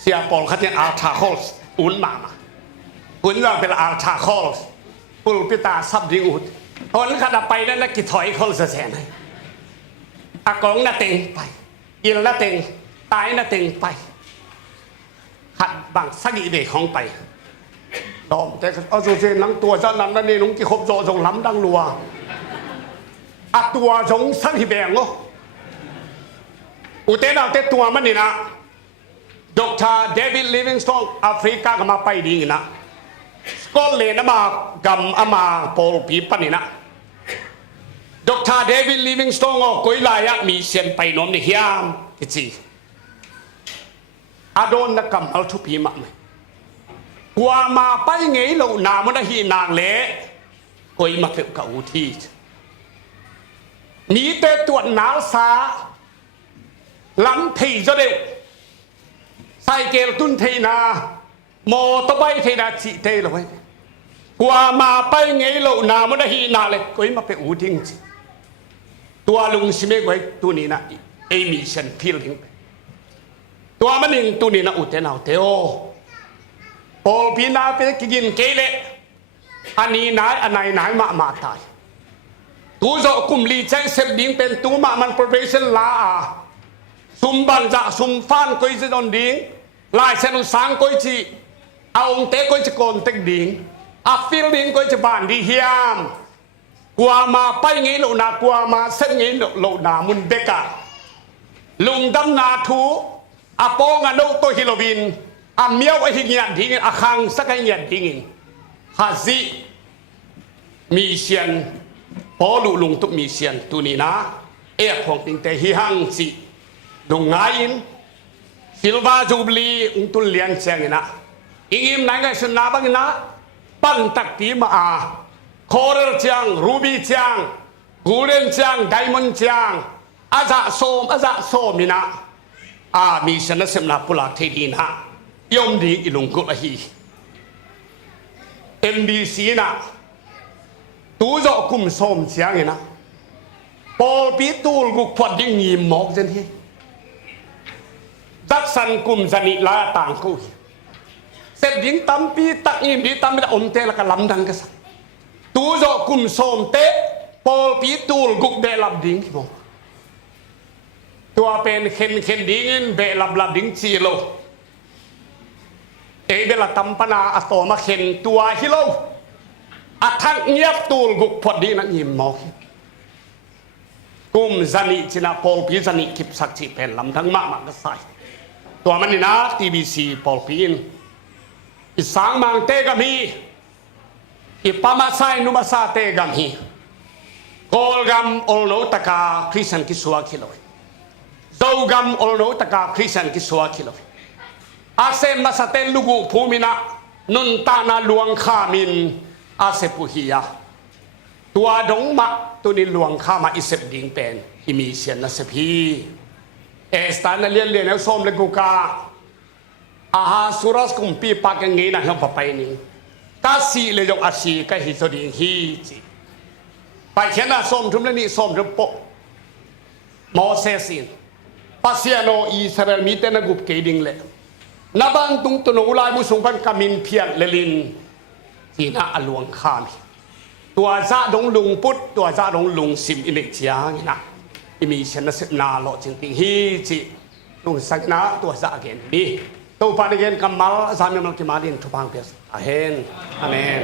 เสียปอลเขาจะอาชาโคลส์อุ่นมาอุ่นว่าเป็นอาชาโคลส์ปุลปิตาซับดิอุดตอนนั้นขณะไปนั่นนักกิถอยโคลส์แสนให้อากงน่ะเต็งไปอินน่ะเต็งตายน่ะเต็งไปหัดบางสักอีเดของไปดอมแต่เอาสุเซนหลังตัวซะนั้นนี่ลุงกี่ขบโจส่งล้ำดังรัวอัตัวสงสักอีแบงโออุเทนเอาแต่ตัวมันนี่นะดร.เดวิดลิฟวิงสโตนแอฟริกาก็มาไปดีนะสกอตแลนด์มากำอามาโปลปีปันนี่นะดร.เดวิดลิฟวิงสโตนก็กุยลายมีเสียนไปน้อมในเฮียมกิจีอาโดนนักกำเอาทุพีมาไหมกว่ามาไปไงเราหนามันได้หีนางเละกุยมาเก็บกับอุทีมีแต่ตัวหนาวสาล้ำทีจะเดียวใส่เกลตุนเทนาโมตบายเทนาจิเทเลยกว่ามาไปไงเราหนามันได้หีนางเลยกุยมาเป็นอุทิงตัวลุงชิเมกไว้ตัวนี้นะเอมิชันพิลลิงตัวมันเองตัวนี้นะอุเทนเอาเทโอพอพีนาเป็นกินเกลเลยอันนี้นายอันไหนมาตายตัวจะกุมลีใจเสพดิ้งเป็นตัวมันโปรเฟชชั่นลาซุมบันจะซุมฟันก็จะโดนดิ้งลายเส้นสังก็จะเอาองเตก็จะโกนเต็กดิ้งอัฟฟิลดิ้งก็จะบานดีเฮียมกว่ามาไปงี้โลนากว่ามาเส้นงี้โลนามุนเบกะลุงดำนาทูอาปองอันโนโตฮิโลวินอาเมียวไอหิเงียนดิ้งอาคังสักเงียนดิ้งฮาซิมีเชียนพอลุงตุมีเชียนตัวนี้นะเอกของติงเตฮิฮังสิดงไงซิลวาจูบลีตุเลียนเชียงนะอิงนั่งกันสนาบังนะปันตักตีมาคอร์เชียงรูบี้เชียงกูเรนเชียงไดมอนด์เชียงอาจะโซมินะมีชนะเสมนาปุลาเทดีนะยอมดีอิลุงกุลฮีMBC นะตัวจะกุมส้มเสียงนะพอปีตูลกุขวัญยิ่งยิ้มหมอกจันทีดักสันกุมจันิลาต่างกูเสร็จยิ่งตั้มปีตักยิ้มดีตั้มไม่ได้อมเตะละกันลำดังกันสักตัวจะกุมส้มเตะพอปีตูลกุเบลับดิ้งที่มองตัวเป็นเข็นดิ้งเบลับดิ้งซีโลเบลตัมปนาอัตโตมาเข็นตัวฮิโลอัทักเงียบตูลกุพอดีนักยิมมอกกุมจันิจินาพอลพีจันิคิบสักจีเป็นลำทั้งมากก็ใส่ตัวมันนี่นะทีบีซีพอลพีนอีสังมังเตกัมีอีปามาไซนุมาซาเตกัมีโกลกัมโอโลตะกาคริสเตียนกิสวาคิโลโซกัมโอโลตะกาคริสเตียนกิสวาคิโลอาเซมาสเตนลูกุภูมินะนุนตานาลวงขามินอาเซปุฮิยาตัวดงมะตัวนี้ลวงข้ามาอิเซบดิงเป็นอิมีเซียนนัสพีเอสตานาเลียนแล้วส้มเลกุกาอาฮาสุรัสกุมปีปากังเงินะเฮปไปนี่กาสีเลยยกอาชีก็ฮิโซดิงฮีจีไปเขียนนะส้มทุมเลนี่ส้มทุมโปโมเสสินปัสยาโนอิสราเอลมีเตนะกุบเกดิงเลยนับบังตุงตุนอุลายมุสุงพันกามินเพียรเลลินที่น่าอลวงข้ามีตัวซาดงลุงพุทธตัวซาดงลุงซิมอิเล็กเจียงนะ มีเชนเสนาโลจิงติฮีจิลุงสักนาตัวสักเกนดีตัวปาริเกนกัมมัลสามีมันกิมาดินทุพังเปียสอาเฮนอาเมน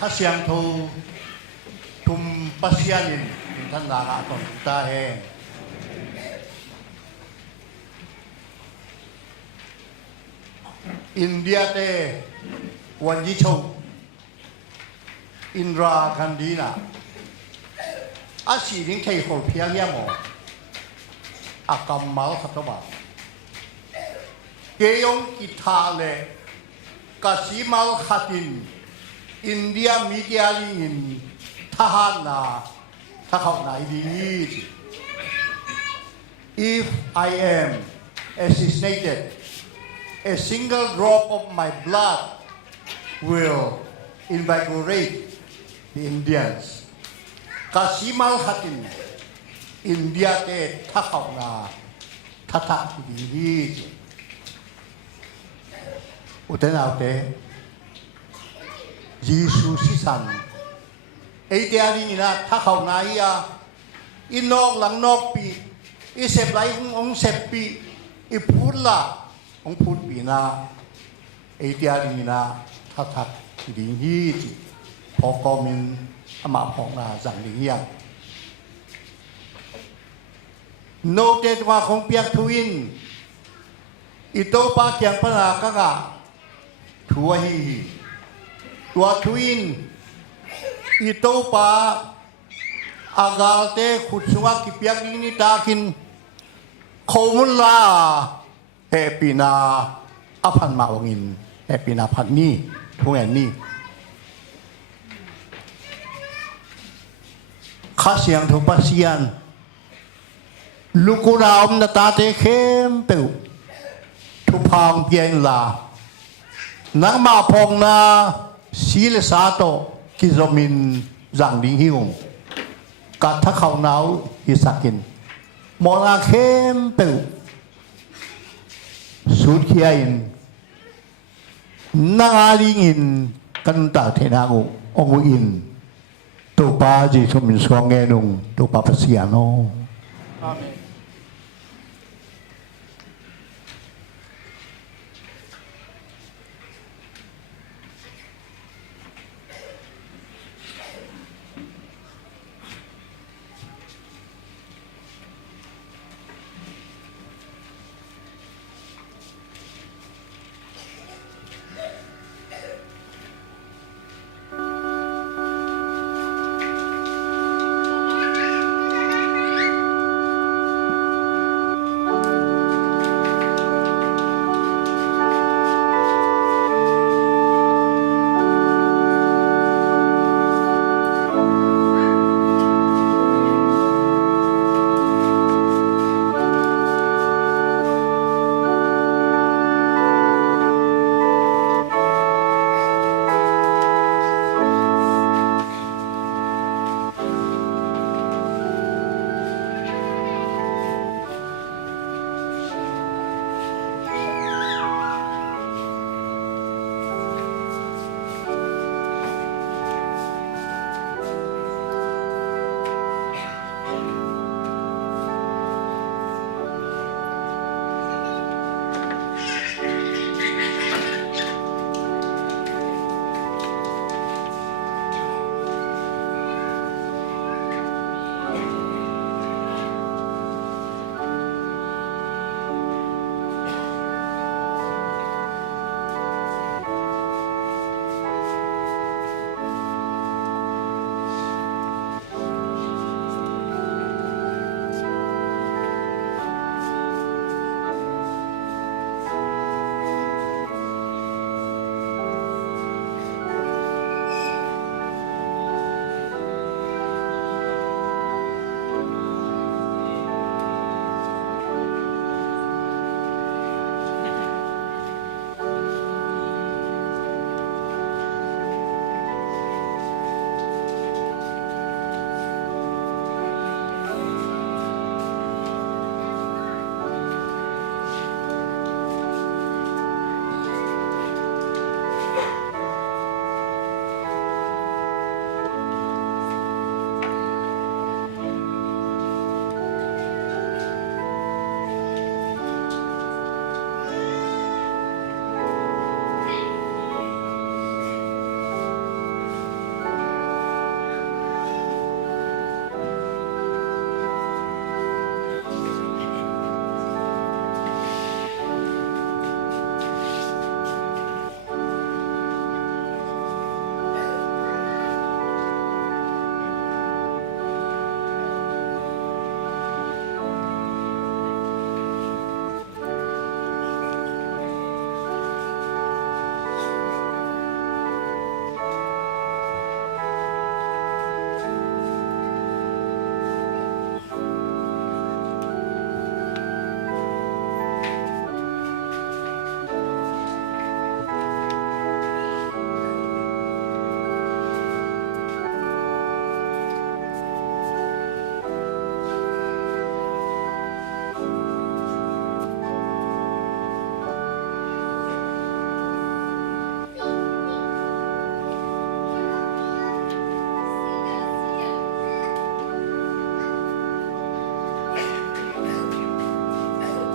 ฮัสยังทูทุมปัสยานินท่านลาลาตอนตาเฮอินเดียเตวันยิชงอินราคันดีนาอาชีลิงเคยขอเพียงยังโมอากำมัลขัตบะเกยงกิทาเลกาซิมัลขัดินอินเดียมีเดียลินทหารนาถ้าเขาไหนดี If I am assassinated a single drop of my blood will invigorate the Indians กาซิมัลขัดินอินเดียเตถ้าเขานาถ้าทักดีอุตนาเตยิสุสิสันไอเดียนี้นะถ้าเขาไหนอ่ะอินนอกหลังนอกปีอีเสพไหลองเสพปีอีพูดละองพูดปีนา ไอเดียนี้นะทัดลิงฮีพอก็มินอามาพองนาจังลิงยังโนเตตว่าของเปียกทวินอิโตปาเกียงพนากะกะทัวฮีตัวทวินอิโตปาอากาเตขุดสวากิเปียกนี้ตากินโคมุลลาเอปินาอภันมาวงินเอปินาพันนี่ทุกแห่งนี่ข้าเสียงทุกปัสยันลูกเราอมนาตาเตเข้มเปิวทุพางเพียงลานักมาพงนาศีลสาโตกิจมินจังดิหิวกัดทักเขาหนาวฮิสักินมอลาเข้มเปิวสุดเขียนนางอาลิงินกันตาเทนางูองุอินตัวป้าจีชมินสวงเงนุงตัวป้าปัสยาโนอาเมน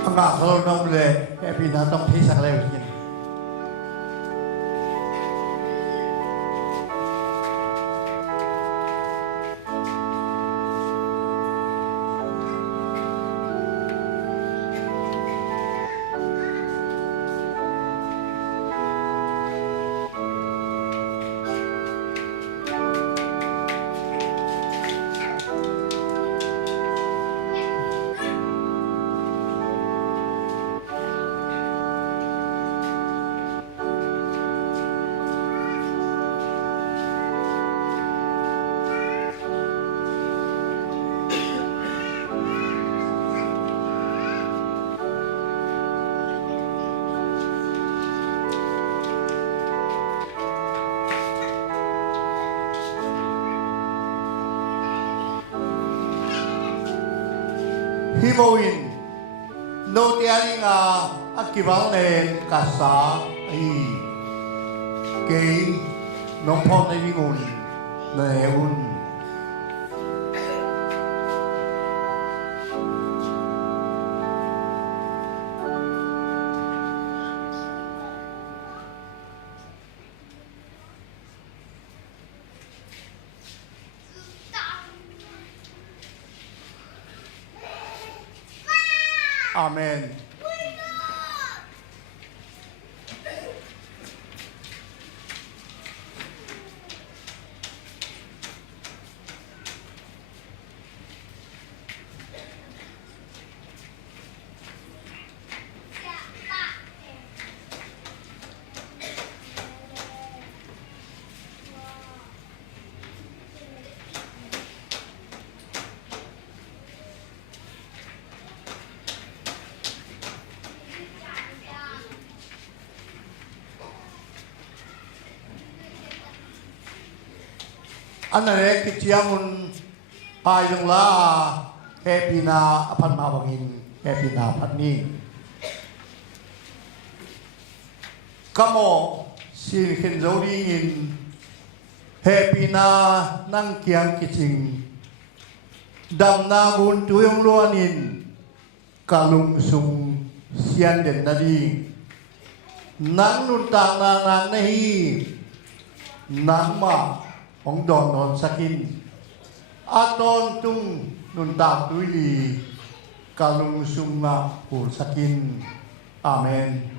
อังกาเขาลงเลยแอปีนาต้องที่สักแล้วกิน hiboin no tiaring akibang nen kasa ai ke nong pon na vingun na eun Amen. Anh này cái chia mun ai dong la happy na apan ma bangin happy na phat ni kamo sin khen zo đi in happy na nang kiang kiching dam na bun tuyong luan in kalung sung sian den na đi nang nun ta na nang nahi nang ma ông đòn đòn sakin aton tung nun ta tui li kalung sunga pur sakin amen.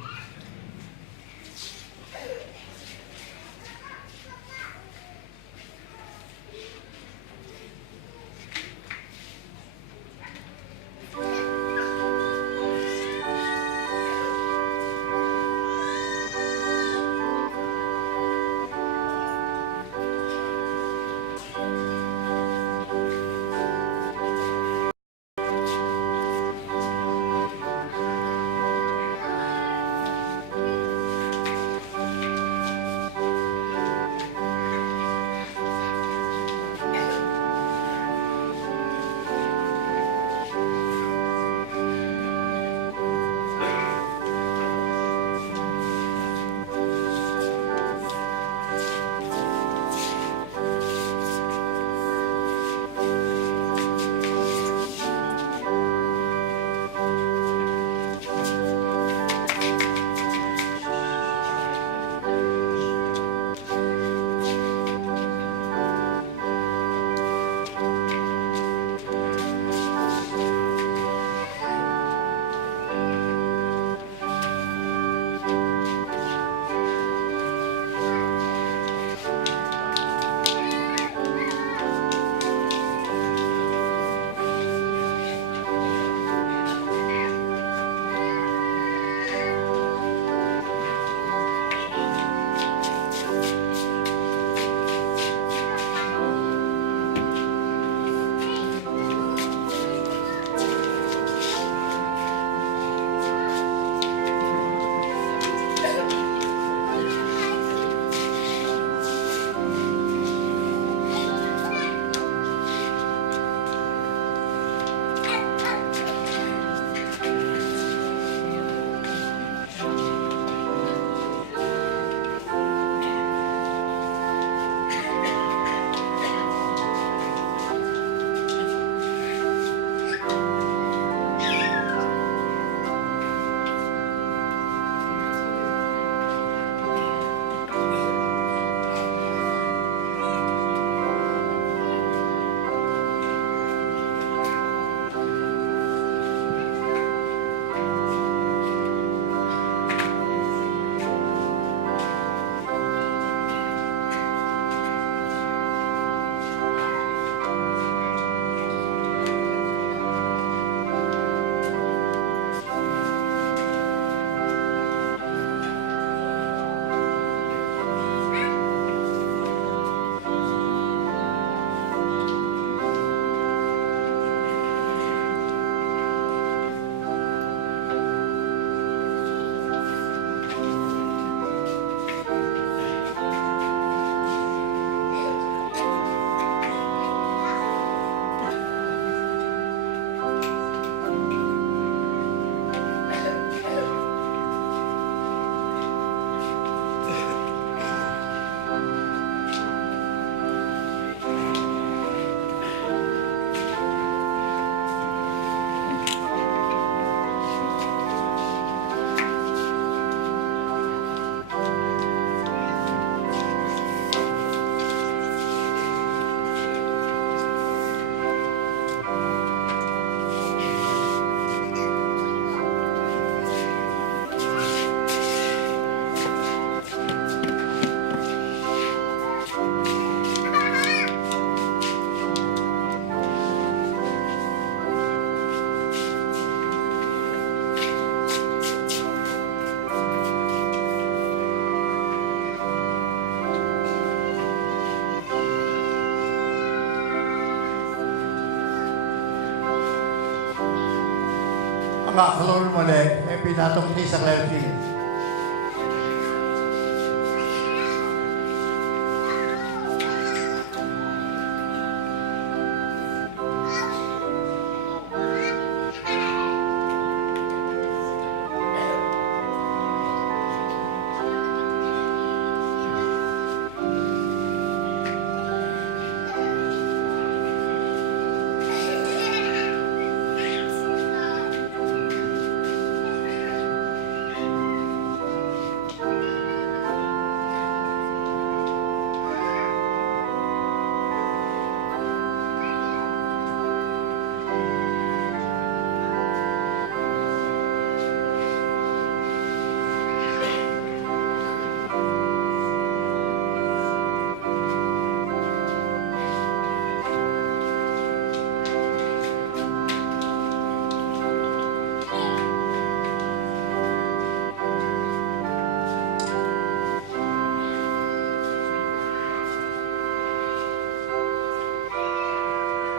mga kalor mo le, may pinatong tisang lalaki.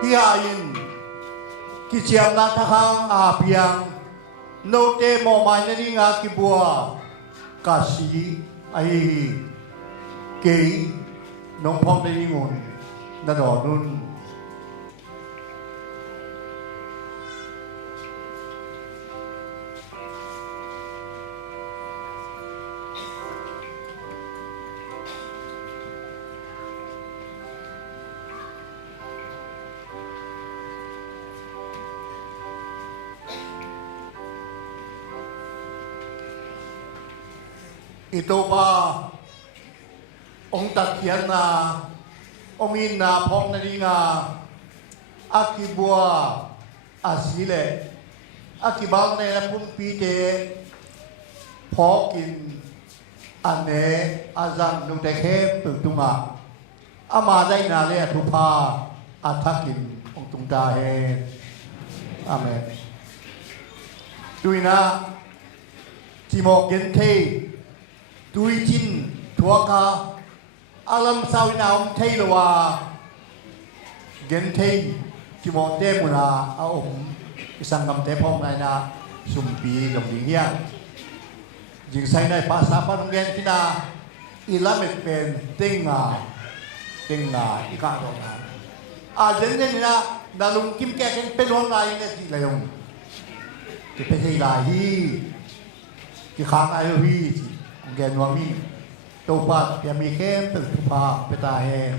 Hihayin, kiciyang natakang apiang, note mo may nani nga kibua, kasi ay kay nung pangdalingon na doon. Ito pa ang tatyan na umin na pong nali nga akibua asile akibang na pumpite pokin ane azang nuteke tunga amaday na le atupa atakin ang tungdahe. Amen. Tuina Timo Gente Tui Jin Tuaka Alam Sawin Aum Tailawa Gente Timo Temuna Aum Isang Kamte Pong Nai Na Sumpi Dong Ding Hiang Jing Sai Nai Pasapan Ng Gente Na Ilamek Pen Tinga Ika Dong Na Gente Na Nalung Kim Keken Penong Nai Na Di Layong Di Pese Ilahi Di Khang Ayo Hi Gen wami topat ya mikem tertupa petahe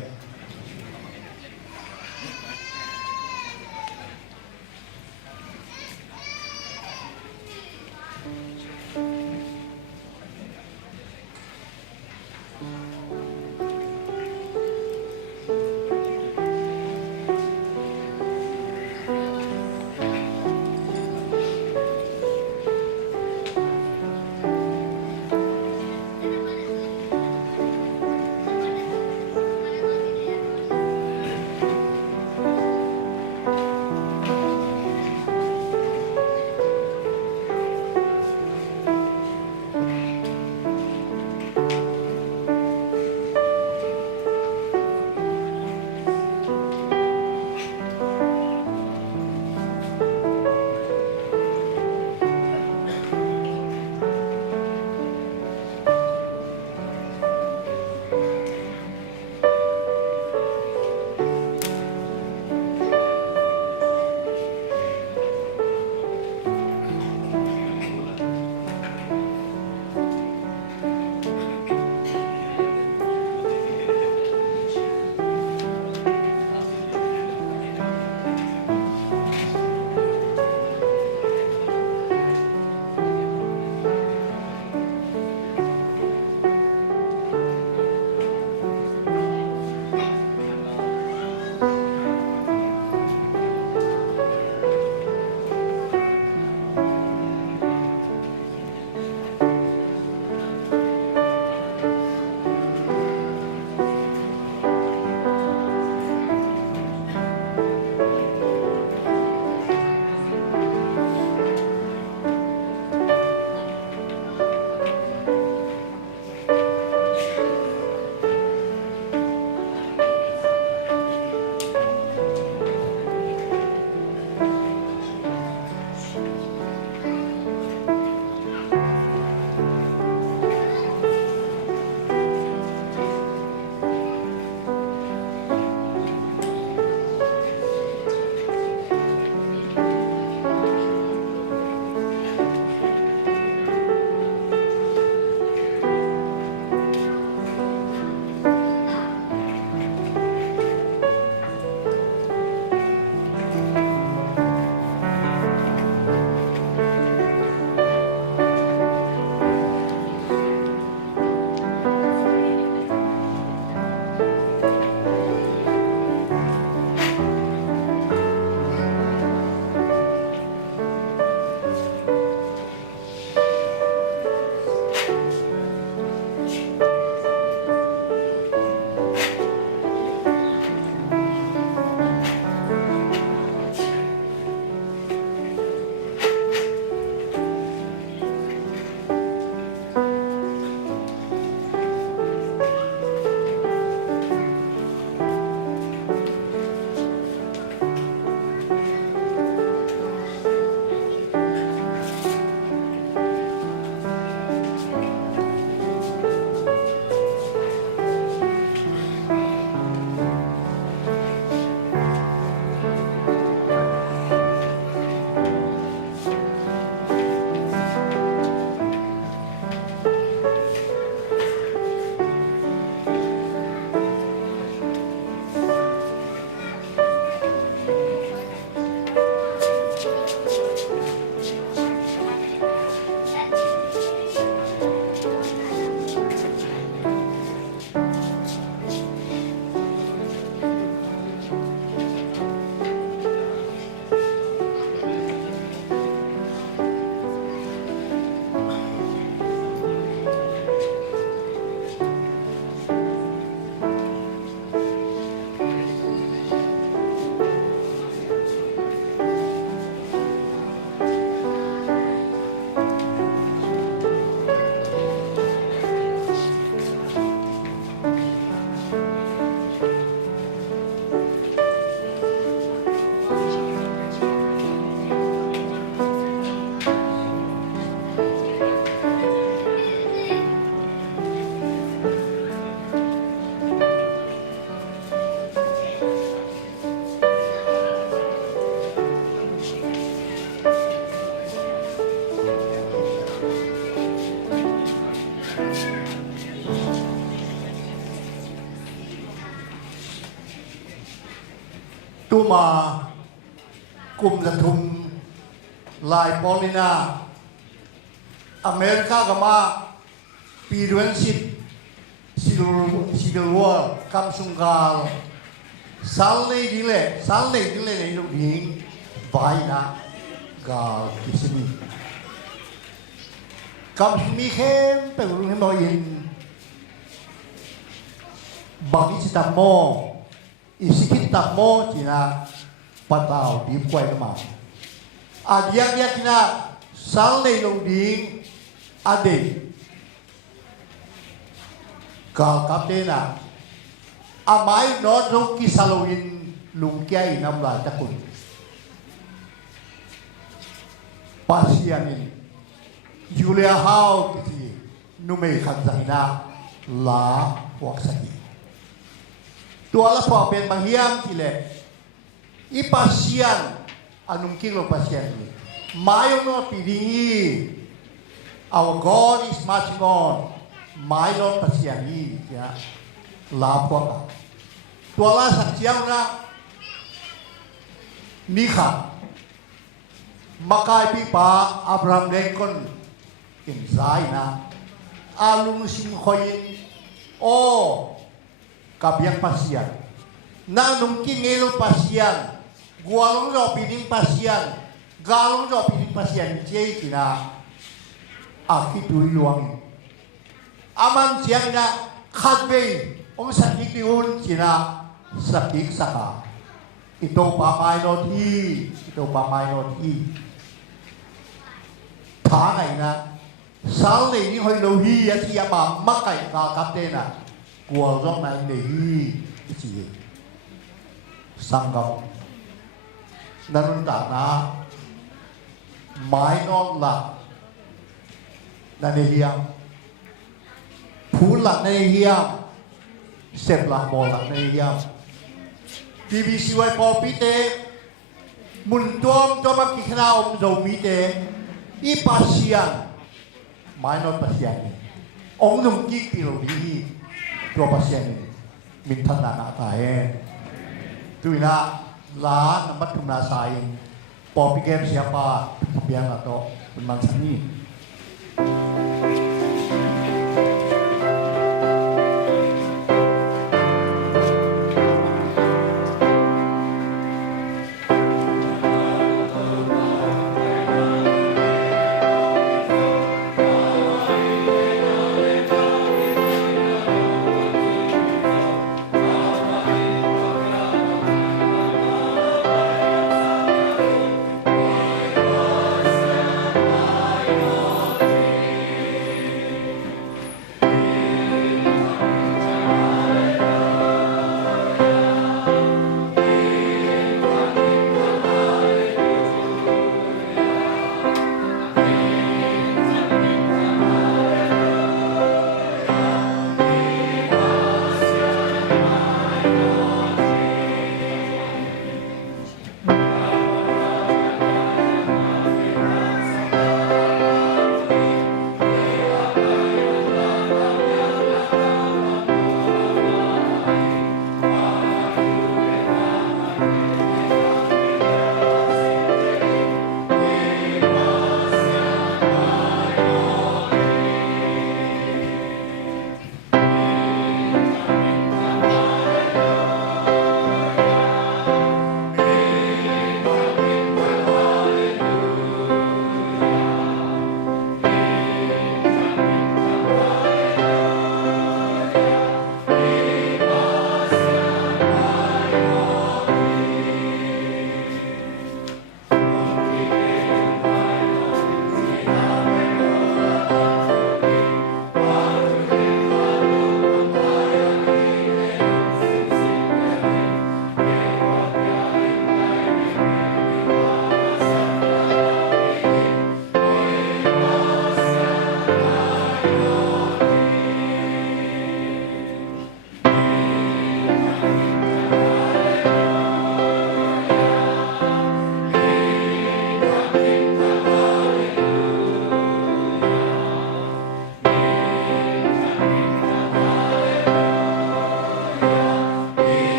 tu kum da thum lai polina America kama piruan civil war kam sunggal sal nei dile nei lu ding vai na gal kisimi kam mi khem pe lu hem in bagi cita mo isikit tak mo cina patau di kuai kema adiak kina sal nei lu ding ade kal kaptena amai no ro ki saloin lung kiai nam la takun pasianin Julia Hau kiti nume khanzahina la waksaki tuala po pen manghiam kile ipasian anung kilo pasian ni mayo no pidingi our God is marching on my Lord pasian ni ya la po tuala saksiang na nikha makai pipa Abraham Lincoln in Zaina alung sim khoyin o kabyang pasian na nung kingelo pasian gualong ro piding pasian galong ro piding pasian jei kina akitui luang aman siang na khatbe ong sakik diun kina sakik saka ito pamay no thi thá ngày na sáu này những hồi đầu hi á thì mà mắc cảnh vào cặp tên à của trong này để hi cái gì sang gọng nên ta na mái non là này hiam phú là này hiam xếp là mồ là này hiam BBCไว้พอปีเตมุนตัวมตัวมากิขนาอมโจมีเตอีปัสยานไม่นอนปัสยานองนุ่งกิกิโลดีตัวปัสยานมินทันนานาตายตุยนะลานมัตถุนาสายพอปีเกมเสียปาเบียงละโตเป็นมันสันนี่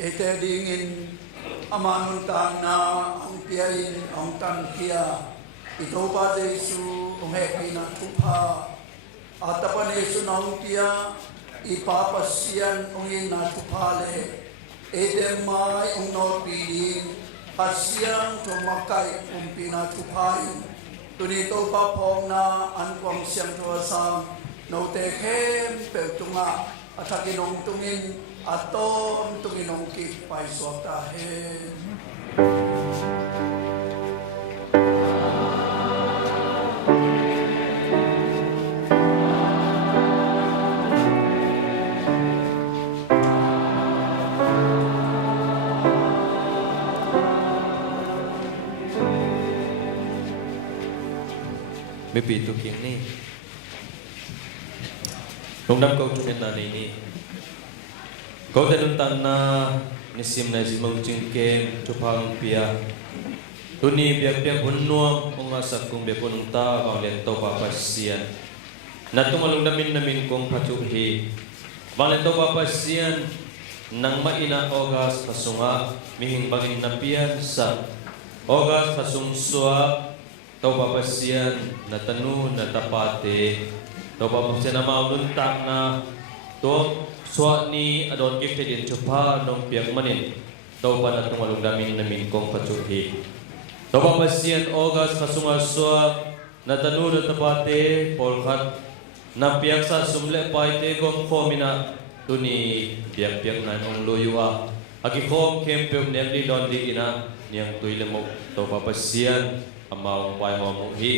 ete dingin amanun tan na ang piyain ang tan kia ito pa Jesu ang happy na tupa at pa Jesu na ang kia ipapasyan ang ina tupale ete mai ang nopilin pasyang tumakay ang pinatupain tunito pa pong na ang kwang siyang tuwasang no tekem petunga at haginong tungin aton tunginong kipay sotahin. May pito king ni. Kung nam kau cuman na ni. Kau tenuntan na nisim na simang cingkem cupang pia. Tuni biak-biak hunnuam ungasak kung bepunung ta kau lento papasian. Natungalung namin kong pacuhi. Bang lento papasian nang maina ogas pasunga mihing bangin napian sa ogas pasungsua tau papasian na tanu na tapate tau papasian na maununtak na to suat ni adon gifted in chupa nong piang manin tau pa na tumalong namin kong pacuhi tau papasian ogas kasungasua na tanu na tapate polkat na piang sa sumle paite gom komina tuni piang na nong luyua agi kom kempem nemli londi ina niyang tuilemok tau papasian amaw pay mamuhi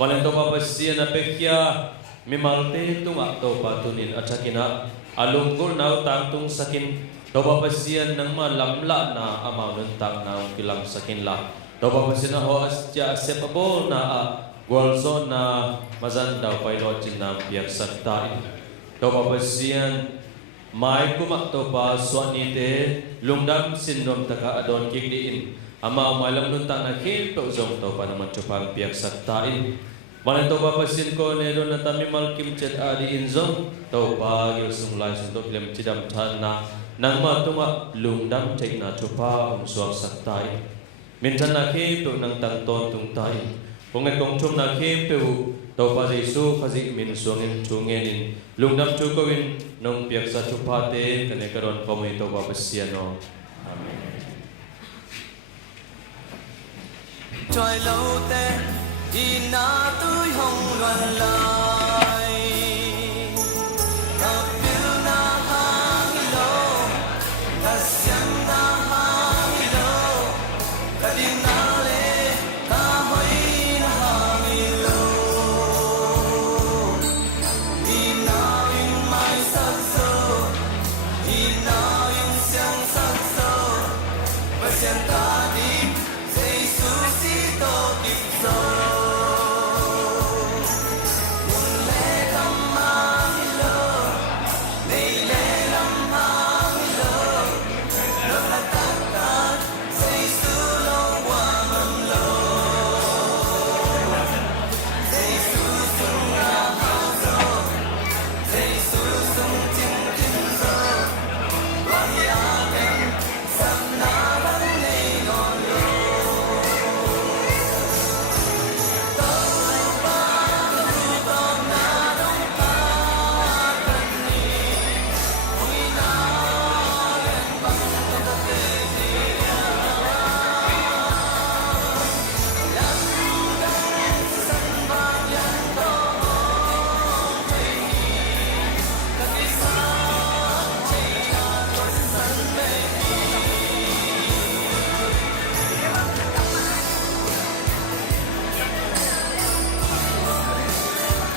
walento papasian na pekya mimalte tunga to patunin at sakina alungkol na tangtung sakin to papasian ng malamla na amaw ng tang na kilang sakin la to papasian na hoas tya sepabo na golso na mazandaw pay lochin na piyak saktain to papasian may kumakto pa swanite lungdam sindom taka adon kikdiin ama malam nuntang na kim to zong to pa naman chupang piyak saktain malan to papasin ko nero na tami malkim chet adi inzong to pa yusung lai sun to film chidam chan na nang matuma lungdam cek na chupa suak saktain mintan na kim to nang tang ton tung tai pungat kong chum na kim to to pa Jesu kazik min suangin chungenin lungdam chukawin nong piyak sa chupate kane karon pamoy to papasiano amen. Trôi lâu tên đi na tươi hồng loạn la